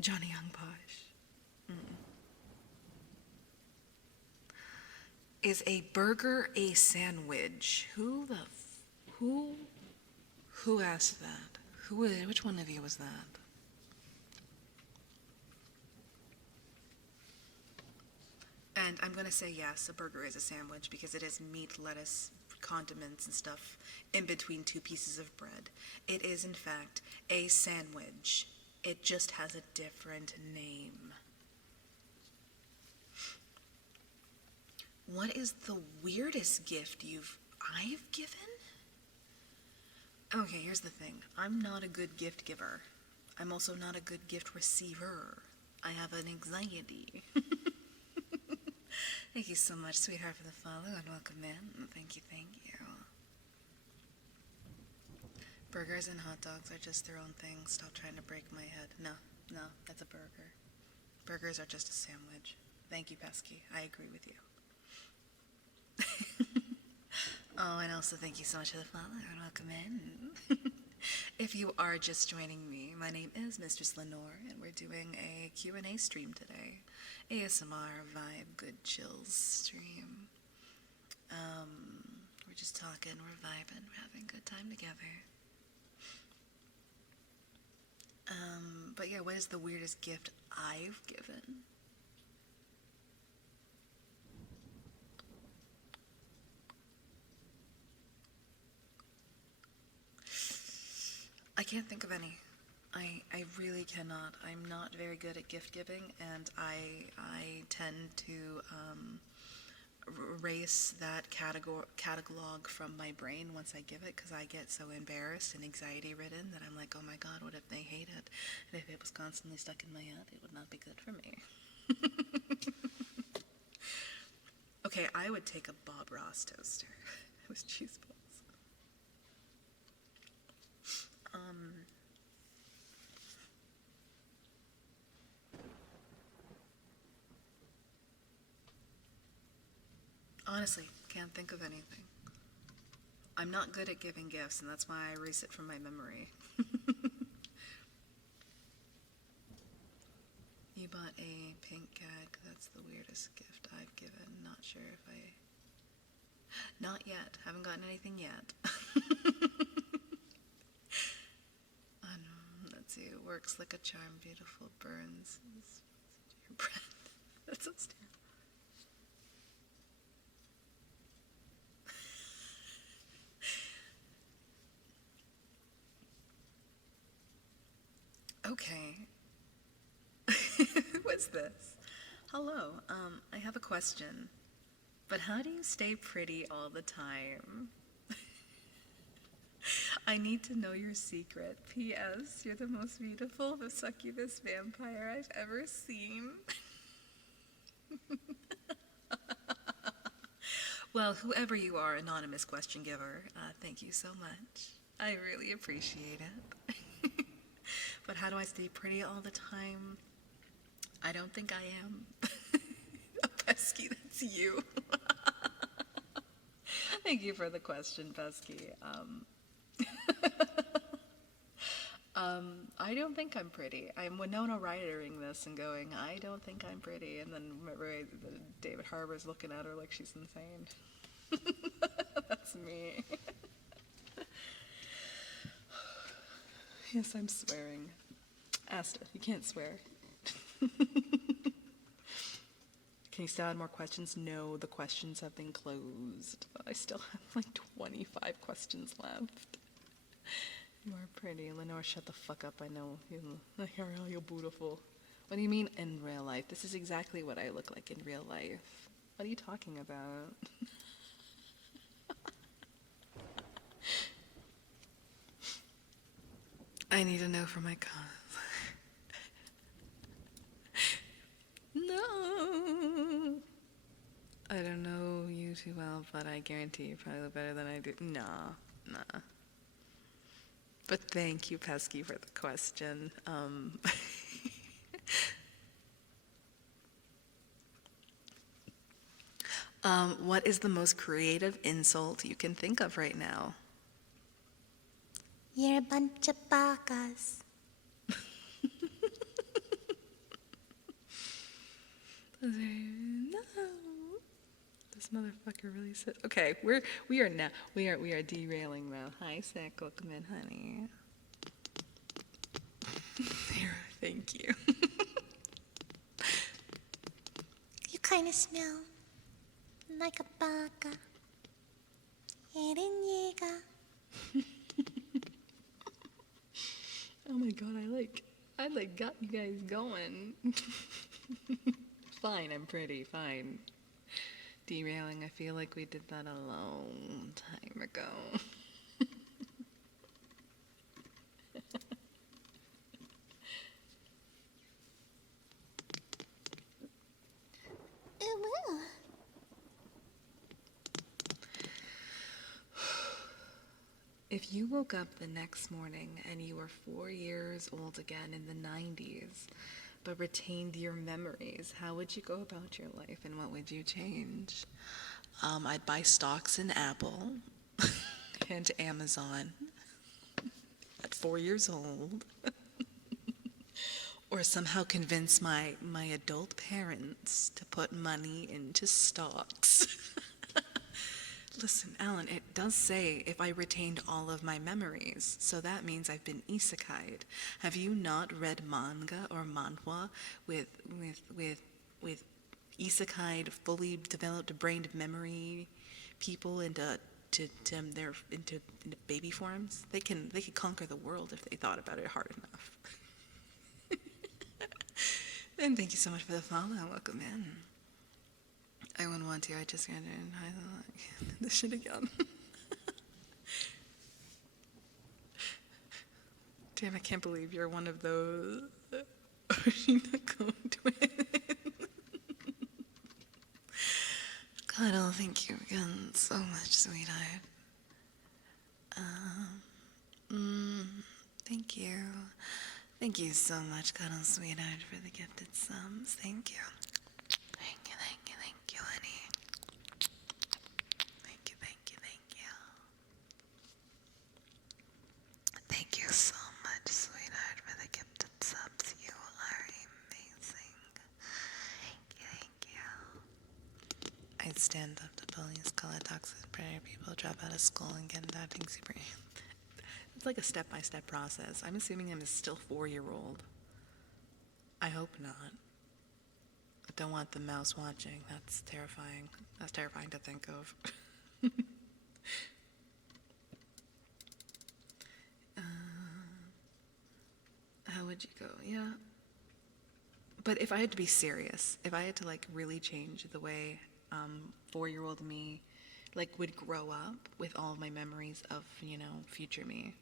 Johnny Young Posh. Is a burger a sandwich? Who asked that? Which one of you was that? And I'm going to say yes, a burger is a sandwich because it is meat, lettuce, condiments, and stuff in between two pieces of bread. It is, in fact, a sandwich. It just has a different name. What is the weirdest gift I've given? Okay, here's the thing. I'm not a good gift giver. I'm also not a good gift receiver. I have an anxiety. Thank you so much, sweetheart, for the follow and welcome in. Thank you, thank you. Burgers and hot dogs are just their own thing. Stop trying to break my head. No, that's a burger. Burgers are just a sandwich. Thank you, Pesky. I agree with you. Oh, and also thank you so much for the follow and welcome in. If you are just joining me, my name is Mistress Lenore, and we're doing a Q&A stream today. ASMR vibe, good chills stream. We're just talking, we're vibing, we're having a good time together. But yeah, what is the weirdest gift I've given? I can't think of any. I really cannot. I'm not very good at gift giving, and I tend to erase that catalog from my brain once I give it, because I get so embarrassed and anxiety ridden that I'm like, oh my god, what if they hate it? And if it was constantly stuck in my head, it would not be good for me. Okay, I would take a Bob Ross toaster with cheese balls. Honestly, can't think of anything. I'm not good at giving gifts, and that's why I erase it from my memory. You bought a pink gag. That's the weirdest gift I've given. Not sure if I... Not yet. Haven't gotten anything yet. Let's see. It works like a charm. Beautiful burns your breath. That's so stupid. Okay. What's this? Hello. I have a question. But how do you stay pretty all the time? I need to know your secret. P.S. You're the most beautiful succubus vampire I've ever seen. Well, whoever you are, anonymous question giver, thank you so much. I really appreciate it. But how do I stay pretty all the time? I don't think I am. Pesky, that's you. Thank you for the question, Pesky. I don't think I'm pretty. I'm Winona Ryder-ing this and going, I don't think I'm pretty. And then David Harbour's looking at her like she's insane. That's me. Yes, I'm swearing. Asta, you can't swear. Can you still add more questions? No, the questions have been closed. I still have like 25 questions left. You are pretty. Lenore, shut the fuck up. I know. You're beautiful. What do you mean in real life? This is exactly what I look like in real life. What are you talking about? I need to know for my cause. No. I don't know you too well, but I guarantee you probably look better than I do. Nah. But thank you, Pesky, for the question. What is the most creative insult you can think of right now? You're a bunch of bakas. No. This motherfucker really said. Okay, we are derailing though. Hi, Sick. Welcome in, honey. There, thank you. You kind of smell like a baka. Erin Oh my god, I got you guys going. Fine, I'm pretty, fine. Derailing, I feel like we did that a long time ago. If you woke up the next morning and you were 4 years old again in the 90s, but retained your memories, how would you go about your life and what would you change? I'd buy stocks in Apple and Amazon at 4 years old. Or somehow convince my adult parents to put money into stocks. Listen, Alan, it does say if I retained all of my memories, so that means I've been isekai'd. Have you not read manga or manhwa with isekai'd, fully developed brain memory people into baby forms? They could conquer the world if they thought about it hard enough. And thank you so much for the follow. Welcome in. I wouldn't want to. I just got in. This shit again. Damn, I can't believe you're one of those. Oshinako twins. Cuddle, thank you again so much, sweetheart. Thank you. Thank you so much, Cuddle, sweetheart, for the gifted subs. Thank you. Thank you, honey. Thank you. Thank you so much, sweetheart, for the gifted subs. You are amazing. Thank you. I'd stand up to police, call it toxic prayer, people drop out of school and get into acting super. It's like a step-by-step process. I'm assuming I'm still 4-year-old. I hope not. I don't want the mouse watching. That's terrifying. That's terrifying to think of. How would you go? Yeah. But if I had to be serious, if I had to like really change the way 4-year-old me like would grow up with all of my memories of, future me.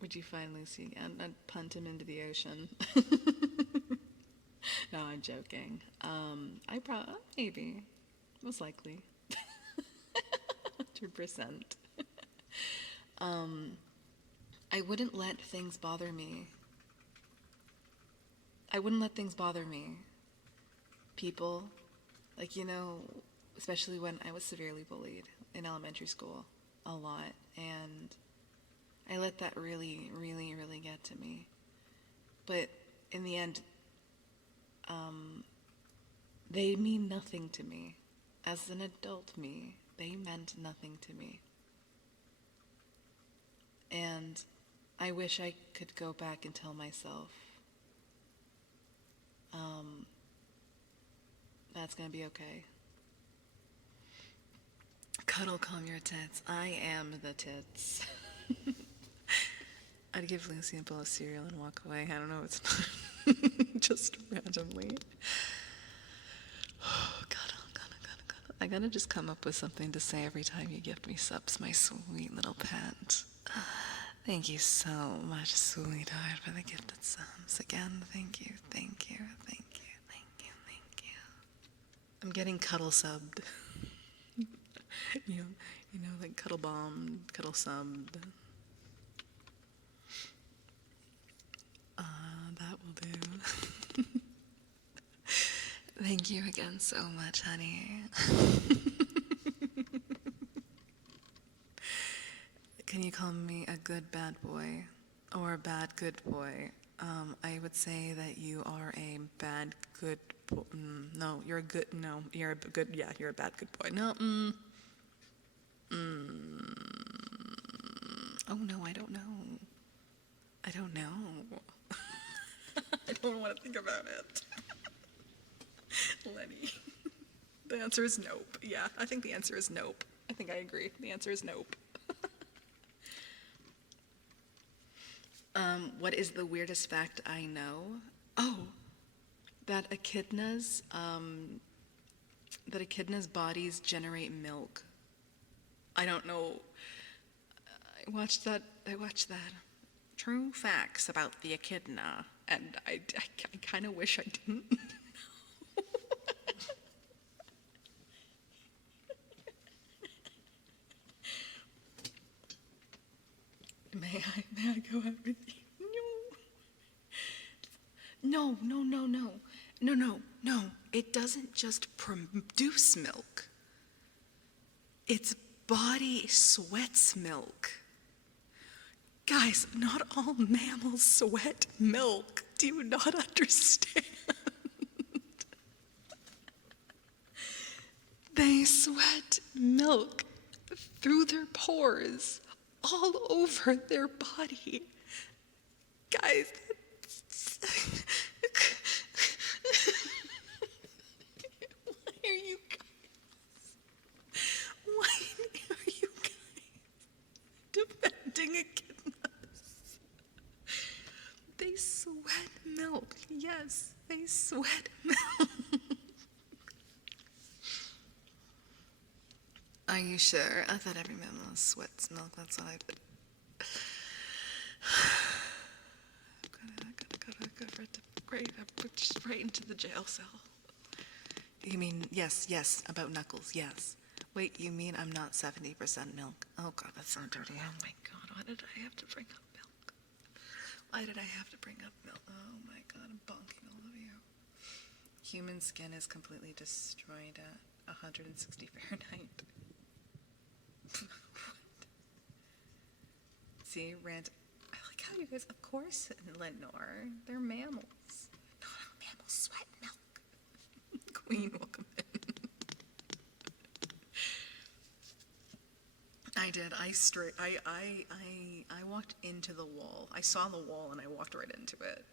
Would you find Lucy again? I'd punt him into the ocean. No, I'm joking. Maybe. Most likely. 100%. I wouldn't let things bother me. People, like, especially when I was severely bullied in elementary school a lot, and I let that really, really, really get to me. But in the end, they mean nothing to me. As an adult me, they meant nothing to me. And I wish I could go back and tell myself, that's gonna be okay. Cuddle, calm your tits. I am the tits. I'd give Lucy a bowl of cereal and walk away. I don't know, it's not just randomly. Cuddle, cuddle, cuddle, cuddle. I gotta just come up with something to say every time you gift me subs, my sweet little pet. Thank you so much, sweetheart, for the gifted subs. Again, thank you, thank you, thank you, thank you, thank you. I'm getting cuddle subbed. you know, like cuddle bombed, cuddle subbed. That will do. Thank you again so much, honey. Can you call me a good bad boy or a bad good boy? I would say that you are a bad good boy. No, you're a good. No, you're a good. Yeah, you're a bad good boy. No. Oh no, I don't know. I don't know. I don't want to think about it. Lenny. The answer is nope. Yeah, I think the answer is nope. I think I agree. The answer is nope. What is the weirdest fact I know? Oh, that echidnas bodies generate milk. I don't know. I watched that. True facts about the echidna, and I kind of wish I didn't. May I go out with you? No. No. It doesn't just produce milk. Its body sweats milk. Guys, not all mammals sweat milk. Do you not understand? They sweat milk through their pores, all over their body. Guys, why are you guys defending echidnas? They sweat milk. Yes, they sweat milk. Are you sure? I thought every mammal sweats milk. That's what I did. Right into the jail cell. You mean, yes, about Knuckles, yes. Wait, you mean I'm not 70% milk? Oh god, that's so dirty. Oh my god, why did I have to bring up milk? Why did I have to bring up milk? Oh my god, I'm bonking all of you. Human skin is completely destroyed at 160 Fahrenheit. See, rant. I like how you guys, of course, Lenore, they're mammals. Not all mammals sweat milk. Queen, welcome in. I did. I walked into the wall. I saw the wall and I walked right into it.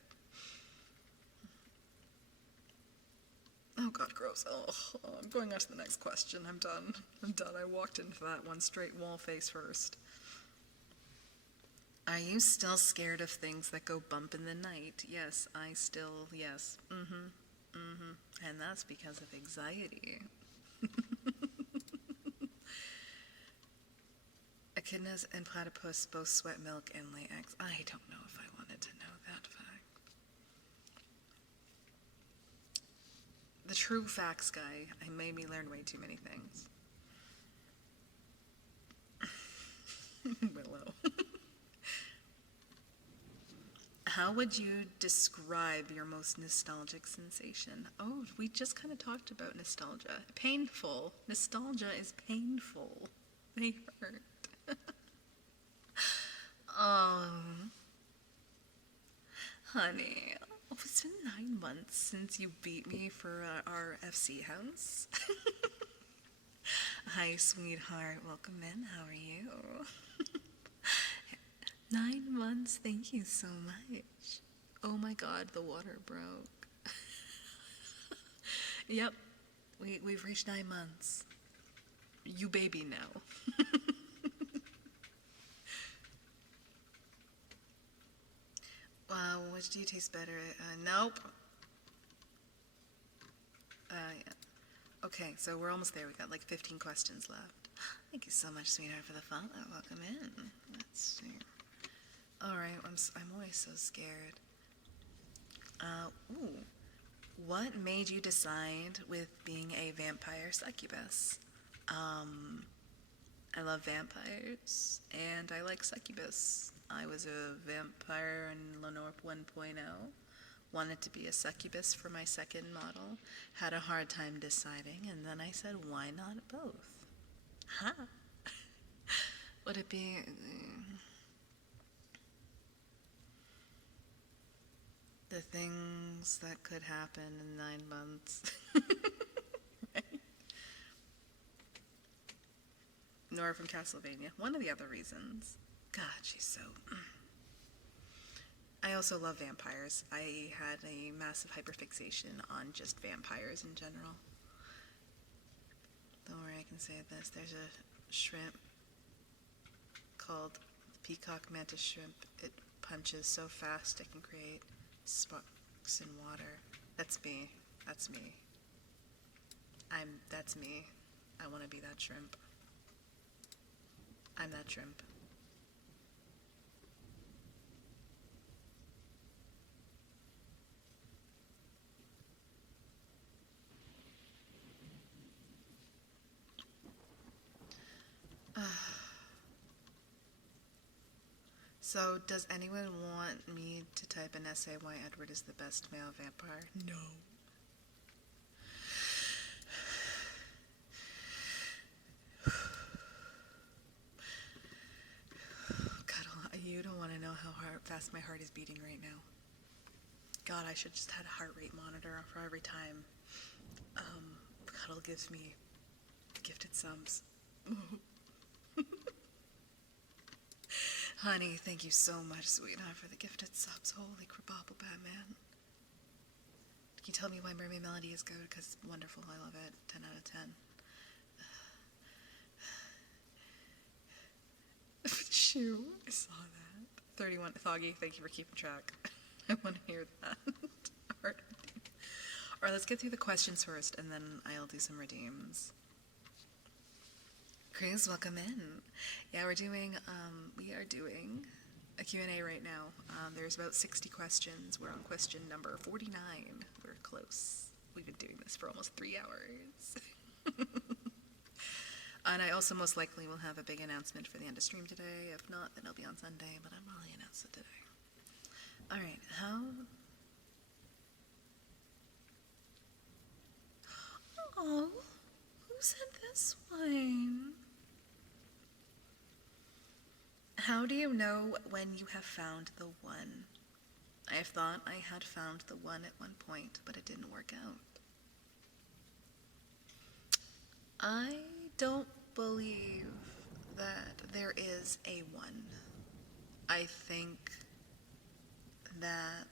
Oh god, gross. Oh, I'm going on to the next question. I'm done. I walked into that one straight wall face first. Are you still scared of things that go bump in the night? Yes, yes. And that's because of anxiety. Echidnas and platypus both sweat milk and lay eggs. I don't know if I wanted to know that fact. The true facts guy, I made me learn way too many things. Willow. How would you describe your most nostalgic sensation? Oh, we just kind of talked about nostalgia. Painful. Nostalgia is painful. They hurt. Oh, honey, it's been 9 months since you beat me for our FC house. Hi, sweetheart. Welcome in. How are you? 9 months. Thank you so much. Oh my God, the water broke. Yep, we've reached 9 months. You baby now. Which do you taste better? Nope. Yeah. Okay, so we're almost there. We got like 15 questions left. Thank you so much, sweetheart, for the follow. Welcome in. Let's see. All right, I'm always so scared. Ooh. What made you decide with being a vampire succubus? I love vampires, and I like succubus. I was a vampire in Lenore 1.0. Wanted to be a succubus for my second model. Had a hard time deciding, and then I said, why not both? Huh? Would it be... the things that could happen in 9 months. Right? Nora from Castlevania. One of the other reasons. God, she's so... I also love vampires. I had a massive hyperfixation on just vampires in general. Don't worry, I can say this. There's a shrimp called peacock mantis shrimp. It punches so fast it can create sparks in water. That's me. That's me. That's me. I want to be that shrimp. I'm that shrimp. So, does anyone want me to type an essay why Edward is the best male vampire? No. Cuddle, you don't want to know how fast my heart is beating right now. God, I should just had a heart rate monitor for every time Cuddle gives me gifted subs. Honey, thank you so much, sweetheart, for the gifted subs. Holy crabapple, Batman. Can you tell me why Mermaid Melody is good? Because it's wonderful. I love it. 10 out of 10. Shoo, I saw that. 31. Foggy, thank you for keeping track. I want to hear that. All right, let's get through the questions first, and then I'll do some redeems. Cruz, welcome in. Yeah, we are doing a Q&A right now. There's about 60 questions. We're on question number 49. We're close. We've been doing this for almost 3 hours. And I also most likely will have a big announcement for the end of stream today. If not, then it'll be on Sunday, but I'll probably announce it today. All right, Oh, who sent this one? How do you know when you have found the one? I thought I had found the one at one point, but it didn't work out. I don't believe that there is a one. I think that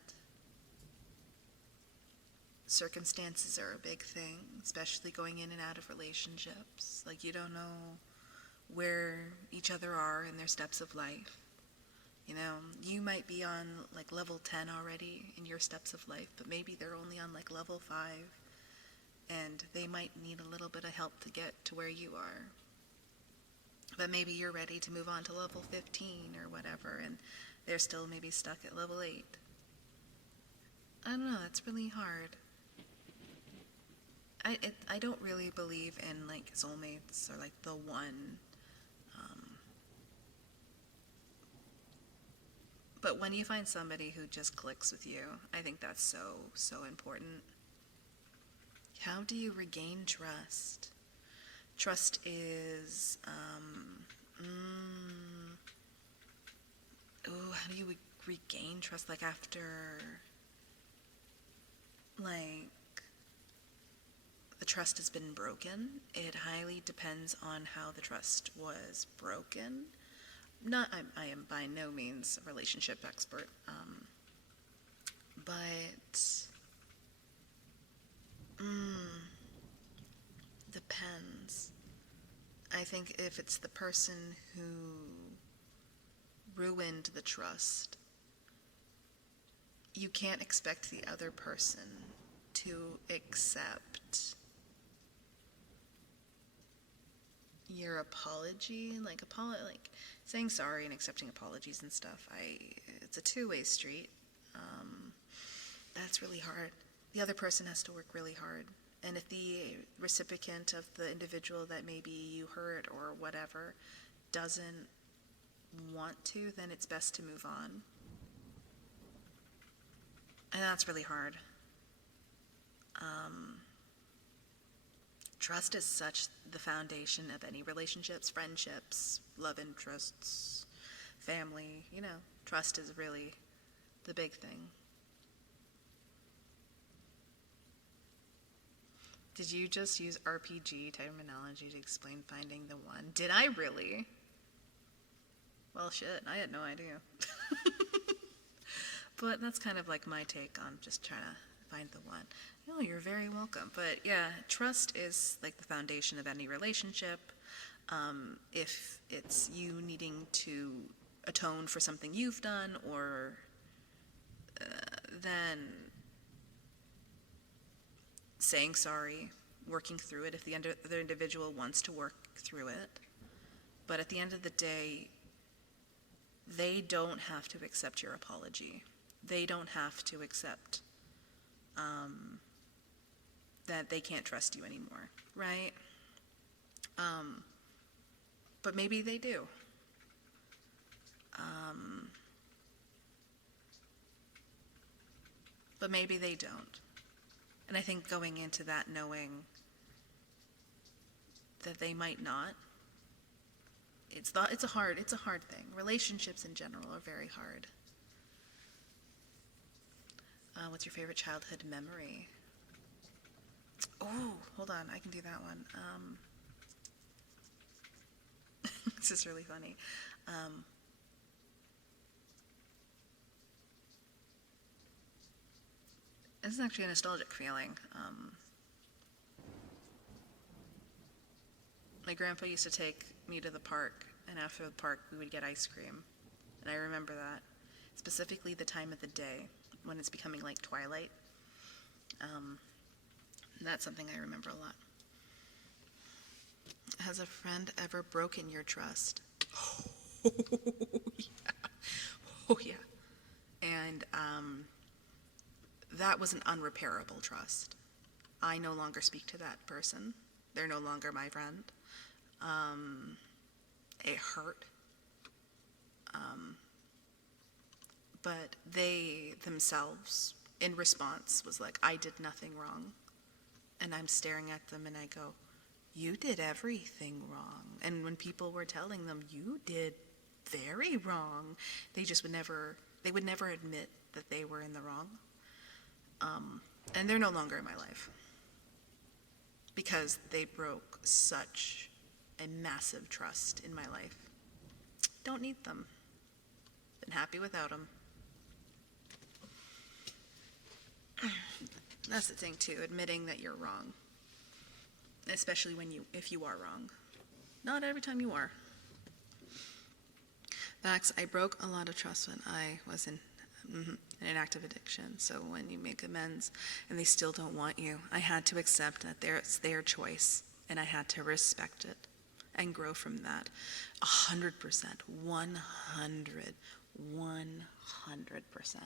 circumstances are a big thing, especially going in and out of relationships. Like, you don't know where each other are in their steps of life. You know, you might be on like level 10 already in your steps of life, but maybe they're only on like level 5, and they might need a little bit of help to get to where you are. But maybe you're ready to move on to level 15 or whatever, and they're still maybe stuck at level 8. I don't know, it's really hard. I don't really believe in like soulmates or like the one. But when you find somebody who just clicks with you, I think that's so important. How do you regain trust? Trust is, how do you regain trust? Like after, like, the trust has been broken. It highly depends on how the trust was broken. I am by no means a relationship expert, but depends. I think if it's the person who ruined the trust, you can't expect the other person to accept your apology, like saying sorry and accepting apologies and stuff. It's a two-way street. That's really hard. The other person has to work really hard. And if the recipient of the individual that maybe you hurt or whatever doesn't want to, then it's best to move on. And that's really hard. Trust is such the foundation of any relationships, friendships, love interests, family. Trust is really the big thing. Did you just use RPG terminology to explain finding the one? Did I really? Well, shit, I had no idea. But that's kind of like my take on just trying to find the one. Oh, you're very welcome. But yeah, trust is like the foundation of any relationship. If it's you needing to atone for something you've done, or then saying sorry, working through it if the other individual wants to work through it. But at the end of the day, they don't have to accept your apology. They don't have to accept that they can't trust you anymore, right? But maybe they do. But maybe they don't. And I think going into that knowing that they might not, it's a hard thing. Relationships in general are very hard. What's your favorite childhood memory? Oh, hold on, I can do that one. This is really funny. This is actually a nostalgic feeling. My grandpa used to take me to the park, and after the park we would get ice cream. And I remember that, specifically the time of the day when it's becoming like twilight. That's something I remember a lot. Has a friend ever broken your trust? Oh, yeah. Oh, yeah. And that was an unrepairable trust. I no longer speak to that person. They're no longer my friend. It hurt. But they themselves, in response, was like, I did nothing wrong. And I'm staring at them and I go, you did everything wrong. And when people were telling them, you did very wrong, they would never admit that they were in the wrong. And they're no longer in my life because they broke such a massive trust in my life. Don't need them. Been happy without them. That's the thing too, admitting that you're wrong. Especially if you are wrong. Not every time you are. Max, I broke a lot of trust when I was in an active addiction. So when you make amends and they still don't want you, I had to accept that it's their choice, and I had to respect it and grow from that. 100%, 100%,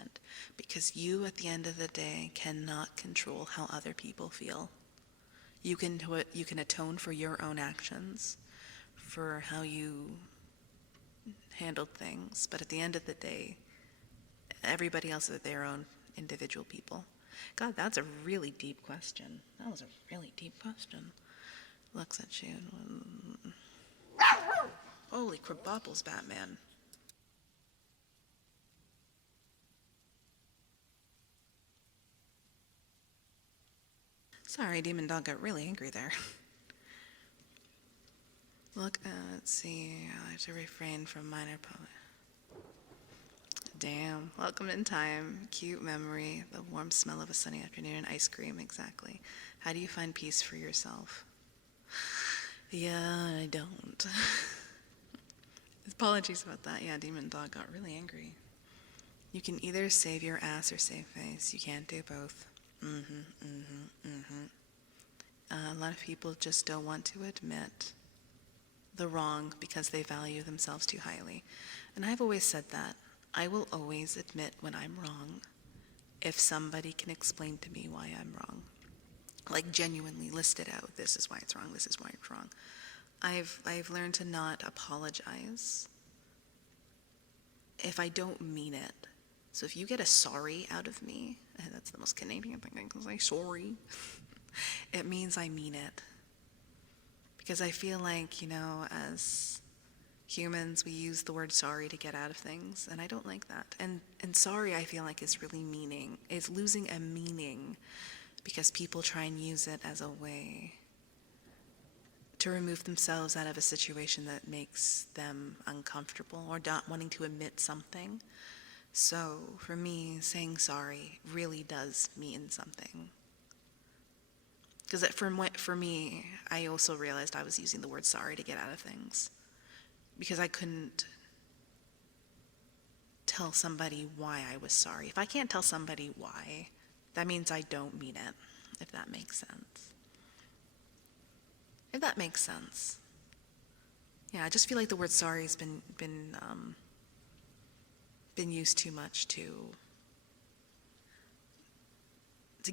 because you, at the end of the day, cannot control how other people feel. You can atone for your own actions, for how you handled things, but at the end of the day, everybody else are their own individual people. God, that's a really deep question. That was a really deep question. Looks at you. Holy crabopples, Batman. Sorry, Demon Dog got really angry there. Let's see. I have to refrain from minor public. Damn. Welcome in time. Cute memory. The warm smell of a sunny afternoon and ice cream. Exactly. How do you find peace for yourself? Yeah, I don't. Apologies about that. Yeah, Demon Dog got really angry. You can either save your ass or save face. You can't do both. A lot of people just don't want to admit the wrong because they value themselves too highly. And I've always said that. I will always admit when I'm wrong if somebody can explain to me why I'm wrong. Like genuinely list it out. This is why it's wrong. This is why it's wrong. I've learned to not apologize if I don't mean it. So if you get a sorry out of me, and that's the most Canadian thing I can say, sorry, it means I mean it. Because I feel like, as humans, we use the word sorry to get out of things, and I don't like that. And sorry, I feel like, is losing a meaning because people try and use it as a way to remove themselves out of a situation that makes them uncomfortable or not wanting to admit something. So for me, saying sorry really does mean something. Because for me, I also realized I was using the word sorry to get out of things. Because I couldn't tell somebody why I was sorry. If I can't tell somebody why, that means I don't mean it, if that makes sense. If that makes sense. Yeah, I just feel like the word sorry has been used too much to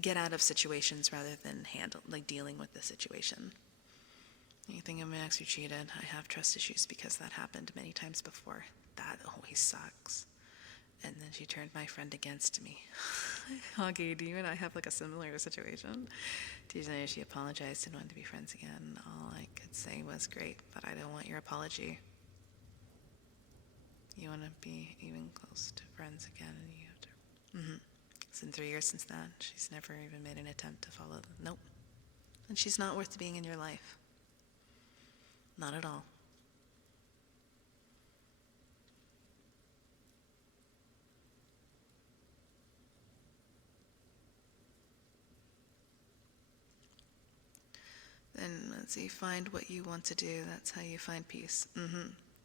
get out of situations rather than dealing with the situation. You think of my ex who cheated. I have trust issues because that happened many times before. That always sucks. And then she turned my friend against me. Okay, do you and I have a similar situation? Tuesday she apologized and wanted to be friends again. All I could say was great, but I don't want your apology. You want to be even close to friends again, and you have to. It's been 3 years since that. She's never even made an attempt to follow. Nope. And she's not worth being in your life. Not at all. Then let's see, find what you want to do. That's how you find peace.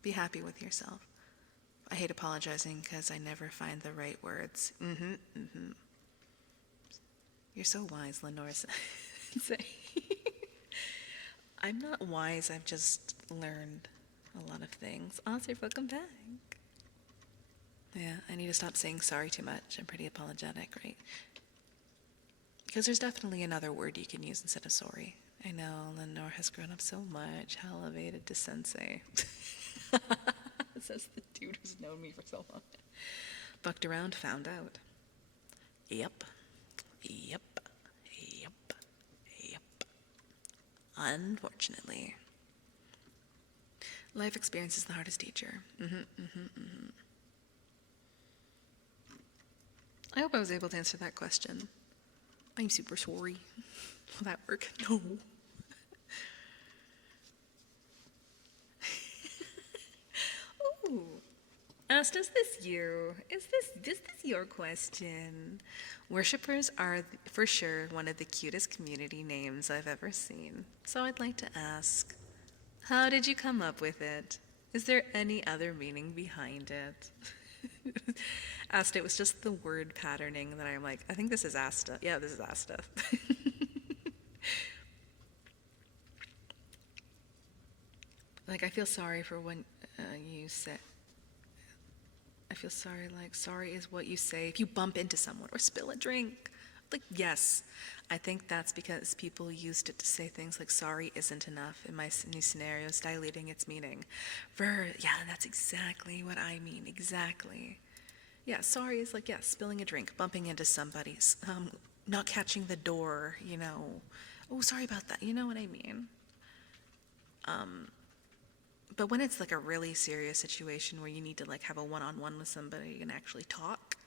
Be happy with yourself. I hate apologizing because I never find the right words. You're so wise, Lenore. I'm not wise, I've just learned a lot of things. Oscar, welcome back. Yeah, I need to stop saying sorry too much. I'm pretty apologetic, right? Because there's definitely another word you can use instead of sorry. I know, Lenore has grown up so much. How elevated to sensei. Says the dude who's known me for so long. Fucked around, found out. Yep. Unfortunately. Life experience is the hardest teacher. I hope I was able to answer that question. I'm super sorry. Will that work? No. Ooh. Asked us this you. Is this your question? Worshippers are for sure one of the cutest community names I've ever seen. So I'd like to ask, how did you come up with it? Is there any other meaning behind it? Asta, it was just the word patterning that I'm like, I think this is Asta. Yeah, this is Asta. I feel sorry for when you say, I feel sorry, sorry is what you say if you bump into someone or spill a drink. Yes, I think that's because people used it to say things like sorry isn't enough in my new scenarios, diluting its meaning. Yeah, that's exactly what I mean, exactly. Yeah, sorry is spilling a drink, bumping into somebody, not catching the door, Oh, sorry about that, you know what I mean? But when it's a really serious situation where you need to have a one-on-one with somebody and actually talk,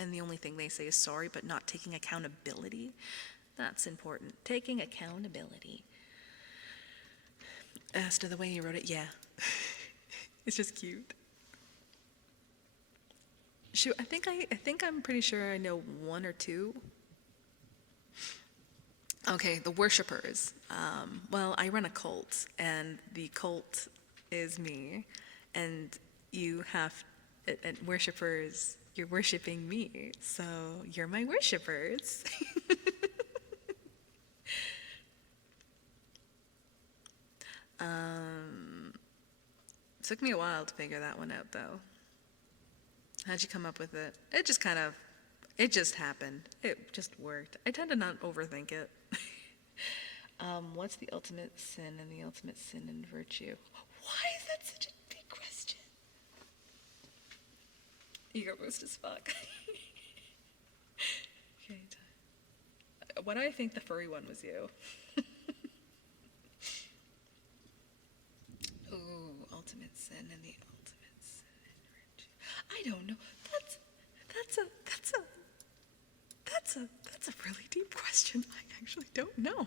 and the only thing they say is sorry, but not taking accountability, that's important. Taking accountability. As to the way he wrote it, yeah. It's just cute. Shoot, I think I'm pretty sure I know one or two. Okay, the worshippers. Well, I run a cult, and the cult is me, and you have, and worshippers, you're worshiping me, so you're my worshippers. Took me a while to figure that one out, though. How'd you come up with it? It just happened. It just worked. I tend to not overthink it. What's the ultimate sin and the ultimate sin and virtue? Why is that such a big question? Ego boost as fuck. Okay. Why do I think the furry one was you? Ooh, ultimate sin and the ultimate sin and virtue. I don't know. That's a really deep question. I actually don't know.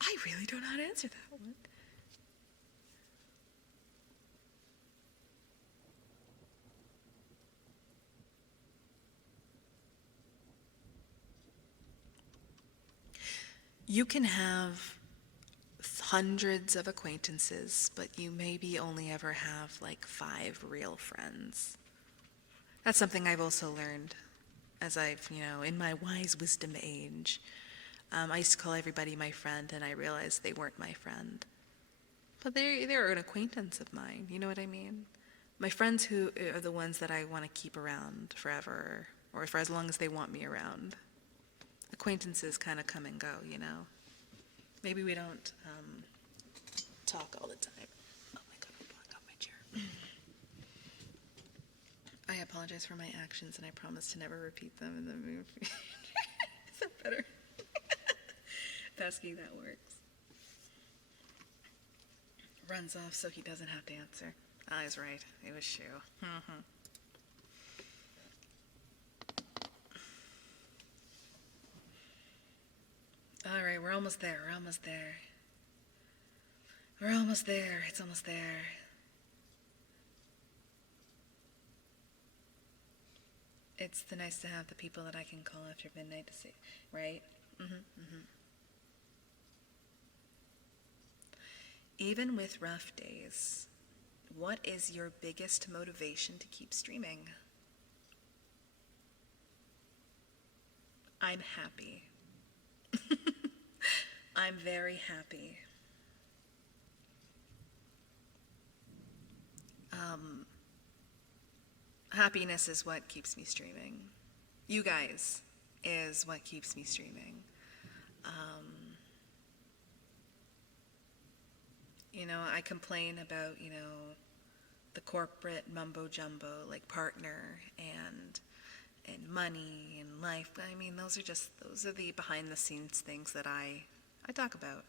I really don't know how to answer that one. You can have hundreds of acquaintances, but you maybe only ever have like 5 real friends. That's something I've also learned as I've, in my wise wisdom age. I used to call everybody my friend, and I realized they weren't my friend. But they're an acquaintance of mine, you know what I mean? My friends who are the ones that I want to keep around forever, or for as long as they want me around. Acquaintances kind of come and go, Maybe we don't talk all the time. Oh my god, I'm blowing out my chair. I apologize for my actions, and I promise to never repeat them in the movie. Is that better? Pesky, that works. Runs off so he doesn't have to answer. I was right. It was Shu. All right, we're almost there. We're almost there. We're almost there. It's almost there. It's nice to have the people that I can call after midnight to see, right? Even with rough days, what is your biggest motivation to keep streaming? I'm happy. I'm very happy. Happiness is what keeps me streaming. You guys is what keeps me streaming. I complain about, the corporate mumbo jumbo, like partner and money and life. I mean, those are the behind the scenes things that I talk about.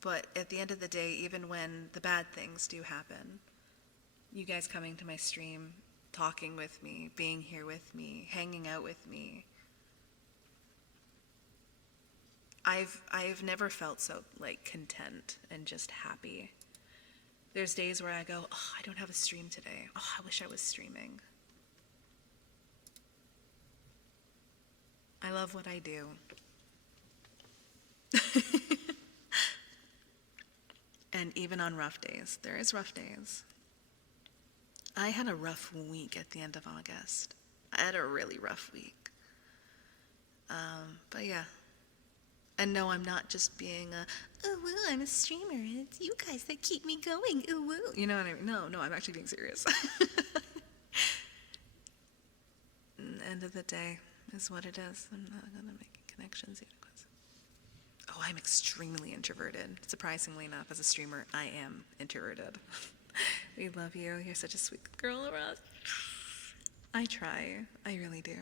But at the end of the day, even when the bad things do happen, you guys coming to my stream, talking with me, being here with me, hanging out with me, I've never felt so content and just happy. There's days where I go, oh, I don't have a stream today. Oh, I wish I was streaming. I love what I do. And even on rough days, there is rough days. I had a rough week at the end of August. I had a really rough week. But yeah. And no, I'm not just being oh, well, I'm a streamer. It's you guys that keep me going. Ooh, woo. You know what I mean? No, I'm actually being serious. End of the day is what it is. I'm not going to make connections yet. Oh, I'm extremely introverted. Surprisingly enough, as a streamer, I am introverted. We love you. You're such a sweet girl, Ross. I try. I really do.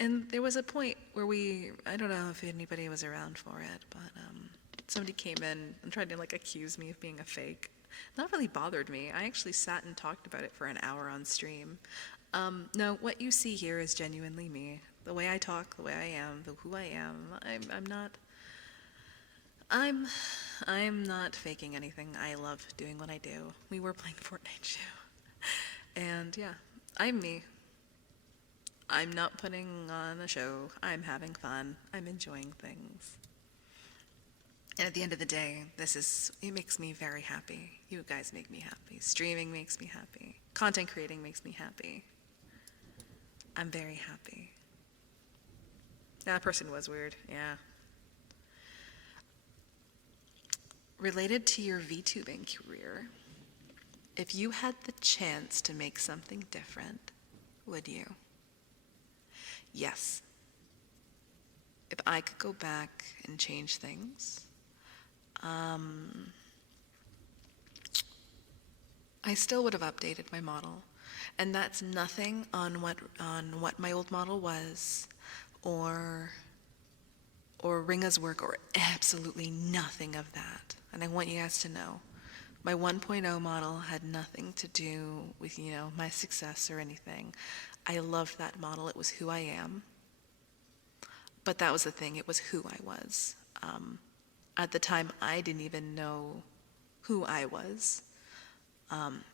And there was a point where I don't know if anybody was around for it, but somebody came in and tried to accuse me of being a fake. That really bothered me. I actually sat and talked about it for an hour on stream. No, what you see here is genuinely me. The way I talk, the way I am, who I am. I'm not faking anything. I love doing what I do. We were playing Fortnite too. And yeah, I'm me. I'm not putting on a show. I'm having fun. I'm enjoying things. And at the end of the day, it makes me very happy. You guys make me happy. Streaming makes me happy. Content creating makes me happy. I'm very happy. That person was weird, yeah. Related to your VTubing career, if you had the chance to make something different, would you? Yes. If I could go back and change things, I still would have updated my model. And that's nothing on what my old model was, or Ringa's work, or absolutely nothing of that. And I want you guys to know, my 1.0 model had nothing to do with, my success or anything. I loved that model. It was who I am. But that was the thing. It was who I was. At the time, I didn't even know who I was.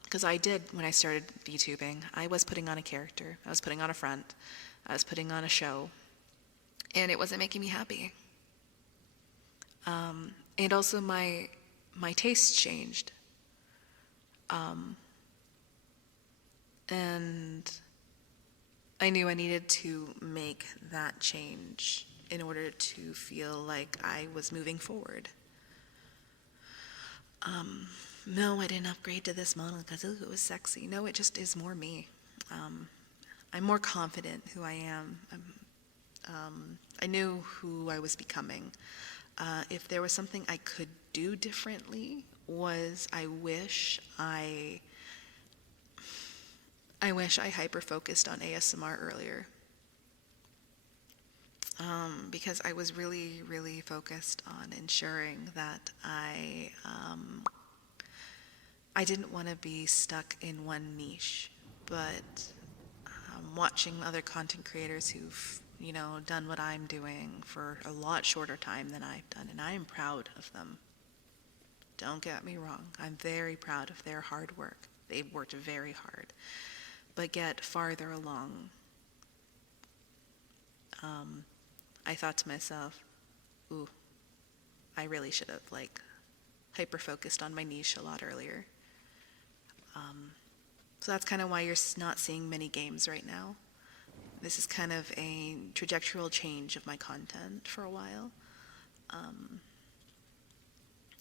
Because I did, when I started VTubing, I was putting on a character. I was putting on a front. I was putting on a show. And it wasn't making me happy. And also my tastes changed. And I knew I needed to make that change in order to feel like I was moving forward. No, I didn't upgrade to this model because it was sexy. No, it just is more me. I'm more confident who I am. I knew who I was becoming. If there was something I could do differently, was I wish I hyper-focused on ASMR earlier. Because I was really, really focused on ensuring that I didn't want to be stuck in one niche, but watching other content creators who've, done what I'm doing for a lot shorter time than I've done, and I am proud of them. Don't get me wrong, I'm very proud of their hard work. They've worked very hard, but get farther along. I thought to myself, ooh, I really should have hyper-focused on my niche a lot earlier. So that's kind of why you're not seeing many games right now. This is kind of a trajectorial change of my content for a while.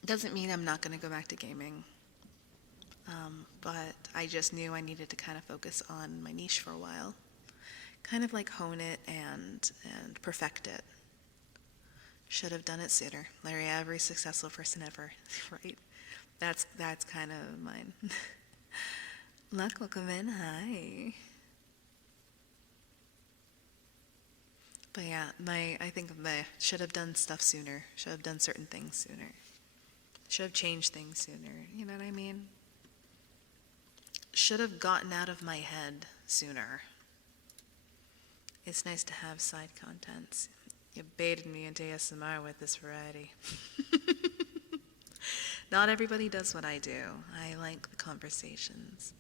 Doesn't mean I'm not going to go back to gaming, but I just knew I needed to kind of focus on my niche for a while. Kind of hone it and perfect it. Should have done it sooner. Larry, every successful person ever, right? That's kind of mine. Luck, welcome in. Hi. But yeah, I think I should have done stuff sooner. Should have done certain things sooner. Should have changed things sooner. You know what I mean? Should have gotten out of my head sooner. It's nice to have side contents. You baited me into ASMR with this variety. Not everybody does what I do. I like the conversations.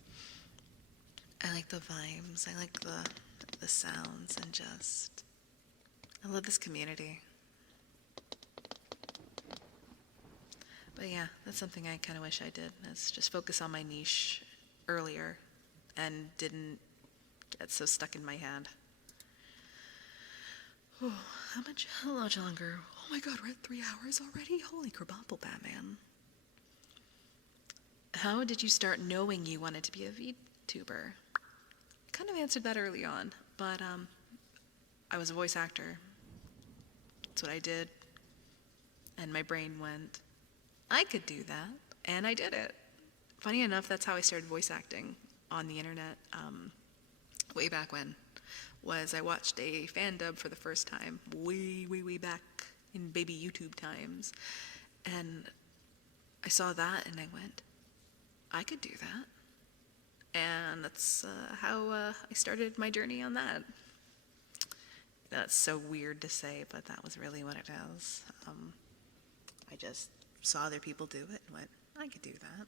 I like the vibes. I like the sounds, and just, I love this community. But yeah, that's something I kind of wish I did, is just focus on my niche earlier and didn't get so stuck in my head. Oh, how much longer? Oh my god, we're at 3 hours already? Holy crabapple, Batman. How did you start knowing you wanted to be a VTuber? I kind of answered that early on, but I was a voice actor. That's what I did. And my brain went, I could do that, and I did it. Funny enough, that's how I started voice acting on the internet way back when. I watched a fan dub for the first time, way back in baby YouTube times. And I saw that and I went, I could do that. And that's how I started my journey on that. That's so weird to say, but that was really what it is. I just saw other people do it and went, I could do that.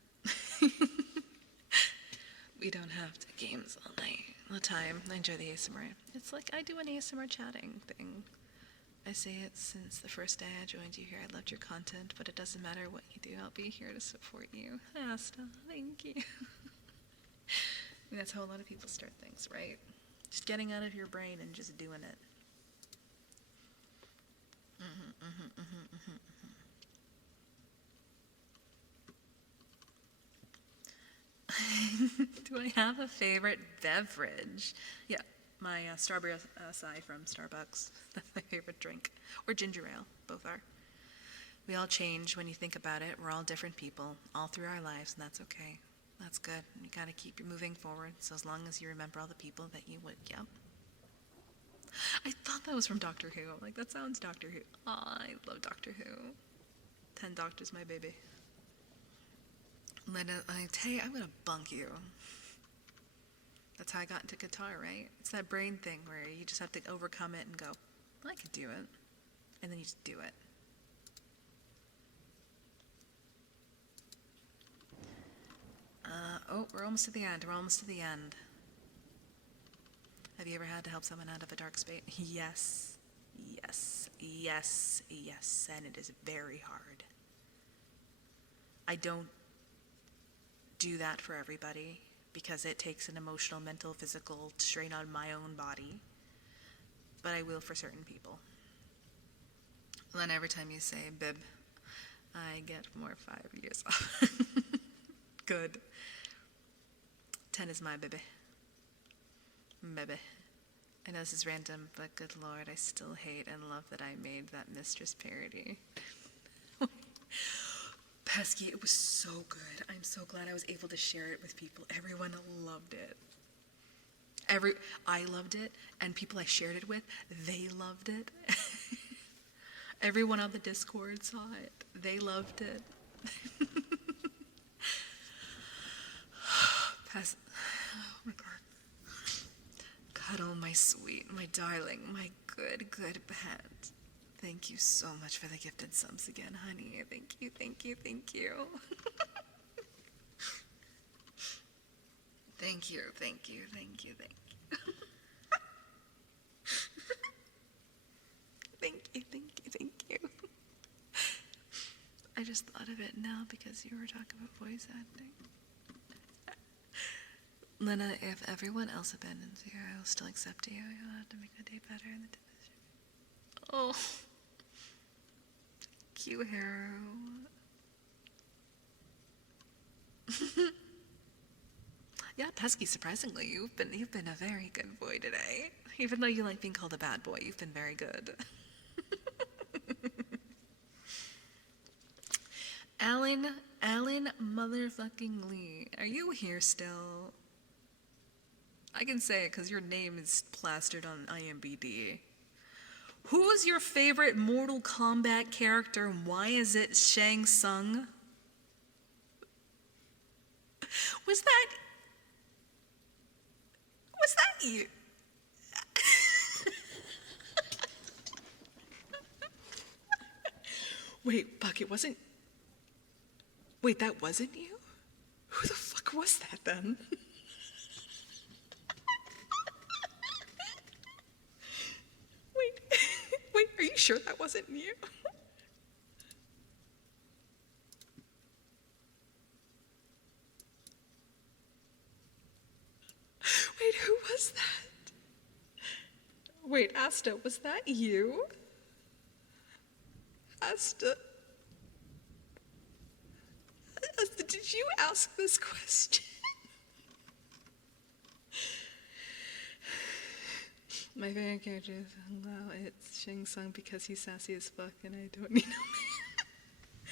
We don't have to games all night, all the time. I enjoy the ASMR. It's like I do an ASMR chatting thing. I say it since the first day I joined you here. I loved your content, but it doesn't matter what you do. I'll be here to support you. Asta, thank you. And that's how a lot of people start things, right? Just getting out of your brain and just doing it. Do I have a favorite beverage? Yeah, my strawberry acai from Starbucks. That's my favorite drink. Or ginger ale, both are. We all change when you think about it. We're all different people, all through our lives, and that's okay. That's good. You gotta keep moving forward, so as long as you remember all the people that you would, yep. I thought that was from Doctor Who. Like, that sounds Doctor Who. Aw, I love Doctor Who. 10 Doctors, my baby. I tell you, I'm gonna bunk you. That's how I got into guitar, right? It's that brain thing where you just have to overcome it and go, I could do it. And then you just do it. Oh, we're almost to the end. We're almost to the end. Have you ever had to help someone out of a dark space? Yes. Yes. Yes. Yes. And it is very hard. I don't do that for everybody because it takes an emotional, mental, physical strain on my own body. But I will for certain people. Then every time you say, bib, I get more 5 years off. Good. 10 is my baby. Baby. I know this is random, but good lord, I still hate and love that I made that Mistress parody. Pesky, it was so good. I'm so glad I was able to share it with people. Everyone loved it. I loved it, and people I shared it with, they loved it. Everyone on the Discord saw it. They loved it. Oh my god. Cuddle, my sweet, my darling, my good, good pet. Thank you so much for the gifted subs again, honey. Thank you, thank you, thank you. Thank you, thank you, thank you, thank you. Thank you, thank you, thank you. I just thought of it now because you were talking about voice acting. Lena, if everyone else abandons you, I will still accept you. You'll have to make the day better in the division. Oh. Cute hero. Yeah, Pesky, surprisingly, you've been a very good boy today. Even though you like being called a bad boy, you've been very good. Alan motherfucking Lee, are you here still? I can say it because your name is plastered on IMDb. Who's your favorite Mortal Kombat character and why is it Shang Tsung? Was that you? Wait, Buck, it wasn't... Wait, that wasn't you? Who the fuck was that then? Wait, are you sure that wasn't you? Wait, who was that? Wait, Asta, was that you? Asta, did you ask this question? My favorite character is it's Shang Tsung because he's sassy as fuck and I don't need no man.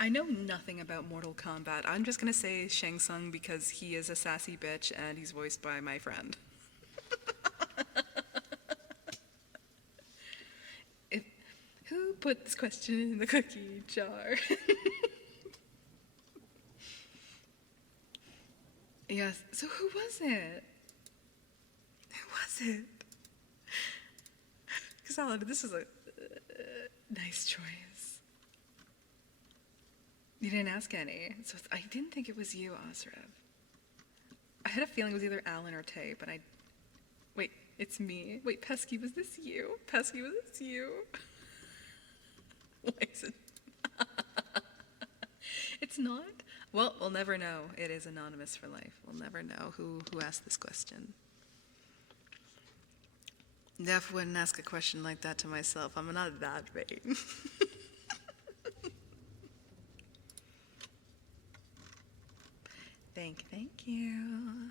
I know nothing about Mortal Kombat. I'm just gonna say Shang Tsung because he is a sassy bitch and he's voiced by my friend. Who put this question in the cookie jar? Yes, so who was it? Who was it? Because Alan, this is a nice choice. You didn't ask any, so I didn't think it was you, Asrav. I had a feeling it was either Alan or Tay, but I... Wait, it's me. Wait, Pesky, was this you? Pesky, was this you? Why is it... It's not? Well, we'll never know. It is anonymous for life. We'll never know who asked this question. Def wouldn't ask a question like that to myself. I'm not that vain. Thank you.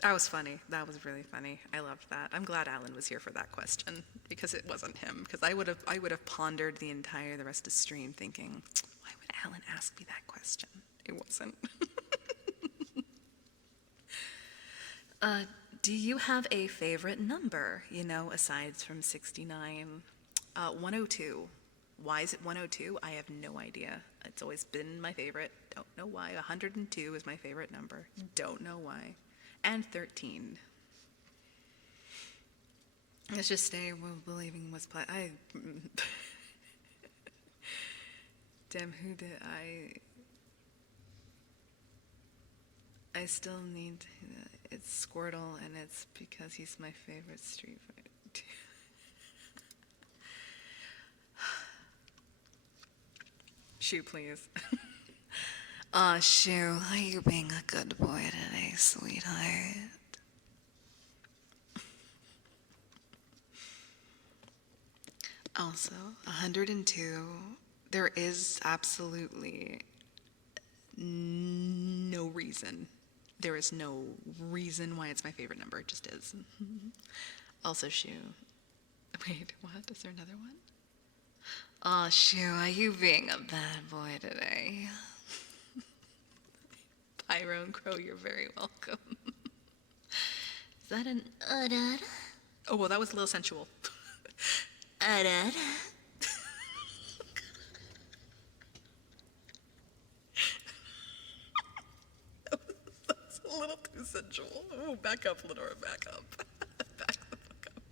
That was funny. That was really funny. I loved that. I'm glad Alan was here for that question because it wasn't him. Because I would have pondered the rest of the stream thinking, why would Alan ask me that question? It wasn't. Do you have a favorite number? You know, aside from 69, 102. Why is it 102? I have no idea. It's always been my favorite. Don't know why. 102 is my favorite number. Don't know why. And 13. Let's just stay believing what's I damn, who did I still need it's Squirtle, and it's because he's my favorite Street Fighter. Shoe, please. Shoe, are you being a good boy today, sweetheart? Also, 102, there is absolutely no reason. There is no reason why it's my favorite number. It just is. Also, Shoe. Wait, what? Is there another one? Aw, Shoe, are you being a bad boy today? Pyro and Crow, you're very welcome. Is that an Udud. Oh, well, that was a little sensual. Udud. That's a little too sensual. Oh, back up, Lenora, back up. Back the fuck up.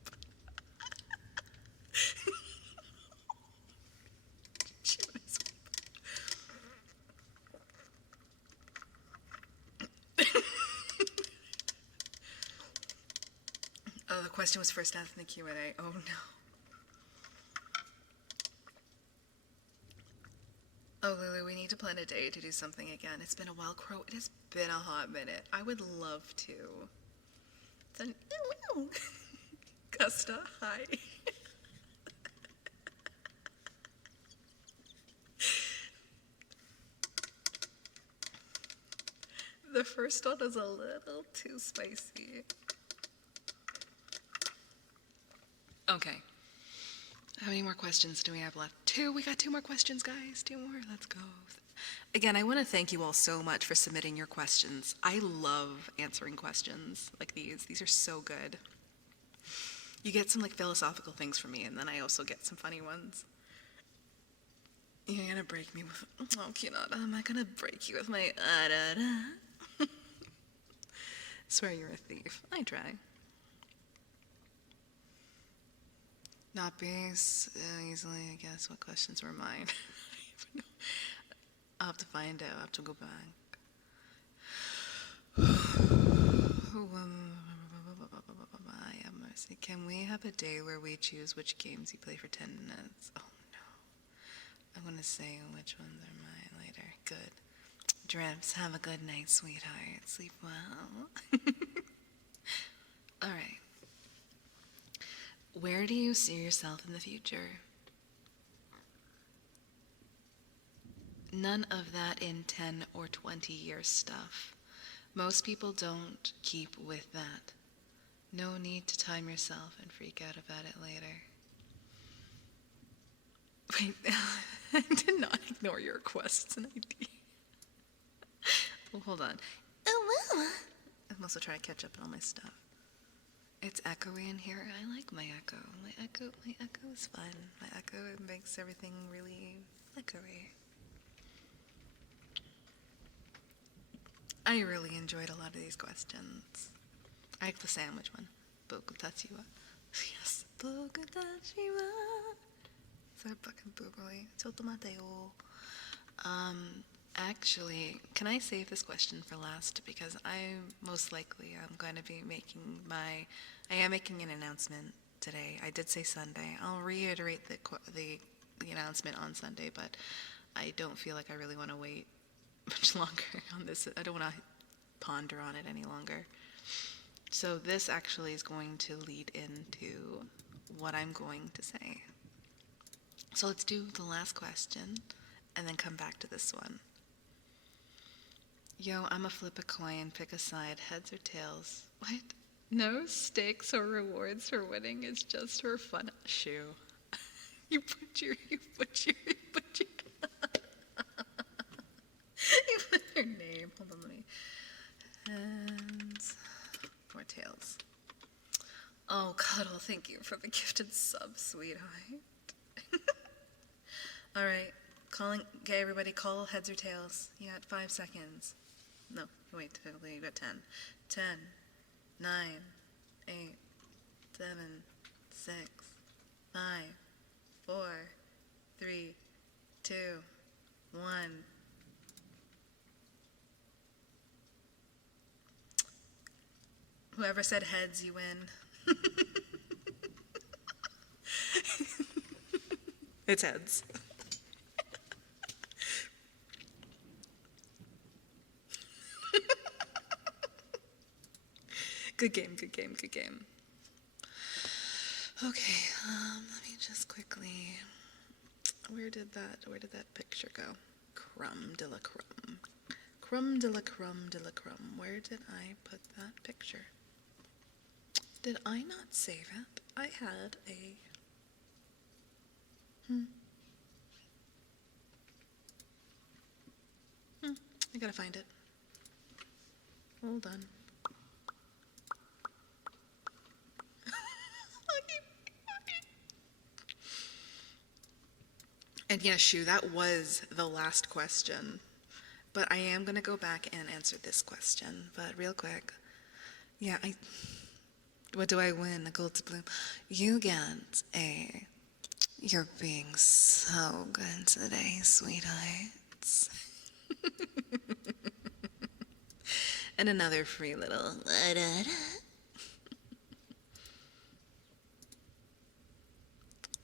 Oh, the question was first asked in the Q&A. Oh, no. Oh, Lulu, we need to plan a day to do something again. It's been a while, Crow. It has been a hot minute. I would love to. It's an Gusta, hi. The first one was a little too spicy. Okay. How many more questions do we have left? 2. We got 2 more questions, guys. 2 more. Let's go. Again, I want to thank you all so much for submitting your questions. I love answering questions like these. These are so good. You get some like philosophical things from me, and then I also get some funny ones. You're gonna break me with... Oh, Kinata, am I gonna break you with my... Swear you're a thief. I try. Not being easily, I guess, what questions were mine? I'll have to find out. I'll have to go back. I have mercy. Can we have a day where we choose which games you play for 10 minutes? Oh, no. I'm going to say which ones are mine later. Good. Drips, have a good night, sweetheart. Sleep well. All right. Where do you see yourself in the future? None of that in 10 or 20 year stuff. Most people don't keep with that. No need to time yourself and freak out about it later. Wait, I did not ignore your requests and ID. Well, hold on. Oh, wow. I'm also trying to catch up on all my stuff. It's echoey in here. I like my echo. My echo is fun. My echo, it makes everything really flickery. I really enjoyed a lot of these questions. I like the sandwich one. Bokutachi wa. Yes. Bokutachi wa. So fucking boogly. Chotto mate yo. Actually, can I save this question for last? Because I most likely am going to be making I am making an announcement today. I did say Sunday. I'll reiterate the announcement on Sunday, but I don't feel like I really want to wait much longer on this. I don't want to ponder on it any longer. So this actually is going to lead into what I'm going to say. So let's do the last question and then come back to this one. Yo, I'ma flip a coin, pick a side, heads or tails. What? No stakes or rewards for winning, it's just for fun. Shoo. You put your you put your name. Hold on, let me. Heads or tails. Oh, Cuddle, thank you for the gifted sub, sweetheart. All right, okay, everybody, call heads or tails. You got 5 seconds. No, wait, technically you got 10. 10, 9, 8, 7, 6, 5, 4, 3, 2, 1. Whoever said heads, you win. It's heads. Good game, good game, good game. Okay, let me just quickly. Where did that picture go? Crumb de la crumb. Crumb de la crumb de la crumb. Where did I put that picture? Did I not save it? I had a. I gotta find it. Hold on. And yeah, Shu, that was the last question. But I am gonna go back and answer this question. But real quick, yeah, what do I win? A gold bloom. You get a. You're being so good today, sweethearts. And another free little.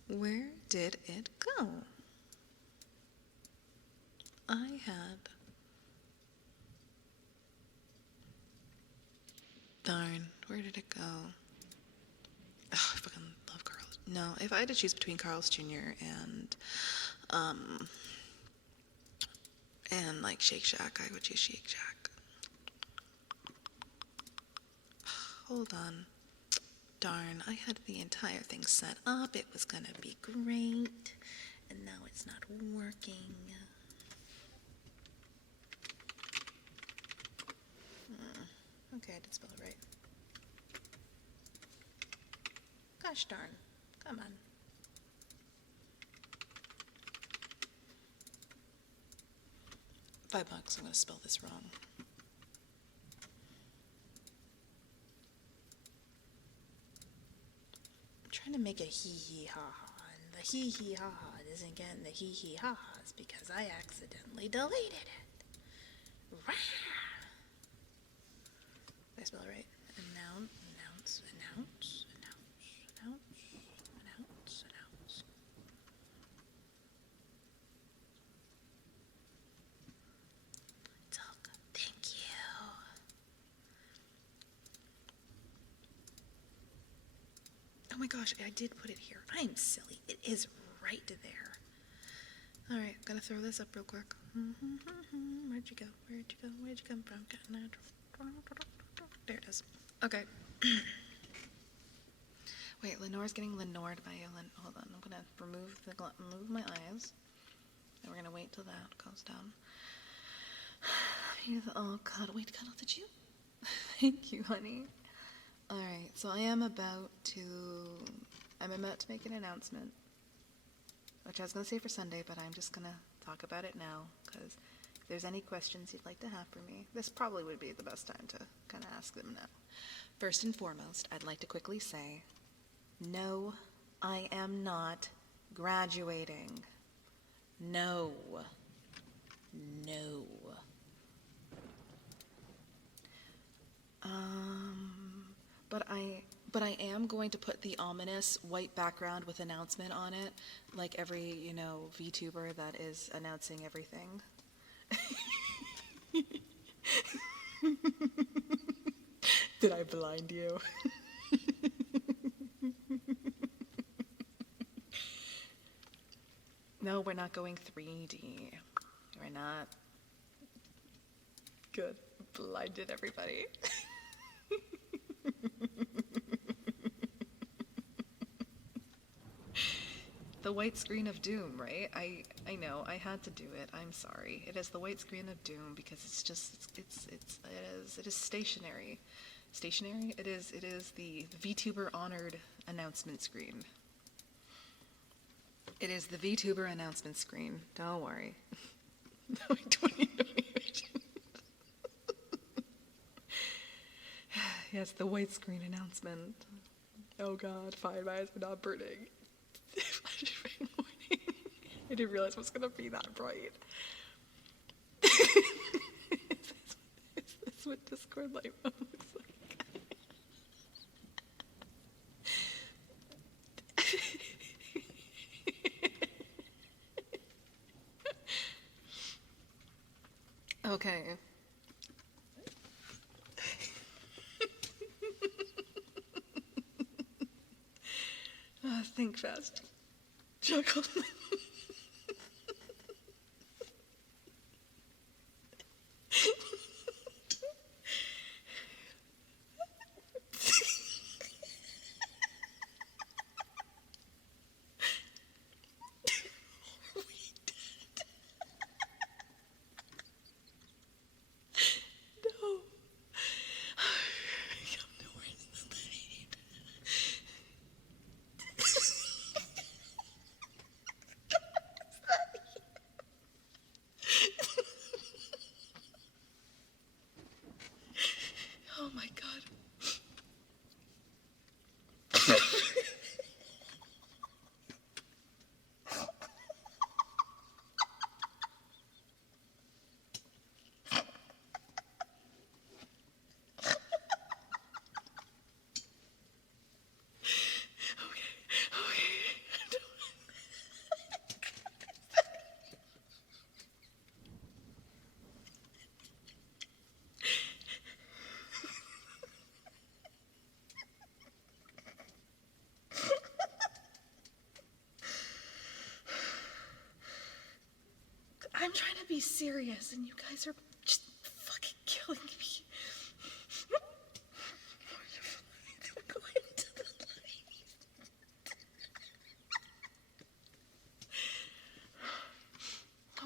Where did it go? I had. Darn, where did it go? Oh, I fucking love Carl's. No, if I had to choose between Carl's Jr. and like Shake Shack, I would choose Shake Shack. Hold on. Darn, I had the entire thing set up. It was gonna be great. And now it's not working. Okay, I did spell it right. Gosh darn. Come on. $5, I'm gonna spell this wrong. I'm trying to make a hee-hee-ha-ha, and the hee-hee-ha-ha isn't getting the hee-hee-ha-has because I accidentally deleted it. Rah! Did I spell it right? Announce. It's all good. Thank you. Oh my gosh, I did put it here. I'm silly. It is right there. All right, gotta throw this up real quick. Where'd you go? Where'd you come from? There it is. Okay. Wait, Lenore's getting Lenored by hold on, I'm gonna remove my eyes. And we're gonna wait till that goes down. Oh God, wait, Cuddle, did you? Thank you, honey. Alright, so I'm about to make an announcement, which I was gonna say for Sunday, but I'm just gonna talk about it now, because if there's any questions you'd like to have for me, this probably would be the best time to kind of ask them now. First and foremost, I'd like to quickly say, no, I am not graduating. No. no. But I am going to put the ominous white background with announcement on it, like every, VTuber that is announcing everything. Did I blind you? No, we're not going 3D. We're not. Good. Blinded everybody. The white screen of doom, right? I know, I had to do it. I'm sorry. It is the white screen of doom because it's just it is stationary. Stationary? It is the VTuber honored announcement screen. It is the VTuber announcement screen. Don't worry. No, I don't need no animation. Yes, the white screen announcement. Oh god, fine, my eyes are not burning. Morning. I didn't realize it was gonna be that bright. Is this what Discord light mode looks like? Okay. Think fast. Chuckle. No. I'm nowhere in the light. Oh my god. I'm trying to be serious, and you guys are just fucking killing me. Go into the light.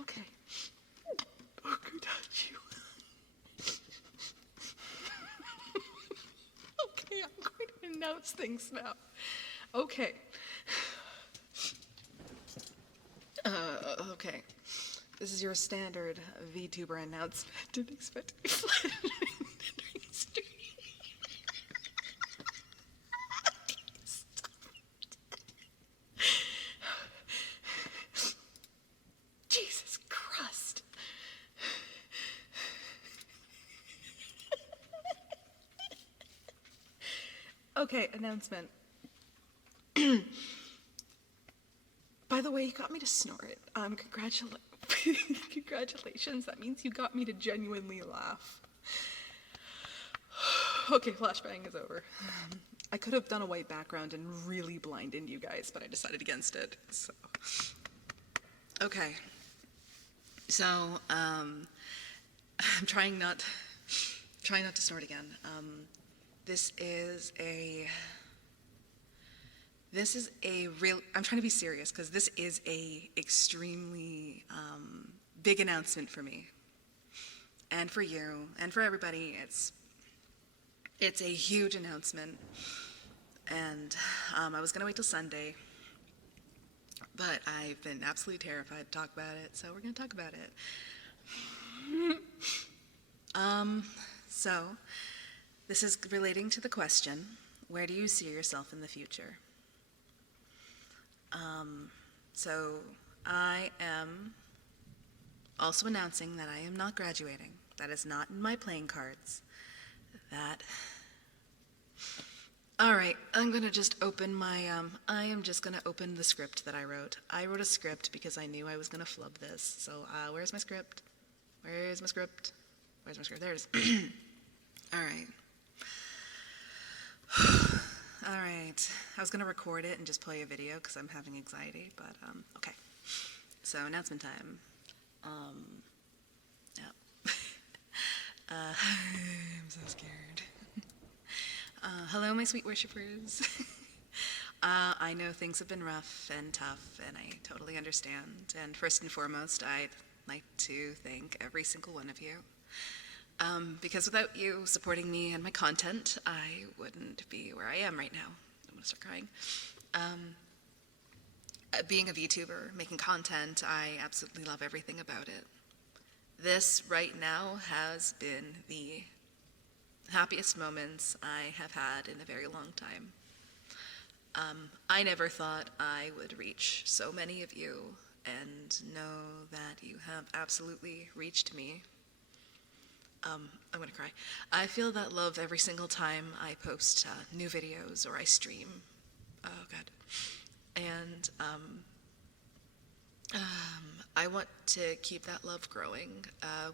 Okay. Oh, who touched you? Okay, I'm going to announce things now. Okay. Okay. This is your standard VTuber announcement. Didn't expect to be flat during stream. Jesus Christ. Okay, announcement. By the way, you got me to snort. Congratulations. That means you got me to genuinely laugh. Okay, flashbang is over. I could have done a white background and really blinded you guys, but I decided against it. So, okay. So, I'm trying not to snort again. This is a real, I'm trying to be serious because this is a extremely big announcement for me and for you and for everybody. It's a huge announcement, and I was gonna wait till Sunday, but I've been absolutely terrified to talk about it, so we're gonna talk about it. So this is relating to the question, where do you see yourself in the future? So I am Also announcing that I am not graduating. That is not in my playing cards. That... Alright, I'm gonna just open my, I am just gonna open the script that I wrote. I wrote a script because I knew I was gonna flub this. So, where's my script? Where's my script? Where's my script? There it is. Alright. Alright. I was gonna record it and just play a video because I'm having anxiety, but, okay. So, announcement time. Yeah. I'm so scared. Hello, my sweet worshippers. I know things have been rough and tough, and I totally understand. And first and foremost, I'd like to thank every single one of you. Because without you supporting me and my content, I wouldn't be where I am right now. I'm gonna start crying. Being a VTuber, making content, I absolutely love everything about it. This right now has been the happiest moments I have had in a very long time. I never thought I would reach so many of you and know that you have absolutely reached me. I'm gonna cry. I feel that love every single time I post new videos or I stream. Oh God. And I want to keep that love growing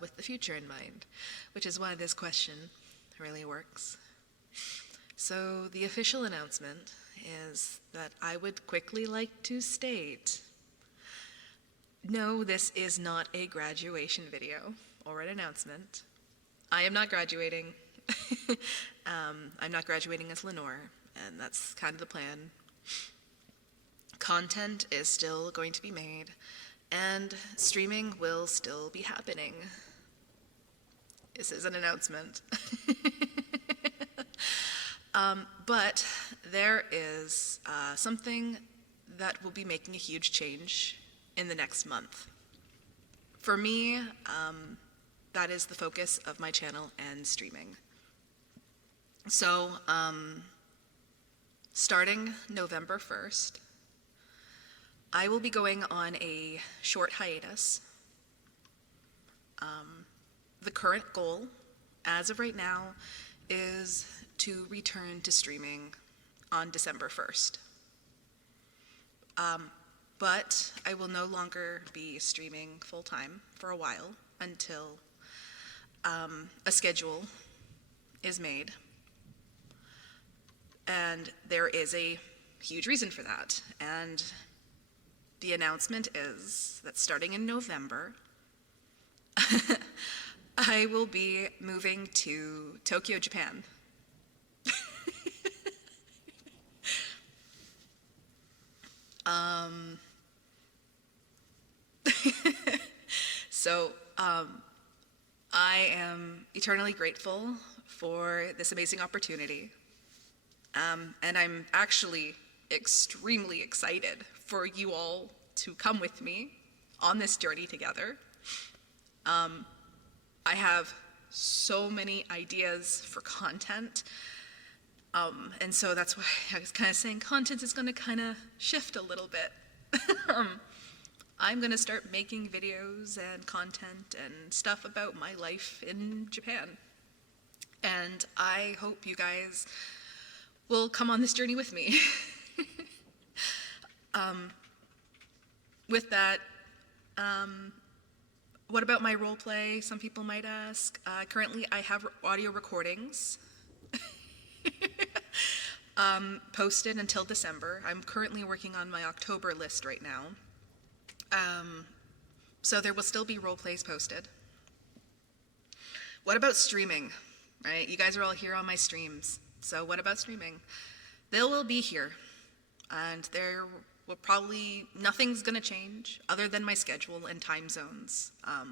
with the future in mind, which is why this question really works. So the official announcement is that I would quickly like to state, no, this is not a graduation video or an announcement. I am not graduating. I'm not graduating as Lenore, and that's kind of the plan. Content is still going to be made, and streaming will still be happening. This is an announcement. But there is something that will be making a huge change in the next month. For me, that is the focus of my channel and streaming. So, starting November 1st, I will be going on a short hiatus. The current goal, as of right now, is to return to streaming on December 1st. But I will no longer be streaming full-time for a while until a schedule is made. And there is a huge reason for that. And the announcement is that starting in November, I will be moving to Tokyo, Japan. So, I am eternally grateful for this amazing opportunity. And I'm actually extremely excited for you all to come with me on this journey together. I have so many ideas for content. And so that's why I was kind of saying content is going to kind of shift a little bit. I'm going to start making videos and content and stuff about my life in Japan. And I hope you guys will come on this journey with me. With that, what about my role play? Some people might ask. Currently, I have audio recordings posted until December. I'm currently working on my October list right now. So there will still be role plays posted. What about streaming? Right? You guys are all here on my streams. So what about streaming? They will be here. And there will probably, nothing's gonna change other than my schedule and time zones. I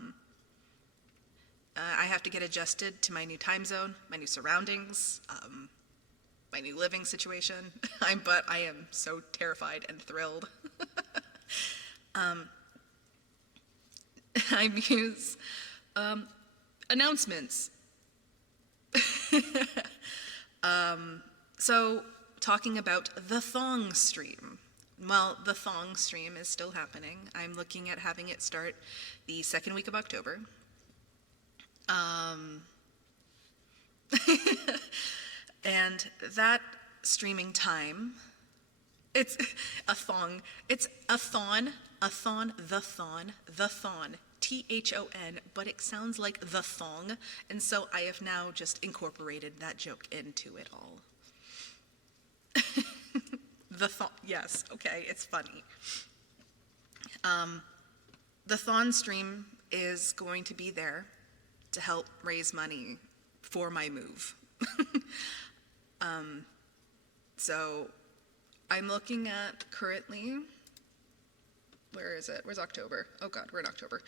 have to get adjusted to my new time zone, my new surroundings, my new living situation. But I am so terrified and thrilled. I use announcements. So, talking about the thong stream. well, the thong stream is still happening. I'm looking at having it start the second week of October. And that streaming time, it's a thong. It's a thon, the thon, THON, but it sounds like the thong. And so I have now just incorporated that joke into it all. The thon, yes, okay, it's funny. The thon stream is going to be there to help raise money for my move. So I'm looking at currently, where is it? Where's October? Oh God, we're in October.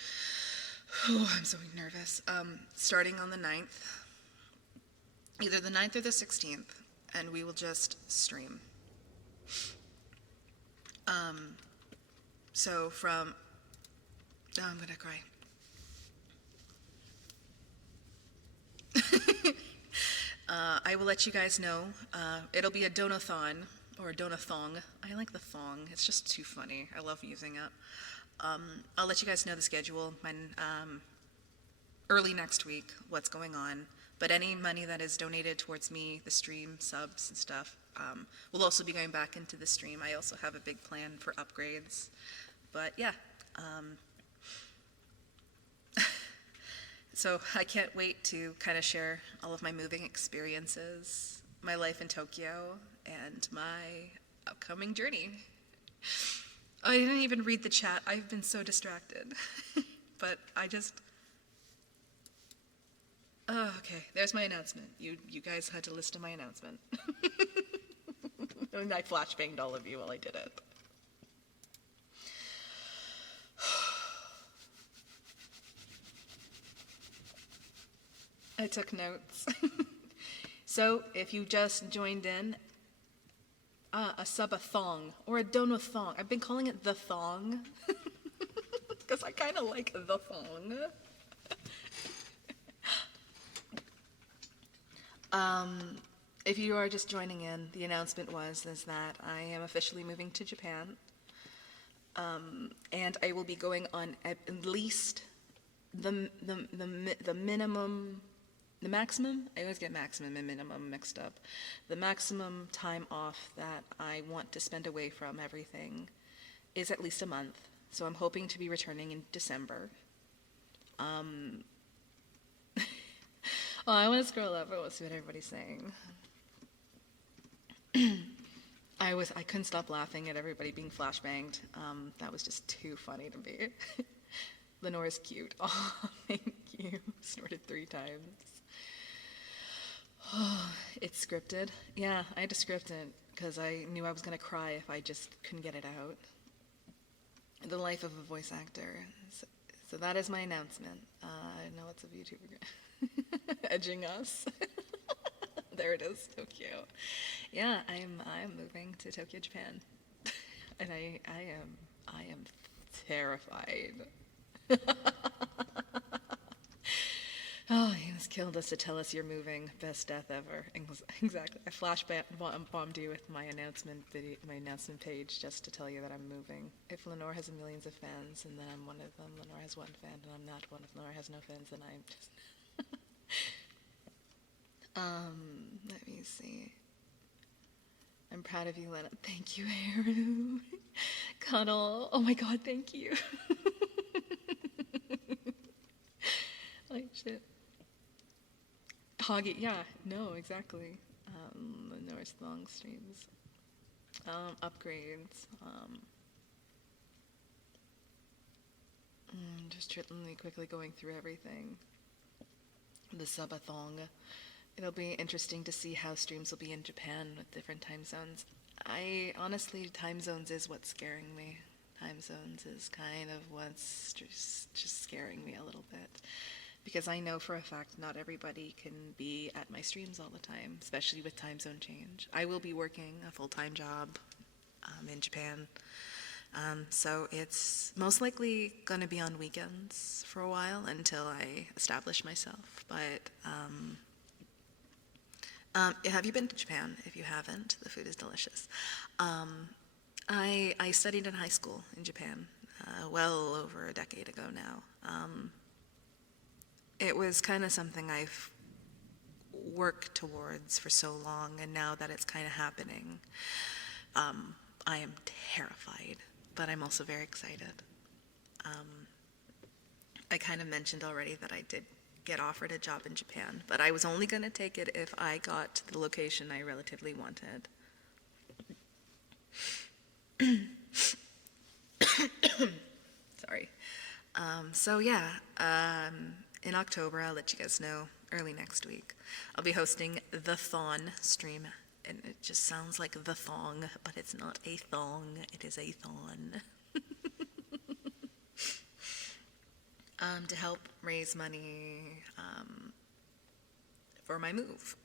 Oh, I'm so nervous. Starting on the 9th, either the 9th or the 16th, and we will just stream. So from, oh, I'm gonna cry. I will let you guys know. It'll be a donathon, or a donathong. I like the thong. It's just too funny. I love using it. I'll let you guys know the schedule early next week, what's going on. But any money that is donated towards me, the stream, subs and stuff, will also be going back into the stream. I also have a big plan for upgrades. But yeah. So I can't wait to kind of share all of my moving experiences, my life in Tokyo, and my upcoming journey. I didn't even read the chat. I've been so distracted. But I just... Oh, okay, there's my announcement. You guys had to listen to my announcement. And I flashbanged all of you while I did it. I took notes. So, if you just joined in, a sub-a-thong, or a donathong. I've been calling it the thong, because I kind of like the thong. If you are just joining in, the announcement is that I am officially moving to Japan, and I will be going on at least the maximum, I always get maximum and minimum mixed up. The maximum time off that I want to spend away from everything is at least a month. So I'm hoping to be returning in December. Oh, I want to scroll up. I want to see what everybody's saying. I couldn't stop laughing at everybody being flashbanged. That was just too funny to me. Lenore's cute. Oh, thank you. Snorted 3 times. Oh, it's scripted. Yeah, I had to script it because I knew I was going to cry if I just couldn't get it out. The life of a voice actor. So that is my announcement. I know it's a VTuber edging us. There it is, Tokyo. Yeah, I'm moving to Tokyo, Japan, and I am terrified. Oh, he almost killed us to tell us you're moving. Best death ever. Exactly. I bombed you with my announcement video, my announcement page, just to tell you that I'm moving. If Lenore has millions of fans, and then I'm one of them, Lenore has 1 fan, and I'm not one. If Lenore has no fans, then I'm just... Let me see. I'm proud of you, Lena. Thank you, Haru. Cuddle. Oh my god, thank you. Like shit. Hoggy, yeah, no, exactly. Lenore's long streams. Upgrades. Just really quickly going through everything. The subathon. It'll be interesting to see how streams will be in Japan with different time zones. Honestly, time zones is what's scaring me. Time zones is kind of what's just scaring me a little bit. Because I know for a fact not everybody can be at my streams all the time, especially with time zone change. I will be working a full-time job in Japan. So it's most likely going to be on weekends for a while until I establish myself. But have you been to Japan? If you haven't, the food is delicious. I studied in high school in Japan, well over a decade ago now. It was kind of something I've worked towards for so long, and now that it's kind of happening, I am terrified, but I'm also very excited. I kind of mentioned already that I did get offered a job in Japan, but I was only going to take it if I got to the location I relatively wanted. Sorry. So yeah, in October, I'll let you guys know, early next week, I'll be hosting the Thon stream, and it just sounds like the thong, but it's not a thong, it is a thon. To help raise money for my move.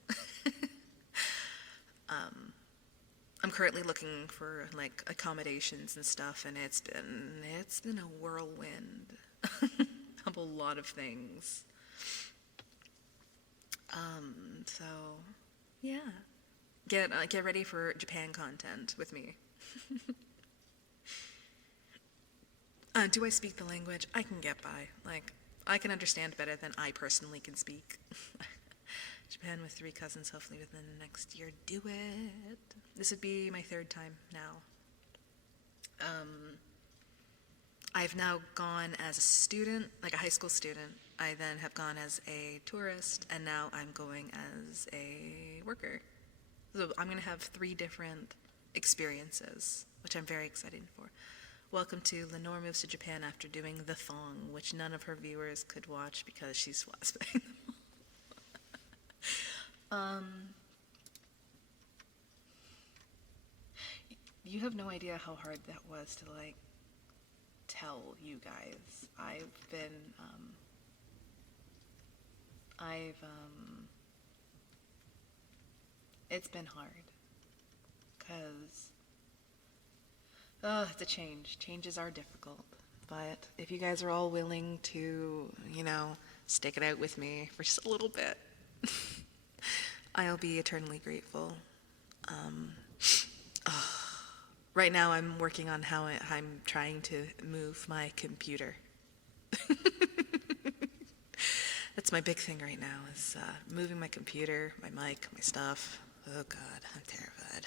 I'm currently looking for like accommodations and stuff, and it's been a whirlwind of a lot of things. So yeah, get ready for Japan content with me. Do I speak the language? I can get by. Like, I can understand better than I personally can speak. Japan with 3 cousins, hopefully within the next year. Do it. This would be my 3rd time now. I've now gone as a student, like a high school student. I then have gone as a tourist, and now I'm going as a worker. So I'm going to have 3 different experiences, which I'm very excited for. Welcome to Lenore Moves to Japan after doing The Thong, which none of her viewers could watch because she's flasping them. You have no idea how hard that was to, like, tell you guys. It's been hard. Because it's a change. Changes are difficult. But if you guys are all willing to, stick it out with me for just a little bit, I'll be eternally grateful. Right now I'm working on how I'm trying to move my computer. That's my big thing right now, is moving my computer, my mic, my stuff. Oh God, I'm terrified.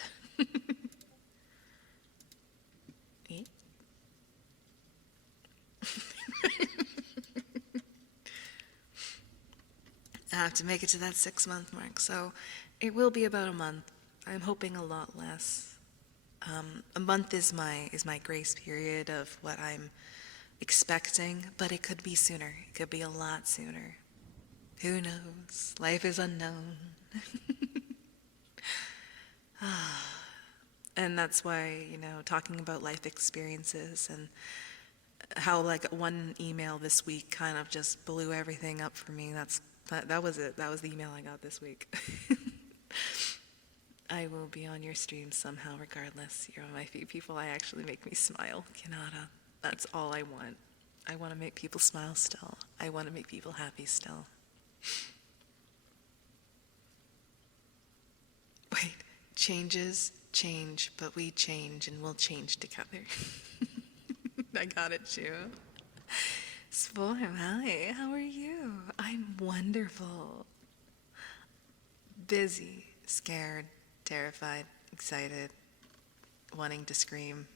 I have to make it to that 6-month mark, so it will be about a month. I'm hoping a lot less. A month is my grace period of what I'm expecting, but it could be sooner. It could be a lot sooner. Who knows? Life is unknown. And that's why, talking about life experiences and how like one email this week kind of just blew everything up for me. That was it. That was the email I got this week. I will be on your stream somehow regardless. You're one of my few people that actually make me smile. Kanata. That's all I want. I want to make people smile still. I want to make people happy still. Wait, changes change, but we change and we'll change together. I got it, Chu. Spore, hi, how are you? I'm wonderful. Busy, scared, terrified, excited, wanting to scream.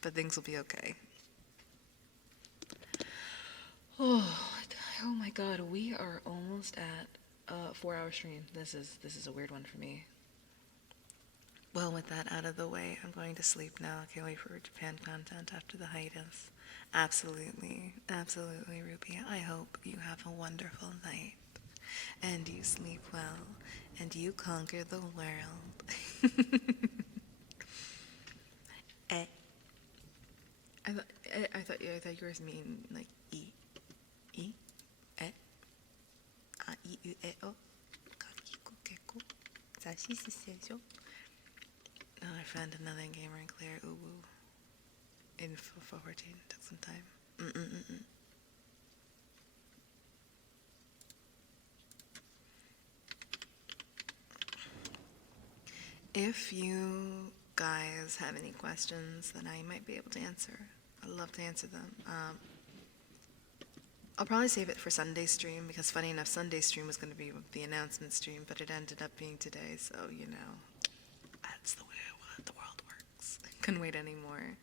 But things will be okay. Oh my God, we are almost at a 4-hour stream. This is a weird one for me. Well, with that out of the way, I'm going to sleep now. I can't wait for Japan content after the hiatus. Absolutely, absolutely, Ruby. I hope you have a wonderful night, and you sleep well, and you conquer the world. Eh. I thought yours mean like e, eh, I, u, e, o, kakiku, keku, sashi, siseijo. Oh, I found another gamer in Claire. Ooh, info for 14 took some time. If you guys have any questions that I might be able to answer, I'd love to answer them. I'll probably save it for Sunday stream because, funny enough, Sunday stream was going to be the announcement stream, but it ended up being today, so, you know, that's the way the world works. Couldn't wait anymore.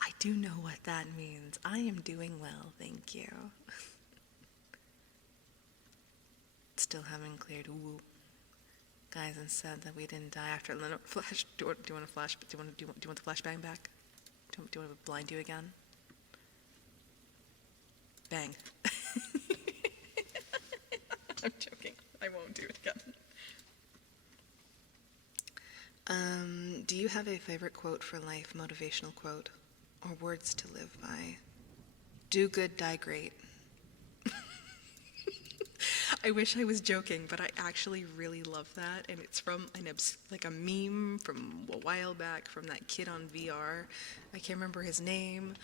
I do know what that means. I am doing well, thank you. Still haven't cleared. Ooh. Guys, and said that we didn't die after Linux flash. Do you want to flash? Do you want the flashbang back? Do you want to blind you again? Bang. I'm joking. I won't do it again. Do you have a favorite quote for life, motivational quote, or words to live by? Do good, die great. I wish I was joking, but I actually really love that, and it's from like a meme from a while back from that kid on VR. I can't remember his name,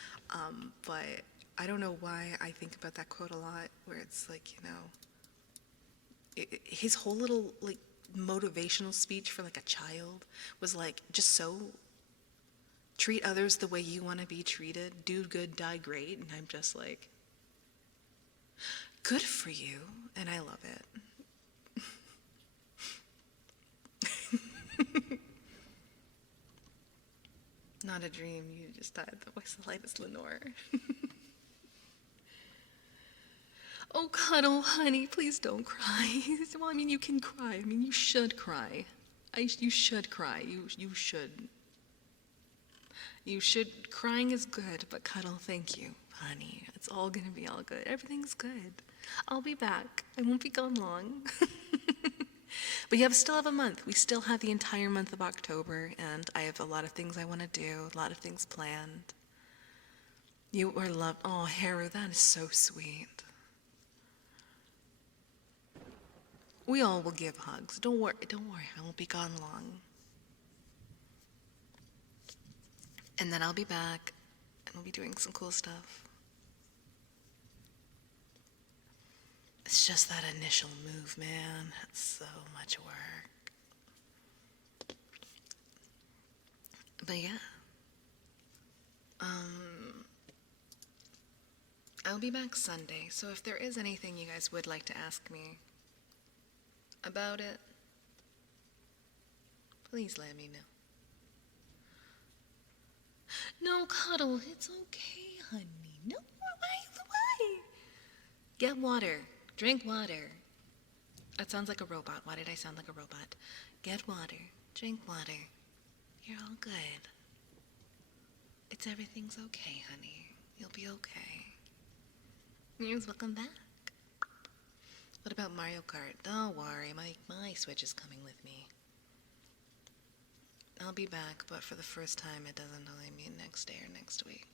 but I don't know why I think about that quote a lot, where it's like, you know, his whole little like motivational speech for like a child was like just so treat others the way you want to be treated, do good, die great, and I'm just like, good for you, and I love it. Not a dream, you just died. The voice of light is Lenore. Oh, Cuddle, honey, please don't cry. Well, I mean, you can cry. I mean, you should cry. You should cry. You should. You should. Crying is good, but Cuddle, thank you, honey. It's all gonna be all good. Everything's good. I'll be back. I won't be gone long. But you still have a month. We still have the entire month of October, and I have a lot of things I want to do, a lot of things planned. You are loved. Oh, Haru, that is so sweet. We all will give hugs. Don't worry, I won't be gone long. And then I'll be back, and we'll be doing some cool stuff. It's just that initial move, man. It's so much work. But yeah. I'll be back Sunday, so if there is anything you guys would like to ask me about it, please let me know. No, Cuddle, it's okay, honey. No, why? Get water. Drink water. That sounds like a robot. Why did I sound like a robot? Get water. Drink water. You're all good. Everything's okay, honey. You'll be okay. Yes, welcome back. What about Mario Kart? Don't worry, my Switch is coming with me. I'll be back, but for the first time, it doesn't only mean next day or next week.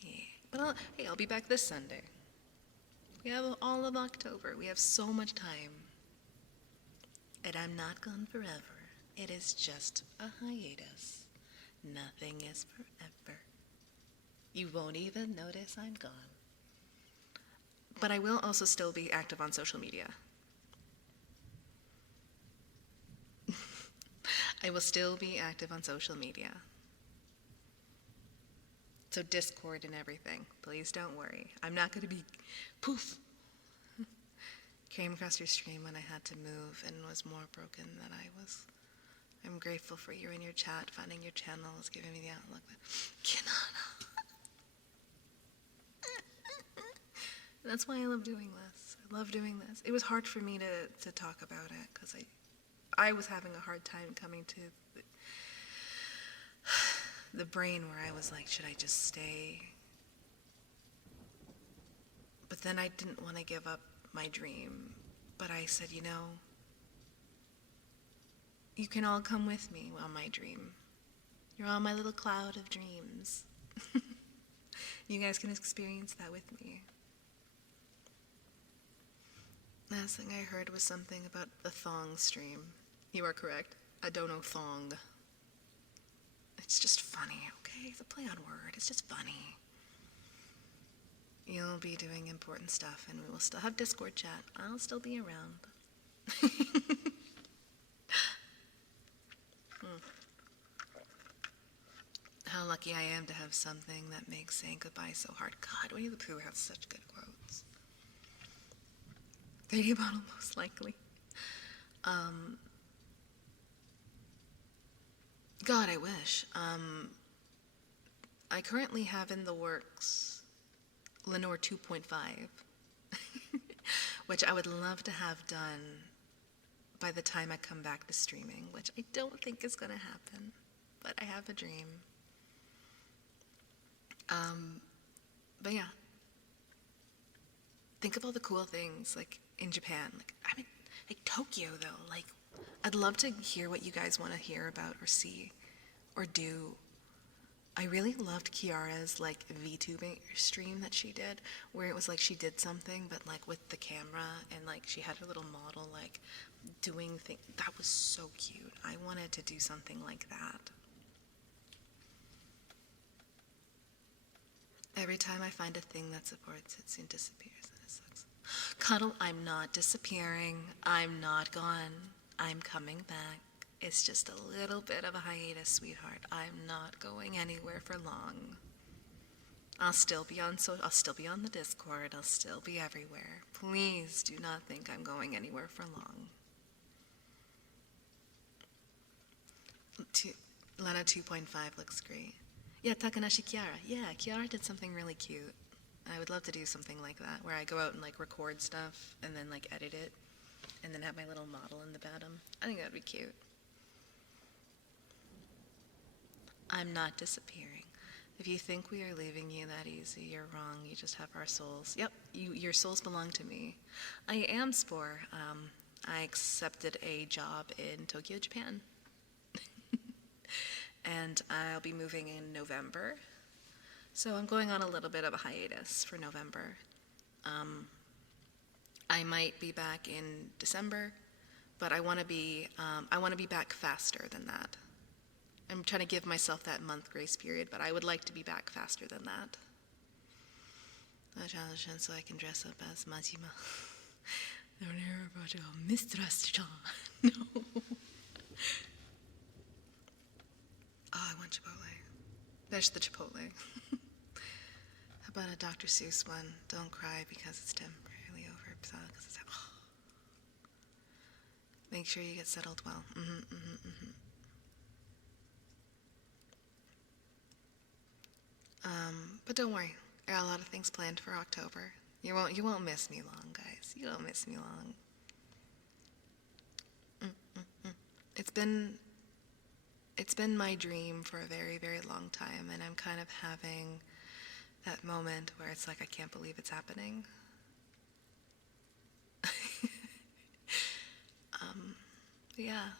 Yeah. But I'll be back this Sunday. We have all of October. We have so much time. And I'm not gone forever. It is just a hiatus. Nothing is forever. You won't even notice I'm gone. But I will also still be active on social media. I will still be active on social media. So Discord and everything. Please don't worry. I'm not going to be poof. Came across your stream when I had to move and was more broken than I was. I'm grateful for you and your chat. Finding your channel is giving me the outlook. Kinana. That's why I love doing this. I love doing this. It was hard for me to talk about it because I was having a hard time coming to the brain where I was like, should I just stay? But then I didn't want to give up my dream. But I said, you know, you can all come with me on my dream. You're on my little cloud of dreams. You guys can experience that with me. Last thing I heard was something about the thong stream. You are correct. I don't know thong. It's just funny, okay? It's a play on word. It's just funny. You'll be doing important stuff, and we will still have Discord chat. I'll still be around. how lucky I am to have something that makes saying goodbye so hard. God, Winnie the Pooh has such good quotes. 3D bottle, most likely. God, I wish. I currently have in the works Lenore 2.5, which I would love to have done by the time I come back to streaming, which I don't think is going to happen, but I have a dream. But yeah, think of all the cool things, like, in Japan. Like, I mean, like, Tokyo, though. Like, I'd love to hear what you guys want to hear about or see or do. I really loved Kiara's, like, VTubing stream that she did, where it was like she did something, but, like, with the camera, and, like, she had her little model, like, doing things. That was so cute. I wanted to do something like that. Every time I find a thing that supports it, soon disappears, and it sucks. Cuddle, I'm not disappearing. I'm not gone. I'm coming back. It's just a little bit of a hiatus, sweetheart. I'm not going anywhere for long. I'll still be on the Discord. I'll still be everywhere. Please do not think I'm going anywhere for long. Lena 2.5 looks great. Yeah, Takanashi Kiara. Yeah, Kiara did something really cute. I would love to do something like that, where I go out and, like, record stuff and then, like, edit it and then have my little model in the bottom. I think that'd be cute. I'm not disappearing. If you think we are leaving you that easy, you're wrong. You just have our souls. Yep, your souls belong to me. I am Spore. I accepted a job in Tokyo, Japan. And I'll be moving in November. So I'm going on a little bit of a hiatus for November. I might be back in December, but I want to be back faster than that. I'm trying to give myself that month grace period, but I would like to be back faster than that. So I can dress up as Majima. Mistress. No. Oh, I want Chipotle. There's the Chipotle. How about a Dr. Seuss one? Don't cry because it's temporarily over. Because it's Make sure you get settled well. But don't worry. I got a lot of things planned for October. You won't miss me long, guys. You won't miss me long. It's been my dream for a very, very long time, and I'm kind of having that moment where it's like, I can't believe it's happening. Yeah.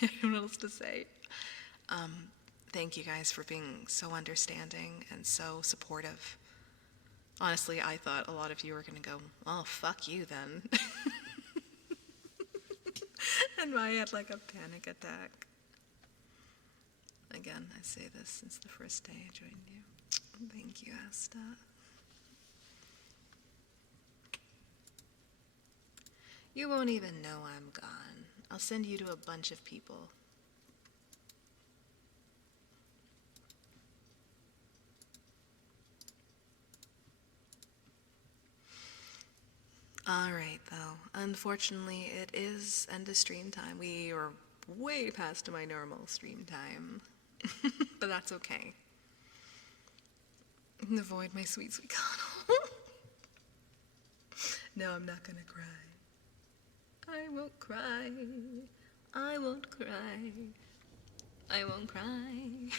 I don't know what else to say. Thank you guys for being so understanding and so supportive. Honestly, I thought a lot of you were going to go, oh, fuck you then. And I had like a panic attack. Again, I say this since the first day I joined you. Thank you, Asta. You won't even know I'm gone. I'll send you to a bunch of people. Alright, though. Unfortunately, it is end of stream time. We are way past my normal stream time. But that's okay. Avoid my sweet, sweet cuddle. No, I'm not gonna cry. I won't cry. I won't cry. I won't cry.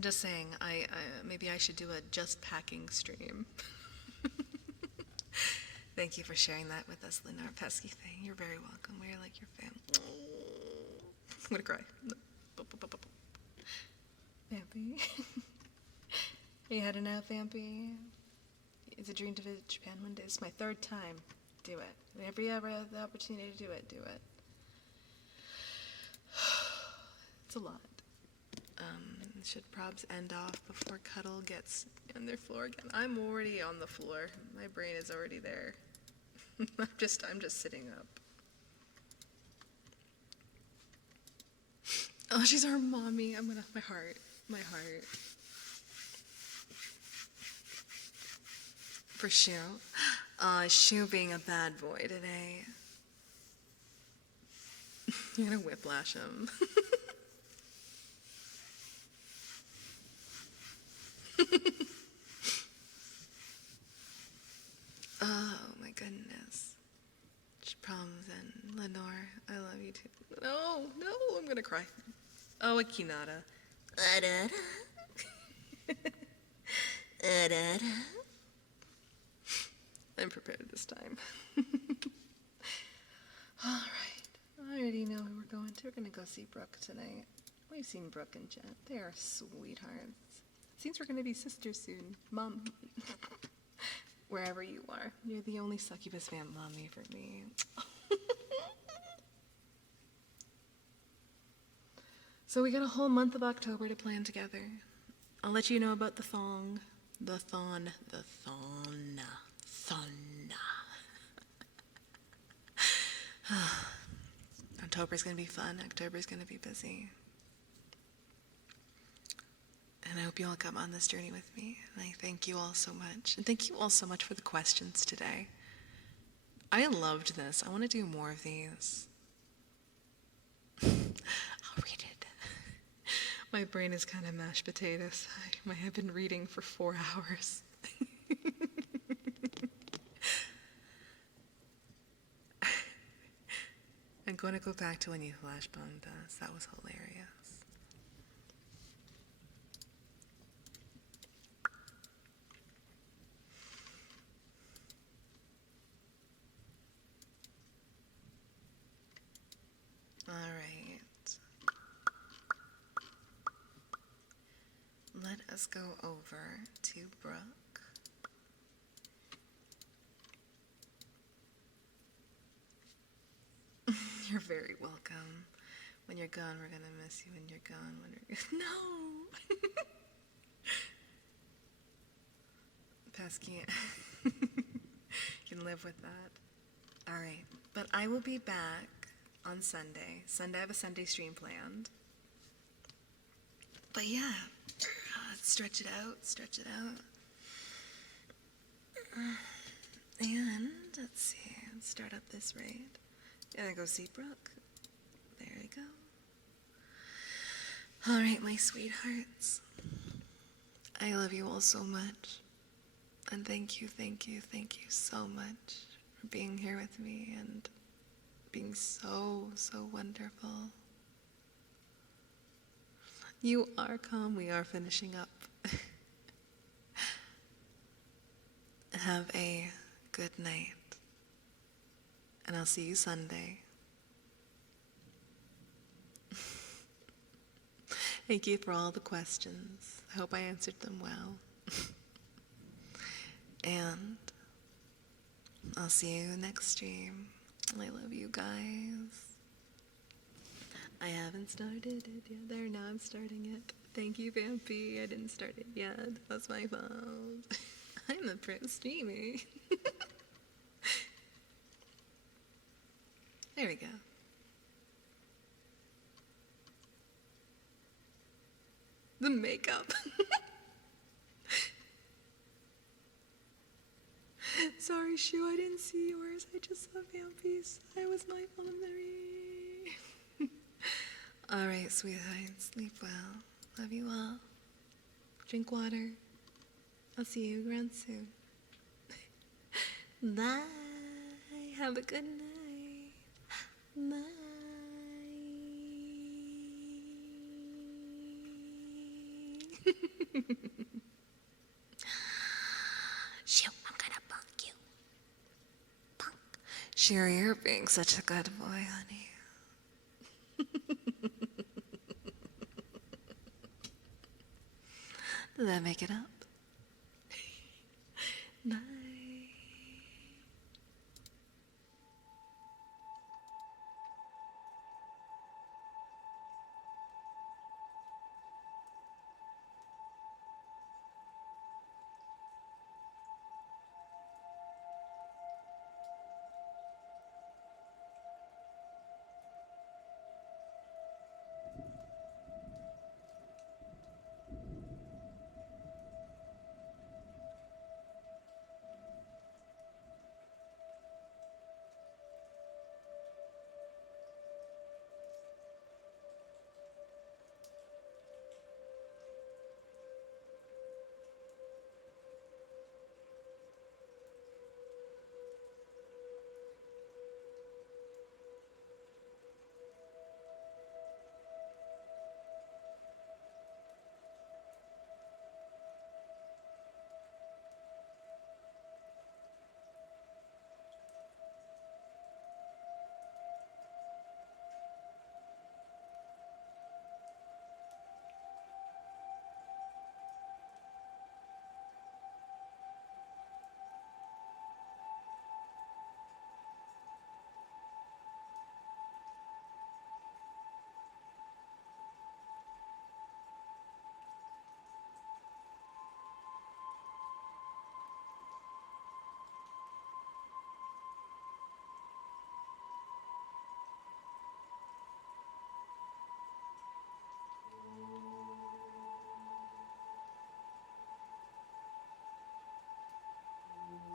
Just saying, maybe I should do a just packing stream. Thank you for sharing that with us, Linda, our pesky thing. You're very welcome. We're like your fam. I'm gonna cry. Vampy. Are you heading out, Vampy? It's a dream to visit Japan one day. It's my third time. Do it. Whenever you ever have the opportunity to do it, do it. It's a lot. Should probs end off before Cuddle gets on their floor again? I'm already on the floor. My brain is already there. I'm just sitting up. Oh, she's our mommy. I'm gonna, my heart. My heart. For Shu. Shu being a bad boy today. You're gonna whiplash him. Oh my goodness. Problems and Lenore, I love you too. No, I'm gonna cry. Oh, Akinata. I'm prepared this time. All right. I already know who we're going to. We're gonna go see Brooke tonight. We've seen Brooke and Jet. They are sweethearts. Seems we're gonna be sisters soon. Mom. Wherever you are, you're the only succubus fan mommy for me. So we got a whole month of October to plan together. I'll let you know about the thong. The thon. October's gonna be fun. October's gonna be busy. And I hope you all come on this journey with me. And I thank you all so much. And thank you all so much for the questions today. I loved this. I want to do more of these. I'll read it. My brain is kind of mashed potatoes. I have been reading for 4 hours. I'm going to go back to when you flashbanged us. That was hilarious. All right. Let us go over to Brooke. You're very welcome. When you're gone, we're gonna miss you when you're gone. When you're no. Pesky. You can live with that. All right, but I will be back on Sunday. Sunday, I have a Sunday stream planned. But yeah, stretch it out. And let's see, let's start up this raid. Gonna go see Brooke. There we go. All right, my sweethearts. I love you all so much. And thank you so much for being here with me and being so wonderful. You are calm. We are finishing up. Have a good night. And I'll see you Sunday. Thank you for all the questions. I hope I answered them well. And I'll see you next stream. I love you guys. I haven't started it yet. There, now I'm starting it. Thank you, Vampy. I didn't start it yet. That's my fault. I'm the pro streamer. There we go. The makeup. Sorry, Shu, I didn't see yours. I just saw Vampy's. I was my fault. All right, sweethearts, sleep well. Love you all. Drink water. I'll see you around soon. Bye. Have a good night. Bye. Shoo, I'm gonna punk you. Punk. Sure, you're being such a good boy, honey. Did that make it up? Bye.